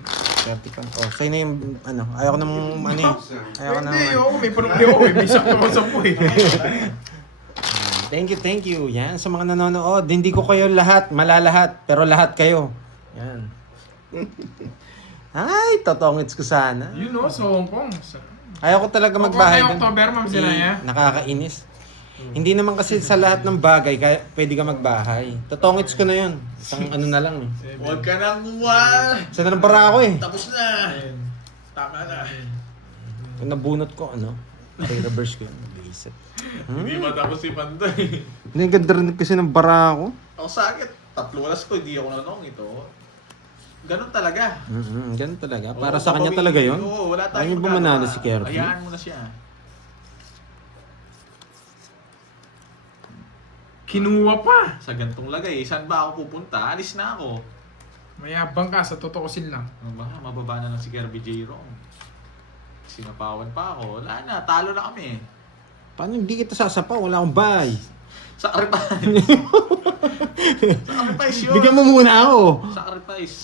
30 pa. Oh, sa'yo na yung ano, ayaw ko nang ano eh. Ayaw ko nang Hindi, ako may panuli ako eh. May sakto ko sa po eh. Thank you. Yan, sa mga nanonood. Hindi ko kayo lahat, malalahat, pero lahat kayo. Yan. Ay, totongits ko sana. Yun o, sa Hong Kong. Ayaw ko talaga magbahay October, dun. October, Ma'am Zenaya. Nakakainis. Hindi naman kasi sa lahat ng bagay kaya pwede ka magbahay. Totongits ko na yun. Isang ano na lang eh. Huwag ka nang umuha. Sana nang para ako eh. Tapos na. Tama na. Kung nabunot ko, ano, reverse ko yun. Bisit. Hindi ba tapos si Pandoy? Hindi ang ganda rin kasi ng bara ako. Ako sakit. 3 oras ko, hindi ako nanong ito. Ganun talaga. Ganun talaga. Para Oo, sa kanya papamili. talaga yun. Oo, wala Ayaw niyo tayong ba manalo si Kervin? Hayaan mo na siya. Kinuha pa. Sa gantong lagay, saan ba ako pupunta? Alis na ako. Mayabang ka, sa totokosin lang. Mababa na lang si Kirby J. Rong. Sinapawan pa ako. Wala na, talo na kami. Paano hindi kita sasapa? Wala akong bahay. Sacrifice. Sacrifice yun. Bigyan mo muna ako. Sacrifice.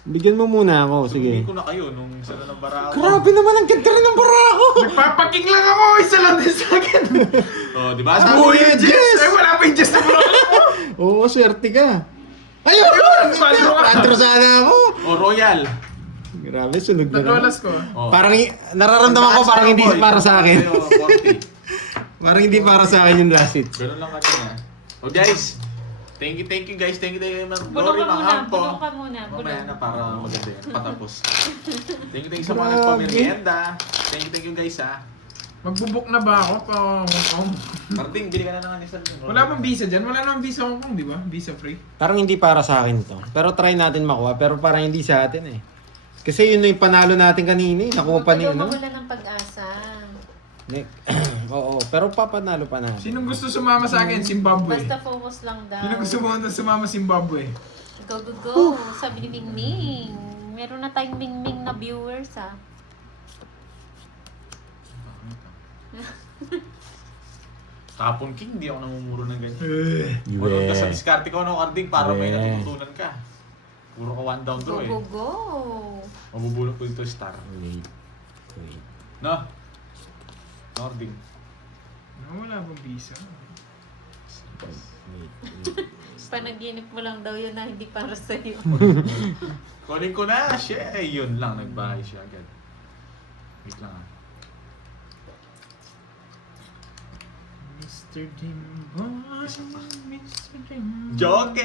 Bigyan mo muna ako. Sumili Sige. ko na kayo nung isa na ng bara ako. Grabe naman, ang ganda rin ng bara ako. Nagpapaking lang ako, isa lang din sa akin. Oh, di ba? Uy, Sabi Jess! Ay, wala pa yung Jess na pala. Oo, swerte ka. Ayun! Quadro ka. 4 sana ako! O, Royal. Grabe, sunog na Tatlo naman. alas ko. O. Parang nararamdaman ko parang hindi para sa akin. Sa'yo, 40. Parang hindi para sa akin yung last hit. Ganun lang kanina. O guys, thank you guys. Thank you, Ma'am Bulong Glory, ka Mang muna. Hampo. Bulong ka muna. Mamaya na para maganda yan. Patapos. Thank you sa mga Grabe. nagpamerienda. Thank you guys ha. Magbubuk na ba ako pa Hong Kong? Marting, bili ka na ng isang. Wala bang visa dyan? Wala namang visa Hong Kong, di ba? Visa free. Parang hindi para sa akin to. Pero try natin makuha. Pero parang hindi sa atin eh. Kasi yun na yung panalo natin kanina eh. Nakuha pa ni Huwag ano. mawala ng pag-asa. Oo, pero papanalo pa natin. Sinong gusto sumama sa akin? Zimbabwe. Basta focus lang daw. Sino gusto mo na sumama Zimbabwe? Go, go, go. Sabi ni Mingming. Meron na tayong Mingming na viewers ah. Tapon King, hindi ako namumuro ng ganyan. Eh. Wala ka sa diskarte ko, ano, Carding, para may Yeah. natutunan ka. Puro ka one down Go, draw eh. go, go. Mabubulok ko dito star. Wait. No? Nording. Wala bang visa? Panaginip mo lang daw yun na hindi para sa'yo. Kunin ko na siya. Eh, yun lang. Nagbahay siya agad. Wait lang ah. Mr. Dimboy, Mr. Dimboy. Joke!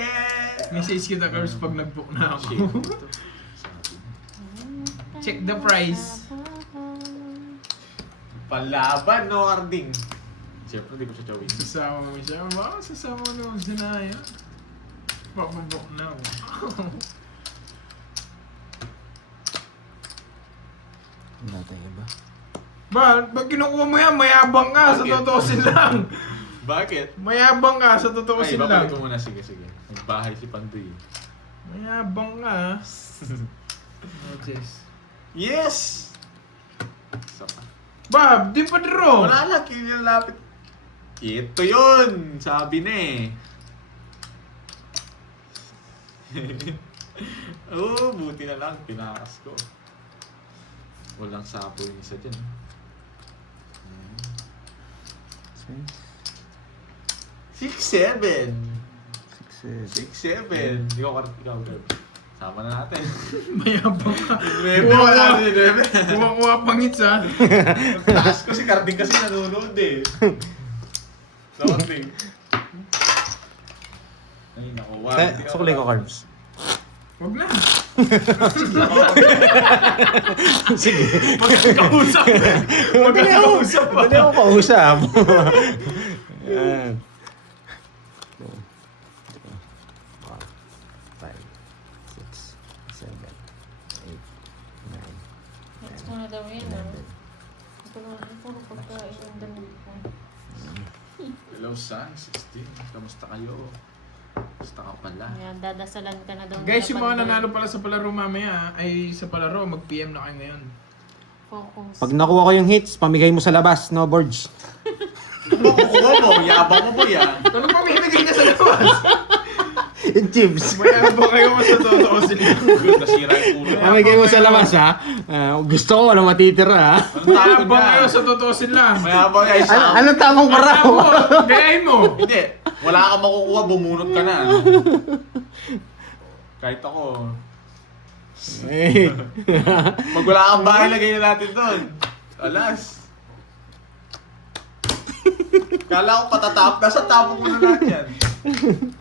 Message kita, Carbs, pag nag-book na Shit. ako. Ito. Sabi. Check the price. Palaban, no, Carding? Siyempre, hindi ko siya chawin. Sasama mo siya. Wow, sasama mo naman si Naya. Pag-book na ako. Wala tayo ba? Ba't kinukuha mo yan? Mayabang ka, sa Bakit? totoosin lang. Bakit? Mayabang ka, sa Ay, totoosin lang. babalik ko muna. Sige. Nagbahay si Pandoy. Mayabang ka. Notice. Yes! Isa pa. Bob, di pa draw. Wala lang, kinilapit. Ito yun! Sabi na eh. Oo, buti na lang. Pinakas ko. Walang sapo yung isa dyan. 6-7. 6-7. Ikaw, sama na natin. Mayabang ka. 9 wala si 9. Kuha-kuha pangits ha. Taas ko si Carding kasi nanonood eh. Carding. Ay, naku. Sukli ko, Carbs. Huwag na. Sige. Magkakausap. Magkakausap pa. Dali ako kausap. Yan. 2, 4, 5, 6, 7, 8, 9, Next mo na daw yan ah. Puro pagkain ang damit ko. Hello, son. 16. Kamusta kayo? Kamusta ka pala? Ayan, dadasalan ka na daw. Guys, yung mga nila, nanalo pala sa palaro mamaya, ay sa palaro, mag-PM na kayo ngayon. Focus. Pag nakuha ko yung hits, pamigay mo sa labas, no, Borge? Makukuha mo. Yabang mo boy ah. Ano pa may na sa labas? Yung chips. Mayabang kayo sa totoosin lang. Good, nasira yung ulo. Pamigay mo sa labas, ha? Gusto ko, wala matitira, ha? Anong tapon Mayabang kayo niya? sa totoosin lang. Mayabang niya isa. Anong tamang paraw? Ano mo? Gayahin mo. Hindi. Wala kang makukuha. Bumunot ka na. Kahit ako. Eh. Pag wala kang bahay, lagay na natin doon. Alas. Kala ko patatap. Nasa tapon mo na lahat yan.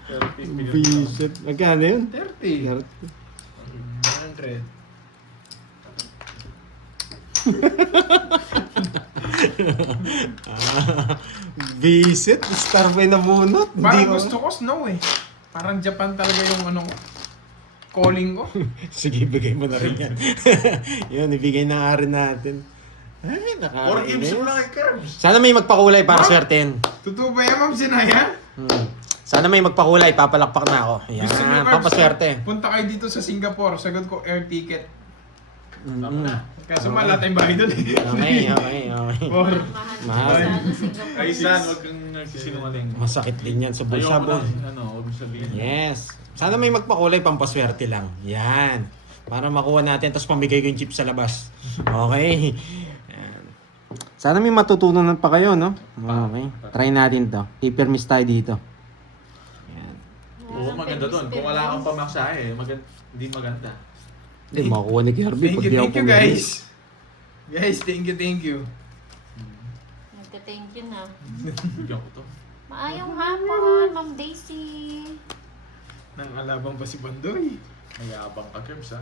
Pero 15 minutes. Bisit. Magkano yun? 30. 100. Visit? Star ba na bunot? Parang gusto ko snow eh. Parang Japan talaga yung ano ko. Calling ko. Sige, bigay mo na rin yan. Yun, ibigay na nga rin natin. Ay, 4 games mo nakakainis. lang kay Curbs. Sana may magpakulay para swertein. Totoo ba yan, Ma'am Sinaya? Sana may magpakulay, papalakpak na ako. Yan, Gusto nyo, Carbs, papaswerte. punta kayo dito sa Singapore. Sagot ko air ticket. Tama na. Kaso wala tayong bahay doon eh. Okay. Or, Mahal. Sana Singapore. Ay, San, huwag kang nagsisinungaling. Masakit din yan sa bulsa, Ayoko boy. na, huwag mo sabihin. Yes. Sana may magpakulay, pampaswerte lang. Yan. Para makuha natin, tapos pamigay ko yung chip sa labas. Okay. Yan. Sana may matutunan pa kayo, no? Okay. Try natin to. Hypermiss tayo dito. Yan. Oo, Huwag maganda doon. Kung wala kang pamaksahe, hindi maganda. Hindi, makukuha ni Kirby Thank pag you, di ako thank you pumili. guys. Guys, thank you. Nagte-thank you na. Bigyan ko to. Maayong hapon, Ma'am Daisy. Nang alabang pa si Bandoy. Mayabang ka, Kerbs, ha?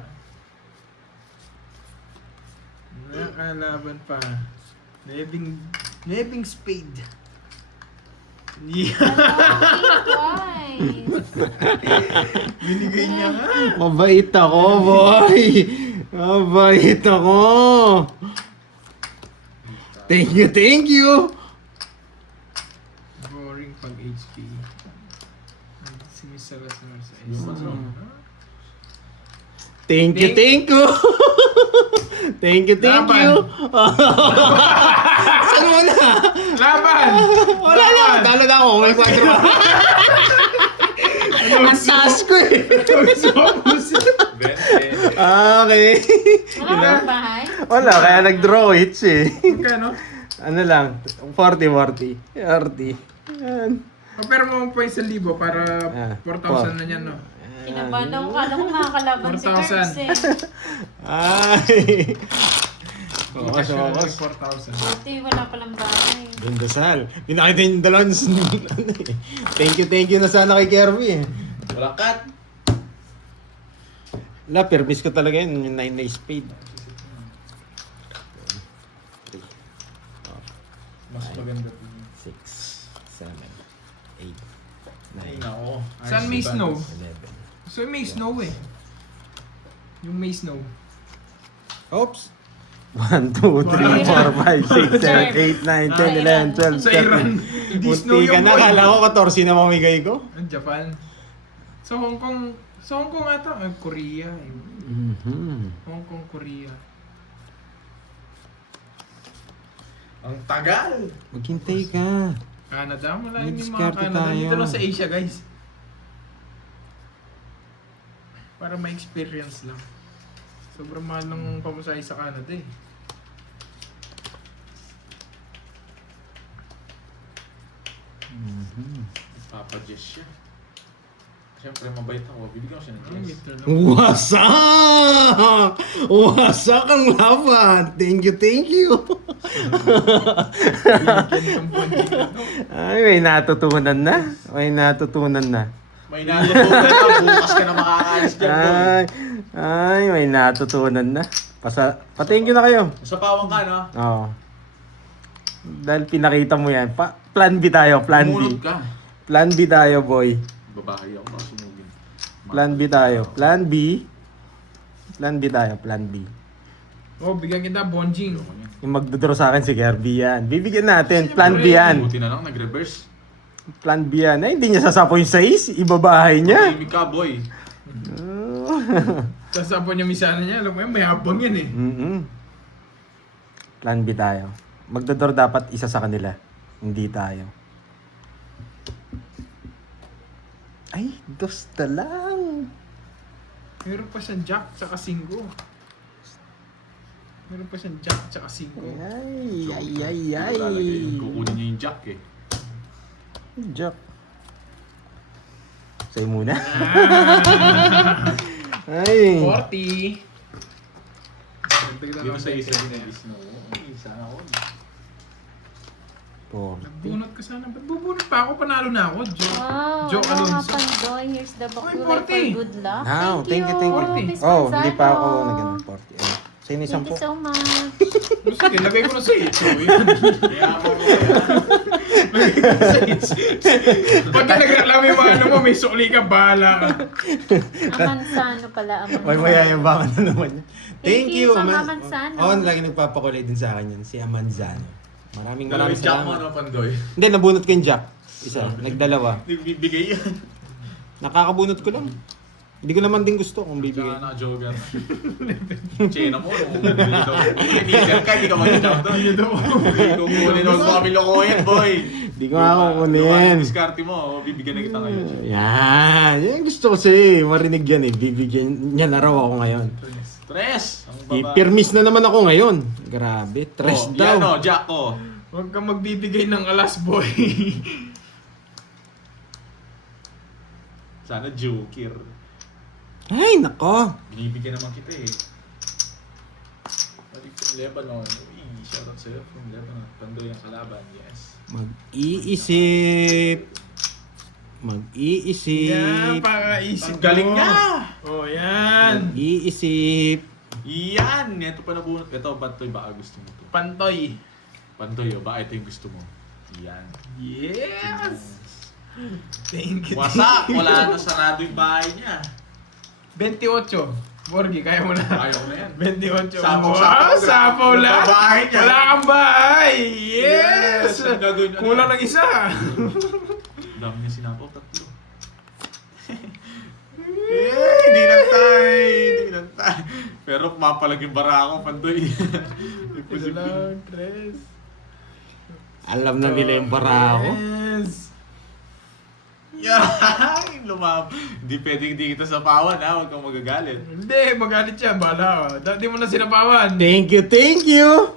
Nakalaban pa. Nebing spade. Yeah. Twice. Binigay niya nga. Mabait ako, boy! Mabait ako! Thank you! Boring pag HP. Si Mr. Rasmar sa Thank you! Thank you! Laban. Saan mo na? Laban! Wala na! Talo na ako! May kwatro pa. Ang taas ko eh! 20. Okay. Wala kang bahay? Wala, kaya nag-draw hits eh. Magkano? Ano lang, 40. Yan. Pero mo pa 1,000 para Ah, 4,000 na yan, no? Kinabahan ako. Kala ko makakalaban si 4,000. Kerbs eh. Ay! Bukas Focus, na focus. 4,000. Buti wala palang bahay. Bundasal. Pinakita yung dalawang Thank you na sana kay Kirby eh. Wala cut. Wala, permis ko talaga yun, yung 9 na spade. Mas maganda to. 6, 7, 8, Ay, 9, nako. Saan may snow? 11. So may snow eh. Yung may snow. Oops! 1, 2, 3, 4, 5, 6, 7, 8, 9, 10, 11, 12, Sa Iran, hindi snow Munti ka yung na, boy. kala ko 14 na mamigay ko. Ang Japan. Sa Hong Kong ata. Korea. Hong Kong, Korea. Ang tagal. Maghintay ka. Canada, malayo May yung mga diskarte Canada. tayo. Dito lang sa Asia, guys. Para ma-experience lang. Sobrang mahal ng pamasahe sa Canada eh. Papa Jess siya. Siyempre, mabait ako. Bibigyan ko siya ng Ang Jess. gito lang. Wasak! Wasak ang laban! Thank you! Binigyan ng bonding na to. Ay, may natutunan na. May natutunan na. Bukas ka na makakaalis dyan, boy. Ay, may natutunan na. Pa-thank you na kayo. Sa pawang ka, no? Oo. Dahil pinakita mo yan. Plan B tayo, plan Umunod B. ka. Plan B tayo, boy. Babahay ako, masunugin. Plan B tayo. Plan B. Plan B tayo, plan B. Oh, bigyan kita bonjing. Yung magdodraw sa akin si Kirby yan. Bibigyan natin. Plan B yan. Buti na lang, nag-reverse. Plan B yan. Ay, hindi niya sasapo yung 6. Ibabahay niya. Tahimik ka, boy. Sasapo niya misana niya. Alam mo yun, may habang yan eh. Plan B tayo. Magdodraw dapat isa sa kanila. Hindi tayo. Ay, dos na lang. Meron pa siyang jack tsaka singgo. Meron pa siyang jack tsaka singgo. Ay. Kukunin niya yung jack, eh. Jack. Sa'yo muna. Ay. 40. Dagdagan Dito lang sa isa natin. din is no. Isa ako. Nagbunot ka sana. Ba't bubunot pa ako? Panalo na ako. Wow, Joke ano nga Alonso. Pandoy? Here's the Oy, bakulay for 40. good luck. Wow, thank you. 40. Miss Oh, hindi pa ako Manzano. nag-ano 40. Ayun. Sa'yo ni Thank you 10. so much. Sige, lagay ko na sa ito. Yan. Kaya ako Pagka nagreklamo yung mga ano mo, may sukli ka, bahala ka. Amansano pala. May mayayabangan na naman yan. Thank you, Ma'am Amanzano. Oo, lagi nagpapakulay din sa akin yan. Si Amanzano. Maraming Dalawang jack mo, salamat. ano, Pandoy? Hindi, nabunot ko yung jack. Isa, nagdalawa. Hindi bibigay yan. Nakakabunot ko lang. Hindi ko naman din gusto kung bibigay. Tsaka naka-joker. Chena mo, kung nag-leader ka, hindi ka mag-jump doon. Kung kunin mo kami lokohin, boy. Hindi ko nga kukunin. Diskarte mo, bibigyan na kita ngayon. Yan. Yan gusto ko kasi marinig yan eh. Bibigyan niya na raw ako ngayon. Tres! Ang baba. Permis na naman ako ngayon. Grabe. Tres Oh, daw. Yan o, jack ko. Huwag kang magbibigay ng alas, boy. Sana Joker. Ay, nako. Binibigyan naman kita eh. Balik from Lebanon. Uy, shoutout sa'yo from Lebanon. Pandoy ang kalaban, yes. Mag-iisip. Yan, Mag-iisip. pakaisip Ang galing mo. niya! Oh, yan. Mag-iisip. Yan! Ito pa nabunot. Ito, Pantoy, baka gusto mo to. Pantoy. Pantoy, baka ito yung gusto mo. Yan. Yes! Thank you. Wasak! Wala na sarado yung bahay niya. 28. Borgi, kaya mo na. Ayaw na yan. 28. Sapaw, Wow, sapaw. sapaw lang. Bahay niya. Wala kang bahay. Yes! Ang gagawin niya. Kulang ng isa. Ang dami niya sinapaw, 3. Hindi nantay. Pero mapalag yung bara ako, Pantoy. Ito lang, tres. Alam na nila yung bara ako. Yes. Yan! Hindi pwedeng di kita sapawan ha, huwag kang magagalit. Hindi, magalit siya. Bahala ka. Dati mo na sinapawan. Thank you, thank you.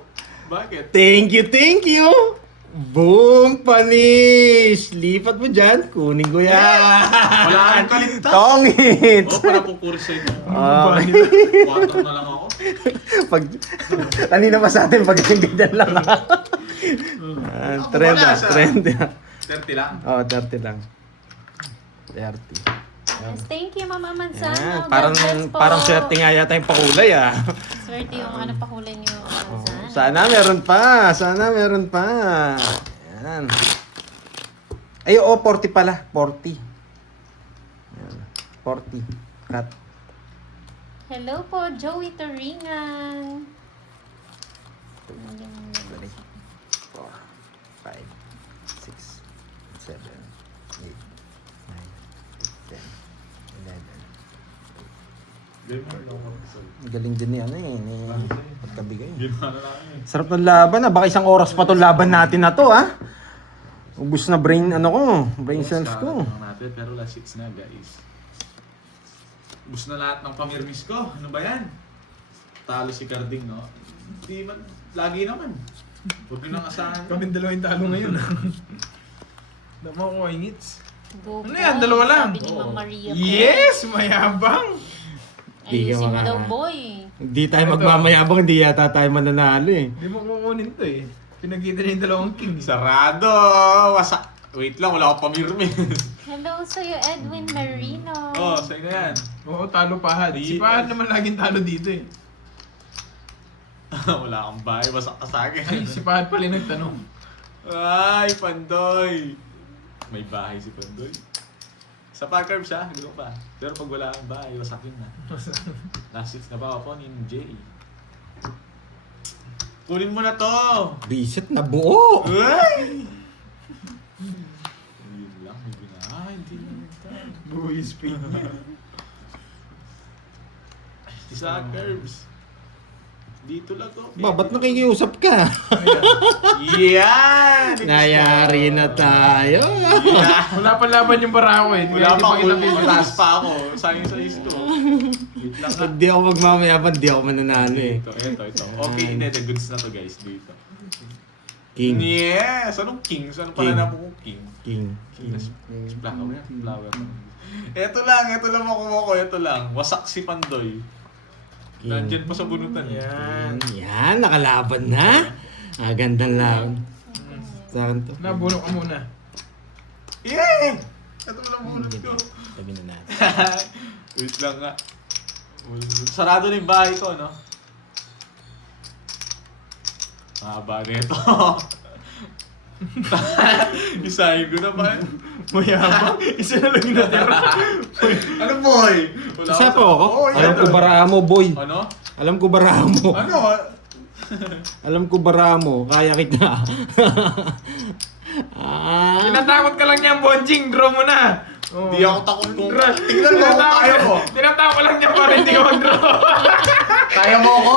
Bakit? Thank you, thank you. Boom, panis. Lipat mo dyan. Kunin ko yan. Wala kang kaligtas. Tongit. Oo, para pupuri sa inyo. Okay. 4 na lang ako. Kanina pa sa atin, pag ganyan lang. Trend wala ah, sa- trend. 30 lang. Oh, 30 lang. 30. Yes, thank you, Mama Manzano. Yan, God parang bless po. parang swerte nga yata yung pakulay ah. Swerte yung ano pakulay niyo, Mama Manzano. Sana meron pa, sana meron pa. Yan. Ay, 40 pala, 40. Yan. 40. Cut. Hello po, Joey Turingan. 3, 4, 5, 6, 7, 8, 9, 10, 11. Ang galing din ni ano eh, ni pagkabigay. Ginawa na namin eh. Sarap ng laban ah, baka isang oras pa 'tong laban natin na to ah. Ubus na brain ano ko, brain cells ko. Natin, pero last 6 na guys. Ubus na lahat ng pamirmis ko. Ano ba yan? Talo si Carding, no? Hindi man. Lagi naman. Huwag nyo nang asahan. Kaming dalawang talo ngayon. Dama ko ingits. Go Ano boy, yan, dalawa lang? Sabi ni Ma'am Maria. Yes! Mayabang! Ayusin mo Di ka daw, maka- boy. Hindi tayo magmamayabang, hindi yata tayo mananalo eh. Hindi mo kukunin to eh. Pinagkita na yung dalawang king. Sarado! Wasak! Wait lang, wala akong pamirmis. Hello sa'yo, Edwin Marino. Oh, sa'yo na yan. Oo, talo Pahad. Si Yes. Pahad naman laging talo dito eh. Wala akong bahay, wasak ka sa Ay, akin. si Pahad pala yung nagtanong. Ay, Pandoy! May bahay si Pandoy. Sa Packerb siya, gusto pa. Pero pag wala kang bahay, wasakin na. Last 6 na ba ako ni Jay? Kunin mo na to! Bisit na buo! Ay! Yun lang, may binahay. Hindi naman tayo. Buhay speed niya. Sa Curbs. Dito lang to. Ba, ba't nakikiusap ka? Yan! Nayari na tayo. Yeah. Wala pa laban yung barako eh. Wala pa kita ako. Mataas pa ako. Sayang sa is ko. Wait lang nga. Hindi ako magmamayabang, hindi ako mananalo eh. Ito. Okay, hindi. Goods na to guys. Dito. King. Yes! Anong kings? Ano pala King. na po kong king? King. Flower yan. Flower. Ito lang makuha ko. Ito lang. Wasak si Pandoy. King. Nandyan pa sa bunutan. Yan. Yan, nakalaban na. Ah, gandang laban. Saan to? Nabuno ka muna. Yay! Ito lang bunot ko. Tabi na natin. Wait lang nga. Sarado na yung bahay ko, no? Mahaba na ito. Isahin ko na ba? Mayabang. Isa na lang yung natira. Ano boy? Wala Isa sa- po ako. Oo, yan. Alam ko bara mo, boy. Ano? Alam ko bara mo. Ano? Alam ko bara mo. Kaya kita. Ah. Tinatakot ka lang niyan, Bonjing. Draw mo na. Oh. Di ako takot kung... Tingnan mo kung kaya ko. Tinatakot lang niya para hindi ka mag-draw. Kaya mo ako.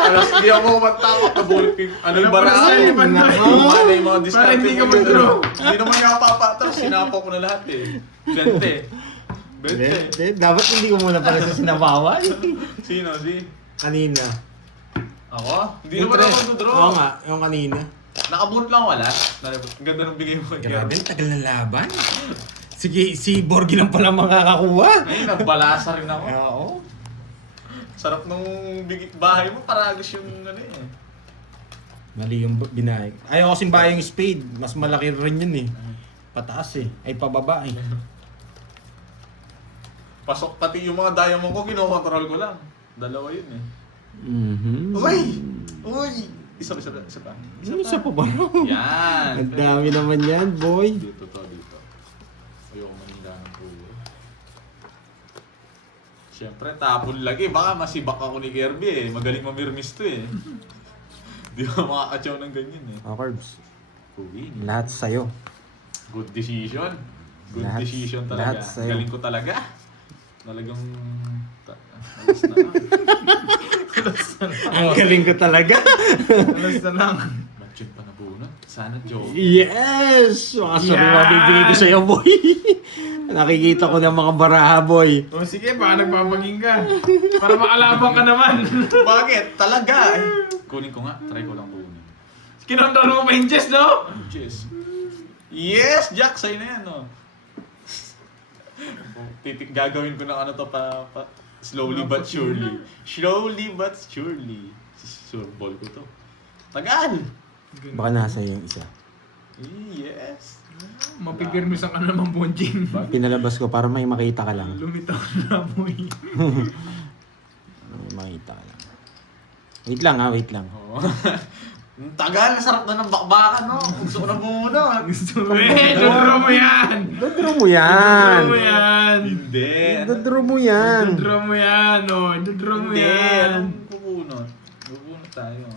Alas, di ako matakot. Nabulit ko yung... Ano yung bara? Wala pa rin, Pandoy. Ano yung mga Para diskarte hindi ka mo mag-draw. yun. Hindi naman niya papatras. Sinapaw ko na lahat eh. 20. 20. Dapat hindi ko muna pala sa sinabawan. Sino? Si? Kanina. Ako? Hindi naman ako nag-draw. Oo nga, yung kanina. Nakabunot lang wala. Ang ganda ng bigay mo. Grabe, tagal na laban. Sige, si Borgi lang pala makakakuha. Ngayon, nagbalasa rin ako. Oo. Sarap nung bahay mo, paragos yung ano eh. Mali yung binay. Ayaw kasing bahay yung spade. Mas malaki rin yun eh. Pataas eh. Ay pababa eh. Pasok pati yung mga diamond ko, kinokontrol ko lang. Dalawa yun eh. Mhm. Uy! Uy! Isa pa. Isa pa ba? Yan! Ang dami naman yan, boy. Dito. Ayoko manila ng pulo. Siyempre, tapon lagi. Baka masibak ako ni Kirby eh. Magaling mamirmis to eh. Di ba makakatsaw ng ganyan eh. Oh, Curbs. Uwi. Lahat sa'yo. Good decision. Good Lahat- decision lahat talaga. sa'yo. Galing ko talaga. Talagang... Alas na lang. Ang galing ko talaga. Alas na lang. Matching pa na bunot. Sana joke. Yes! Makasarap Yan! mabibigay ko sa'yo, boy. Nakikita ko ng mga baraha, boy. O sige, baka nagpapaging ka. Para makalabang ka naman. Bakit? Talaga eh. Kunin ko nga. Try ko lang kunin. Kinontrol mo pa yung chest, no? Cheers. Yes, Jack! Sa'yo na yan, no? Gagawin ko ng ano to slowly but surely. Slowly but surely. Sure ball ko to. Tagal! Baka nasa yung isa. Yes. Mapipirmisan ka na naman, Bonjing. Pinalabas ko para may makita ka lang. Lumitaw na mo eh. May makita ka lang. Wait lang ha, wait lang. Oo. Ang tagal, sarap na ng bakbakan, no? Gusto ko na muna. Gusto mo eh, dodro mo yan! Dodro mo yan! Dodro mo yan! Hindi. Dodro mo yan! Dodro mo yan, oh. Dodro mo Hindi. yan. Anong pupunot? Pupunot tayo.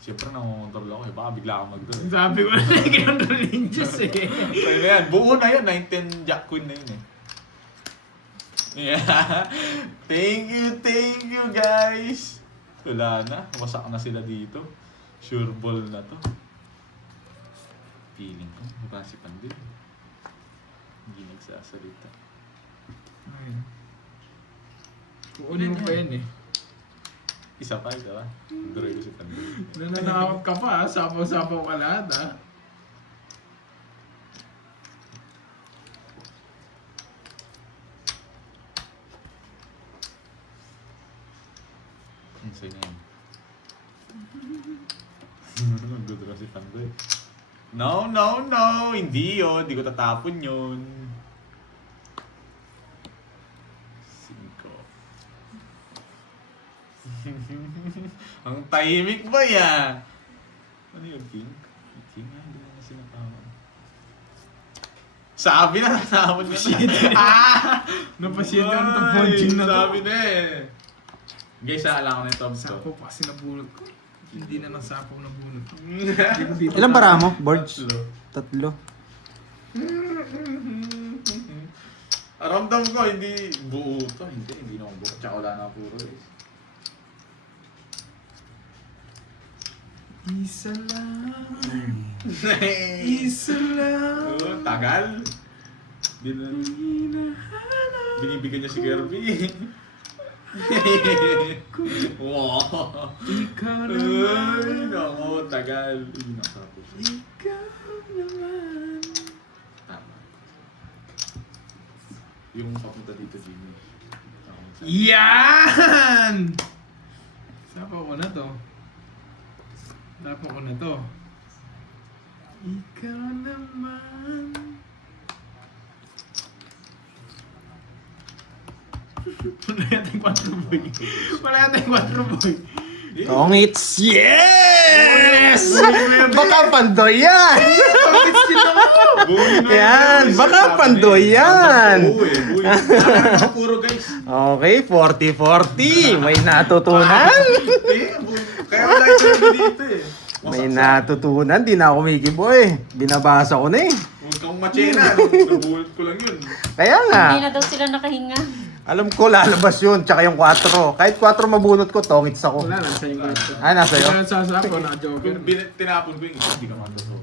Siyempre nangongontrol ako eh. Baka bigla akong mag-draw eh. Sabi ko na kinontrol yung Diyos eh. Kaya na yan. Buo na yan. 9-10 Jack Queen na yun eh. Yeah. Thank you guys. Wala na. Wasak na sila dito. Sure ball na to. Feeling ko. Napasipan din. Hindi nagsasalita. Ayun. Kukunin mo pa yan eh. Isa pa, isa pa. Duray ko si Pandi. Nananakot ka pa, sapaw-sapaw ka lahat ah. Ang sa'yo na yan. Magdudura si Pandoy. No! Hindi yun. Hindi ko tatapon yun. 5. Ang tahimik ba yan? Ano yun, King? King, hindi na sinapawan. Sabi na, natapon ko na. Napasyente ako ng Bonjing na to. Sabi na eh. Guys, alam ko na ito. Sapaw pa kasi nabunot ko. Hindi na nasapaw na bunot ko. Ilang bara mo, boards? 3. Ramdam ko, hindi buo to. Hindi na akong buo. Tsaka wala na puro eh. Isa lang. Isa lang. Oh, tagal. Binibigyan niya si Kirby. Wow. Ikaw Ay, naman. nako, tagal. Hindi nakapos. Ikaw naman. Tama. Yung papunta dito, Jimmy. Yan! Sapaw ko na to. Sapaw ko na to. Ikaw naman. Wala yatang 4 boy. Wala yatang 4 boy. Tongits! Yes! Baka Pandoy yan! Yan, baka Pandoy yan! Puro guys. Okay, 40-40. May natutunan. Kaya wala yung Kirby dito eh. May natutunan. Di na ako Mickey-boy. Binabasa ko na eh. Huwag kang machena. Nabuhol ko lang yun. Kaya nga. Hindi na daw sila nakahinga. Alam ko lalabas yun. Tsaka yung 4. Kahit 4 mabunot ko, tongits ako. Wala lang sa inyo. Ah, nasa iyo? Wala sa sapaw na joker. Kung tinapon ko yung isa, hindi ka matutulog.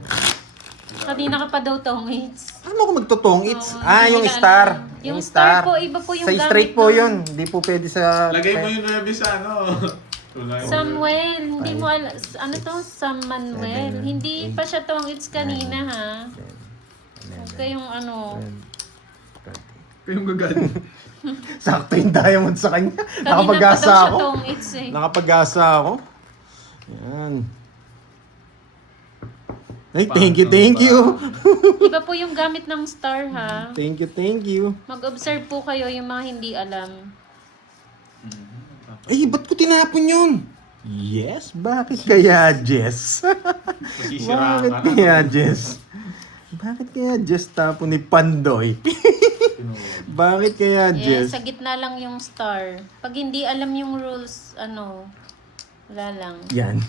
Kanina ka pa daw tongits. Ano ko magtutongits? Oo, Ah, hindi yung na star. ano. Yung star po, iba po yung Sa gamit straight po nun. yun. Hindi po pwede sa... Lagay mo yung 9 sa ano. Wala yun. Samuel, hindi mo ano to? Samuel. Hindi pa siya tong it's kanina ha. Huwag kayong ano. Kayong gagad. Sakto yung diamond sa kanya. Kanina pa Nakapag-asa daw siya ako. tong it's eh. Nakapag-asa ako. Yan. Ay, thank you. Iba po yung gamit ng star ha. Thank you. Mag-observe po kayo yung mga hindi alam. Ay, ba't ko tinapon yun? Yes, bakit kaya, Jess? Masisiraan Bakit ka na. kaya, Jess? Bakit kaya Jess tapon ni Pandoy? Bakit kaya, Yes, Jess? sa gitna lang yung star. Pag hindi alam yung rules, ano, wala lang. Yan.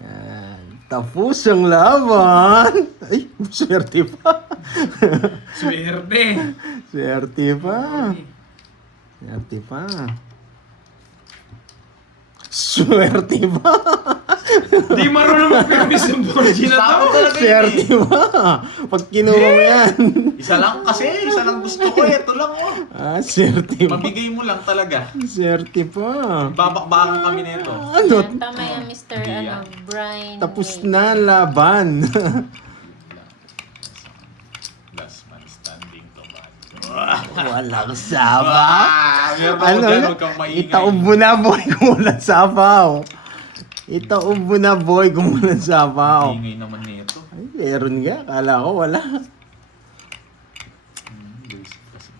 Yan. Tapos ang laban. Ay, swerte pa. Swerte. Swerte pa. Swerte pa. Swerte pa. Di marunong mag-permis ng Borgie na to. Tama talaga yun eh. Swerte pa. Pag kinuha mo yan. Isa lang kasi, isa lang gusto ko eh. Ito lang oh. Swerte pa. Mabigay mo lang talaga. Swerte pa. Babakbakan kami nito. Ano? Yan, tama yan, Mr. Hindi ano, yan. Brian. Tapos May. na ang laban. Last man standing to man. Walang saba. Meron ako Ano? dyan, huwag kang maingay. Itaob mo na, boy, kung walang sabaw. Itaob mo na, boy, kung walang sabaw. Ingay naman nito. Ay, meron nga. Kala ko wala. Basic kasi.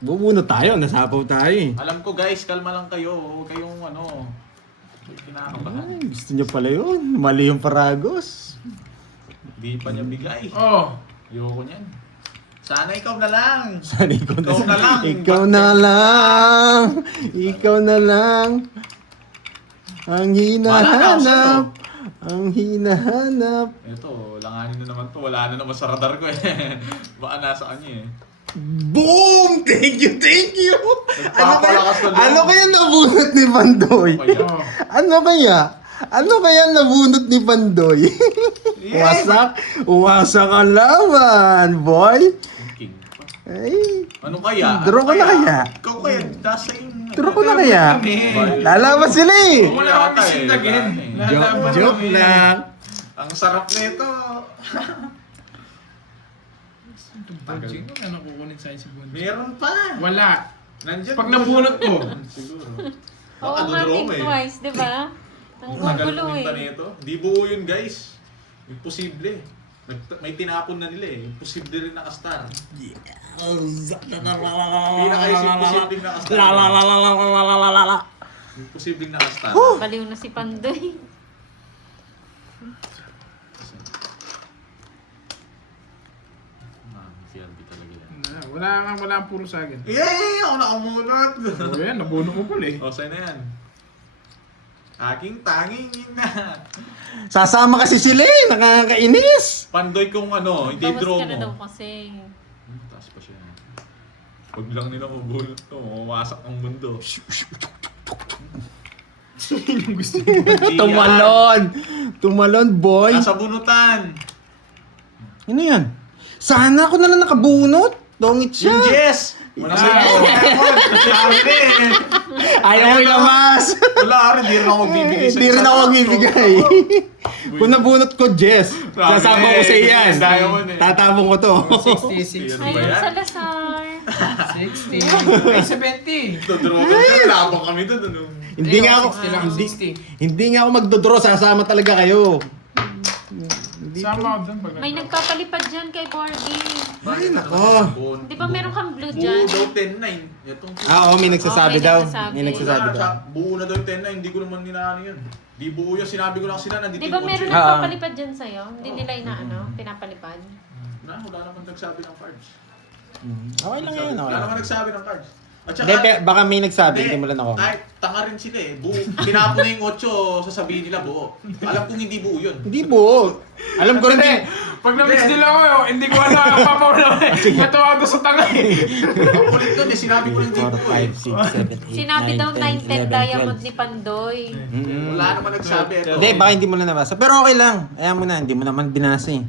Bubuno tayo. Nasapaw tayo eh. Alam ko guys, kalma lang kayo. Huwag kayong ano. Huwag kinakabahan. Ay, gusto niya pala yun. Mali yung paragos. Hindi pa niya bigay. Oh. Ayoko niyan. Sana ikaw na lang. Sana ikaw na, Ikaw na lang. Ikaw na lang. Ikaw na lang. Ang hinahanap. Ang hinahanap. Ito, langanin na naman to. Wala na naman sa radar ko eh. Baka nasa kanya eh. Boom! Thank you! Nagpapalakas na loob. Ano kaya nabunot ni Pandoy? Kaya, Oh. Ano kaya nabunot ni Pandoy? Wasak ang laban, boy. king pa. Ay, Ano kaya? Draw ko na kaya? Ikaw kaya, nasa yung... turo ko na kaya. Lalaban sila eh. Wala kami sindagin. Lalaban Joke kami. lang. Ang sarap nito. Borgie, ano kukunin sa'yo si Borgie? Meron pa. Wala. Nandiyan. Pag nabunot ko. Siguro. Oo Baka nga, dodraw think mo eh. twice, di ba? Ang Tagal gugulo pumunta eh. nito. Di buo yun guys. Imposible. May tinapon na nila eh. Imposible rin nakastar. Pinaka-imposibleng nakastar. Imposibleng nakastar. Baliw na si Pandoy. Si Albi talaga yan. Wala kang puro sa akin. Yay! Ako nakamunod! O yan, nabuno ko pala eh. O, sa'yo na yan. Aking tanging ina. Sasama kasi sila eh. Nakakainis. Pandoy kung ano, hindi Bawas draw ka na daw mo. kasi. Taas pa siya. Huwag lang nila mabulot to. Mawasak ang mundo. Yung gusto mo. Tumalon, boy. Nasa bunutan. Ano yan? Sana ako na lang nakabunot. Dongit siya. Yung Jess! Wala ako. Ayaw ko ilabas. Wala rin, di rin ako magbibigay Hindi rin ako magbibigay. Kung nabunot ko, Jess, Grabe, sasama ko sa iyan. diamond eh. Tatapon ko to. 60, 60. Ano ba Ayun, yan? Salazar. 60. Ay, 70. Dodrogan siya, labang kami doon. Ano? Hindi nga ako, 60 lang, 60. hindi nga ako magdodraw, sasama talaga kayo. Sama ako dun pag May nagpapalipad dyan kay Borgie. Ay, nako. Di ba meron kang blue Buo dyan? daw 10-9. Itong Oo, may nagsasabi Oo, may daw. nagsasabi. May nagsasabi daw. Buo na daw yung 10-9, hindi ko naman ninaano yun. Di buo yun, sinabi ko lang kasi na nandito Di ba yung meron kotse. nagpapalipad dyan sa'yo? Hindi nila inaano, pinapalipad? Wala naman nagsabi ng cards. Okay lang yun. Wala naman nagsabi ng cards. At Hindi, baka may nagsabi, hindi mo lang ako. Ay, tanga rin sila eh. Buo. Tinapon na yung 8, sasabihin nila buo. Alam kong hindi buo yun. Hindi buo. Alam ko rin din. Pag na-miss nila ako, hindi ko alam ang papawala eh. Natuwa ko sa tanga eh. Ang kulit nun eh, sinabi ko hindi buo eh. 5, 6, 7, 8, Sinabi daw 9-10 diamond ni Pandoy. Wala naman nagsabi. Ito. Hindi, baka hindi mo lang nabasa. Pero okay lang. Ayan mo na, hindi mo naman binasa eh.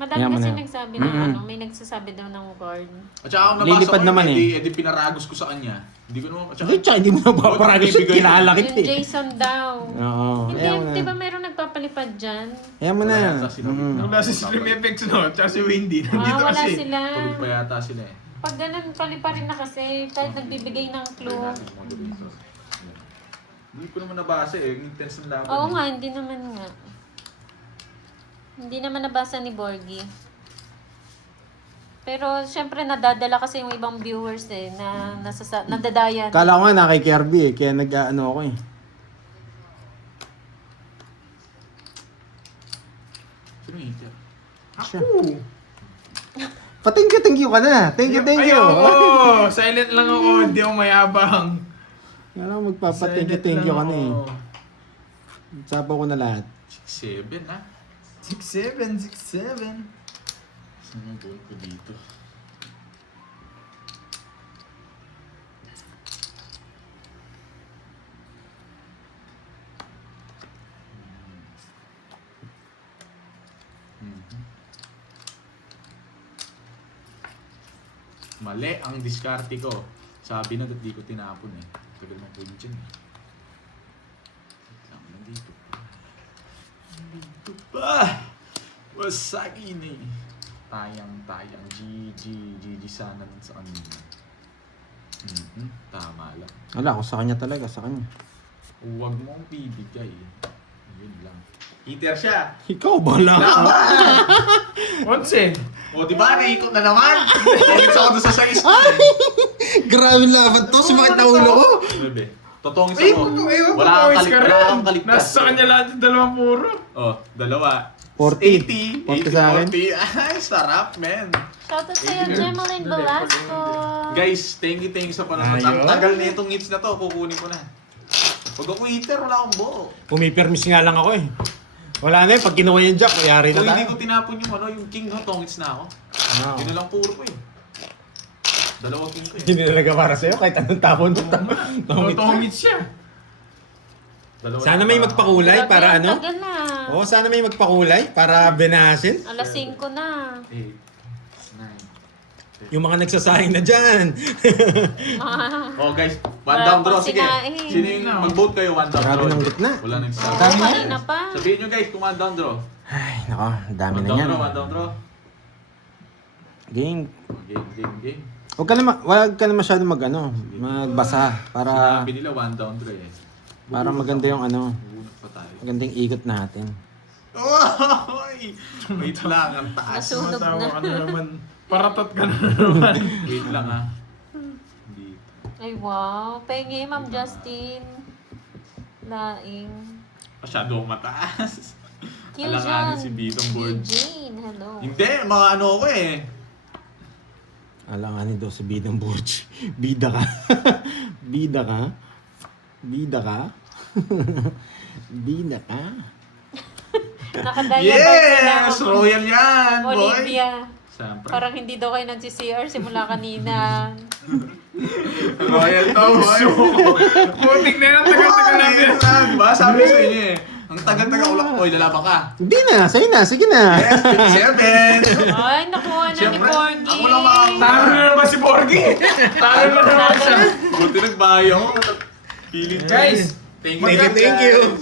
Madami Kaya mo kasi na. nagsabi ng Mm-mm. ano, may nagsasabi daw ng guard. At saka ako nabasa Lilipad ko naman yun, eh. edi pinaragos ko sa kanya. Hindi ko naman, at saka, Hindi, tsaka hindi mo na paparagos yun. Kilala Yung kita eh. Jason daw. Oo. Hindi, Kaya mo na. di ba meron nagpapalipad dyan? Kaya mo na. Wala yata sila. Wala si Slim FX, no? Tsaka si Wendy. Nandito Wala kasi. sila. tulog pa yata sila eh. Pag ganun, palipa rin na kasi. Kahit nagbibigay ng clue. Hindi ko naman nabasa eh, yung intense ng laban. Oo eh. nga, hindi naman nga. Hindi naman nabasa ni Borgie. Pero syempre nadadala kasi yung ibang viewers eh na nadadayan. Kala ko nga na kay Kirby eh. Kaya nag-ano ako eh. Sino yung hater? Ako. Pa-thank you ka na. Thank you. Ay, oo. Silent lang ako. Hindi ako mayabang. Kala ko magpapa-thank you ka na eh. Sabaw ko na lahat. 6-7 ha? 6-7, 6-7. Saan yung goal ko dito? Mali ang diskarte ko. Sabi na di ko tinapon eh. Tagal mo po dyan eh. Wait lang, nandito pa. Nandito pa! Wasagi na eh. Tayang. GG sana nun sa kanila. Tama lang. Wala, ako sa kanya talaga. Sa kanya. Huwag mong bibigay. Yun lang. Hater siya! Ikaw, bahala ka. Onse. O diba, naikot na naman! Tungit ako doon sa size ko. Grabe laban to. Sumakit na ulo ko. Bebe, totoong Ay, isa mo. wala Wala kang kaligtas. Nasa sa kanya lahat yung dalawang puro. Oh, dalawa. 40. 40 sa akin. 40. Ay, sarap, man. Shoutout sa'yo, Jemeline Velasco. Guys, thank you sa panonood. Ang Ayun. tagal na itong hits na to, kukunin ko na. Pag ako hater, wala akong buo. Pumipermis nga lang ako eh. Wala na eh. Pag kinuha yung jack, kuyari na Kung hindi tayo. ko tinapon yung king, no, tong hits na ako. Oo. Yun na lang puro ko eh. Dalawa king ko eh. Hindi talaga para sa'yo. Kahit anong tapon. Totongit siya. Dalawa Sana lang may para- magpakulay Grabe, para ang ano? tagal na. Oo, sana may magpakulay para benasin. Alas 5 na. 8, 9. Yung mga nagsasayang na dyan. Oh guys, one Wala down pang draw. Sige. sinain. Sino yung mag-vote kayo? One down Grabe draw. ng gitna. Wala nang Oo, start. kanina pa. Sabihin nyo guys kung one down draw. Ay, nako. Ang dami One na down yan. draw, one down draw. Game. Game. Huwag ka na masyado magbasa. Para Sinabi nila one down draw eh. para maganda yung ano. Bubunak pa tayo. Magandang ikot natin. Oy! Wait lang, ang taas. Nasunog Matawa na. ka na naman. Paratot ka na naman. Wait lang ha. Dito. Ay, wow. Pengi, Ma'am Justin. Laing. Masyado akong mataas. Kill Alanganin si Bitong Board. Jane, hello. Hindi, mga ano ko eh. Alanganin daw sa bidang Burj. Bida ka. Bida ka. Bida ka. Bida ka. Nakadaya daw sila. Yes! Royal yan, boy! Olivia. Siyempre. Parang hindi daw kayo nag-CR simula kanina. Royal to, boy! Putik na yan. Tagal-tagal na yan. Diba? Sabi sa inyo eh. Ang tagal-tagal ulak. Oy, lalaban ka. Hindi na. Sa'yo na. Sige na. Yes, 57! Ay, nakuha na ni Siyempre, Porgy. ako lang makakita. Talo na naman si Borgie. Talo na naman siya. Buti nagbayo ako. Pilit Guys, Thank Thank you.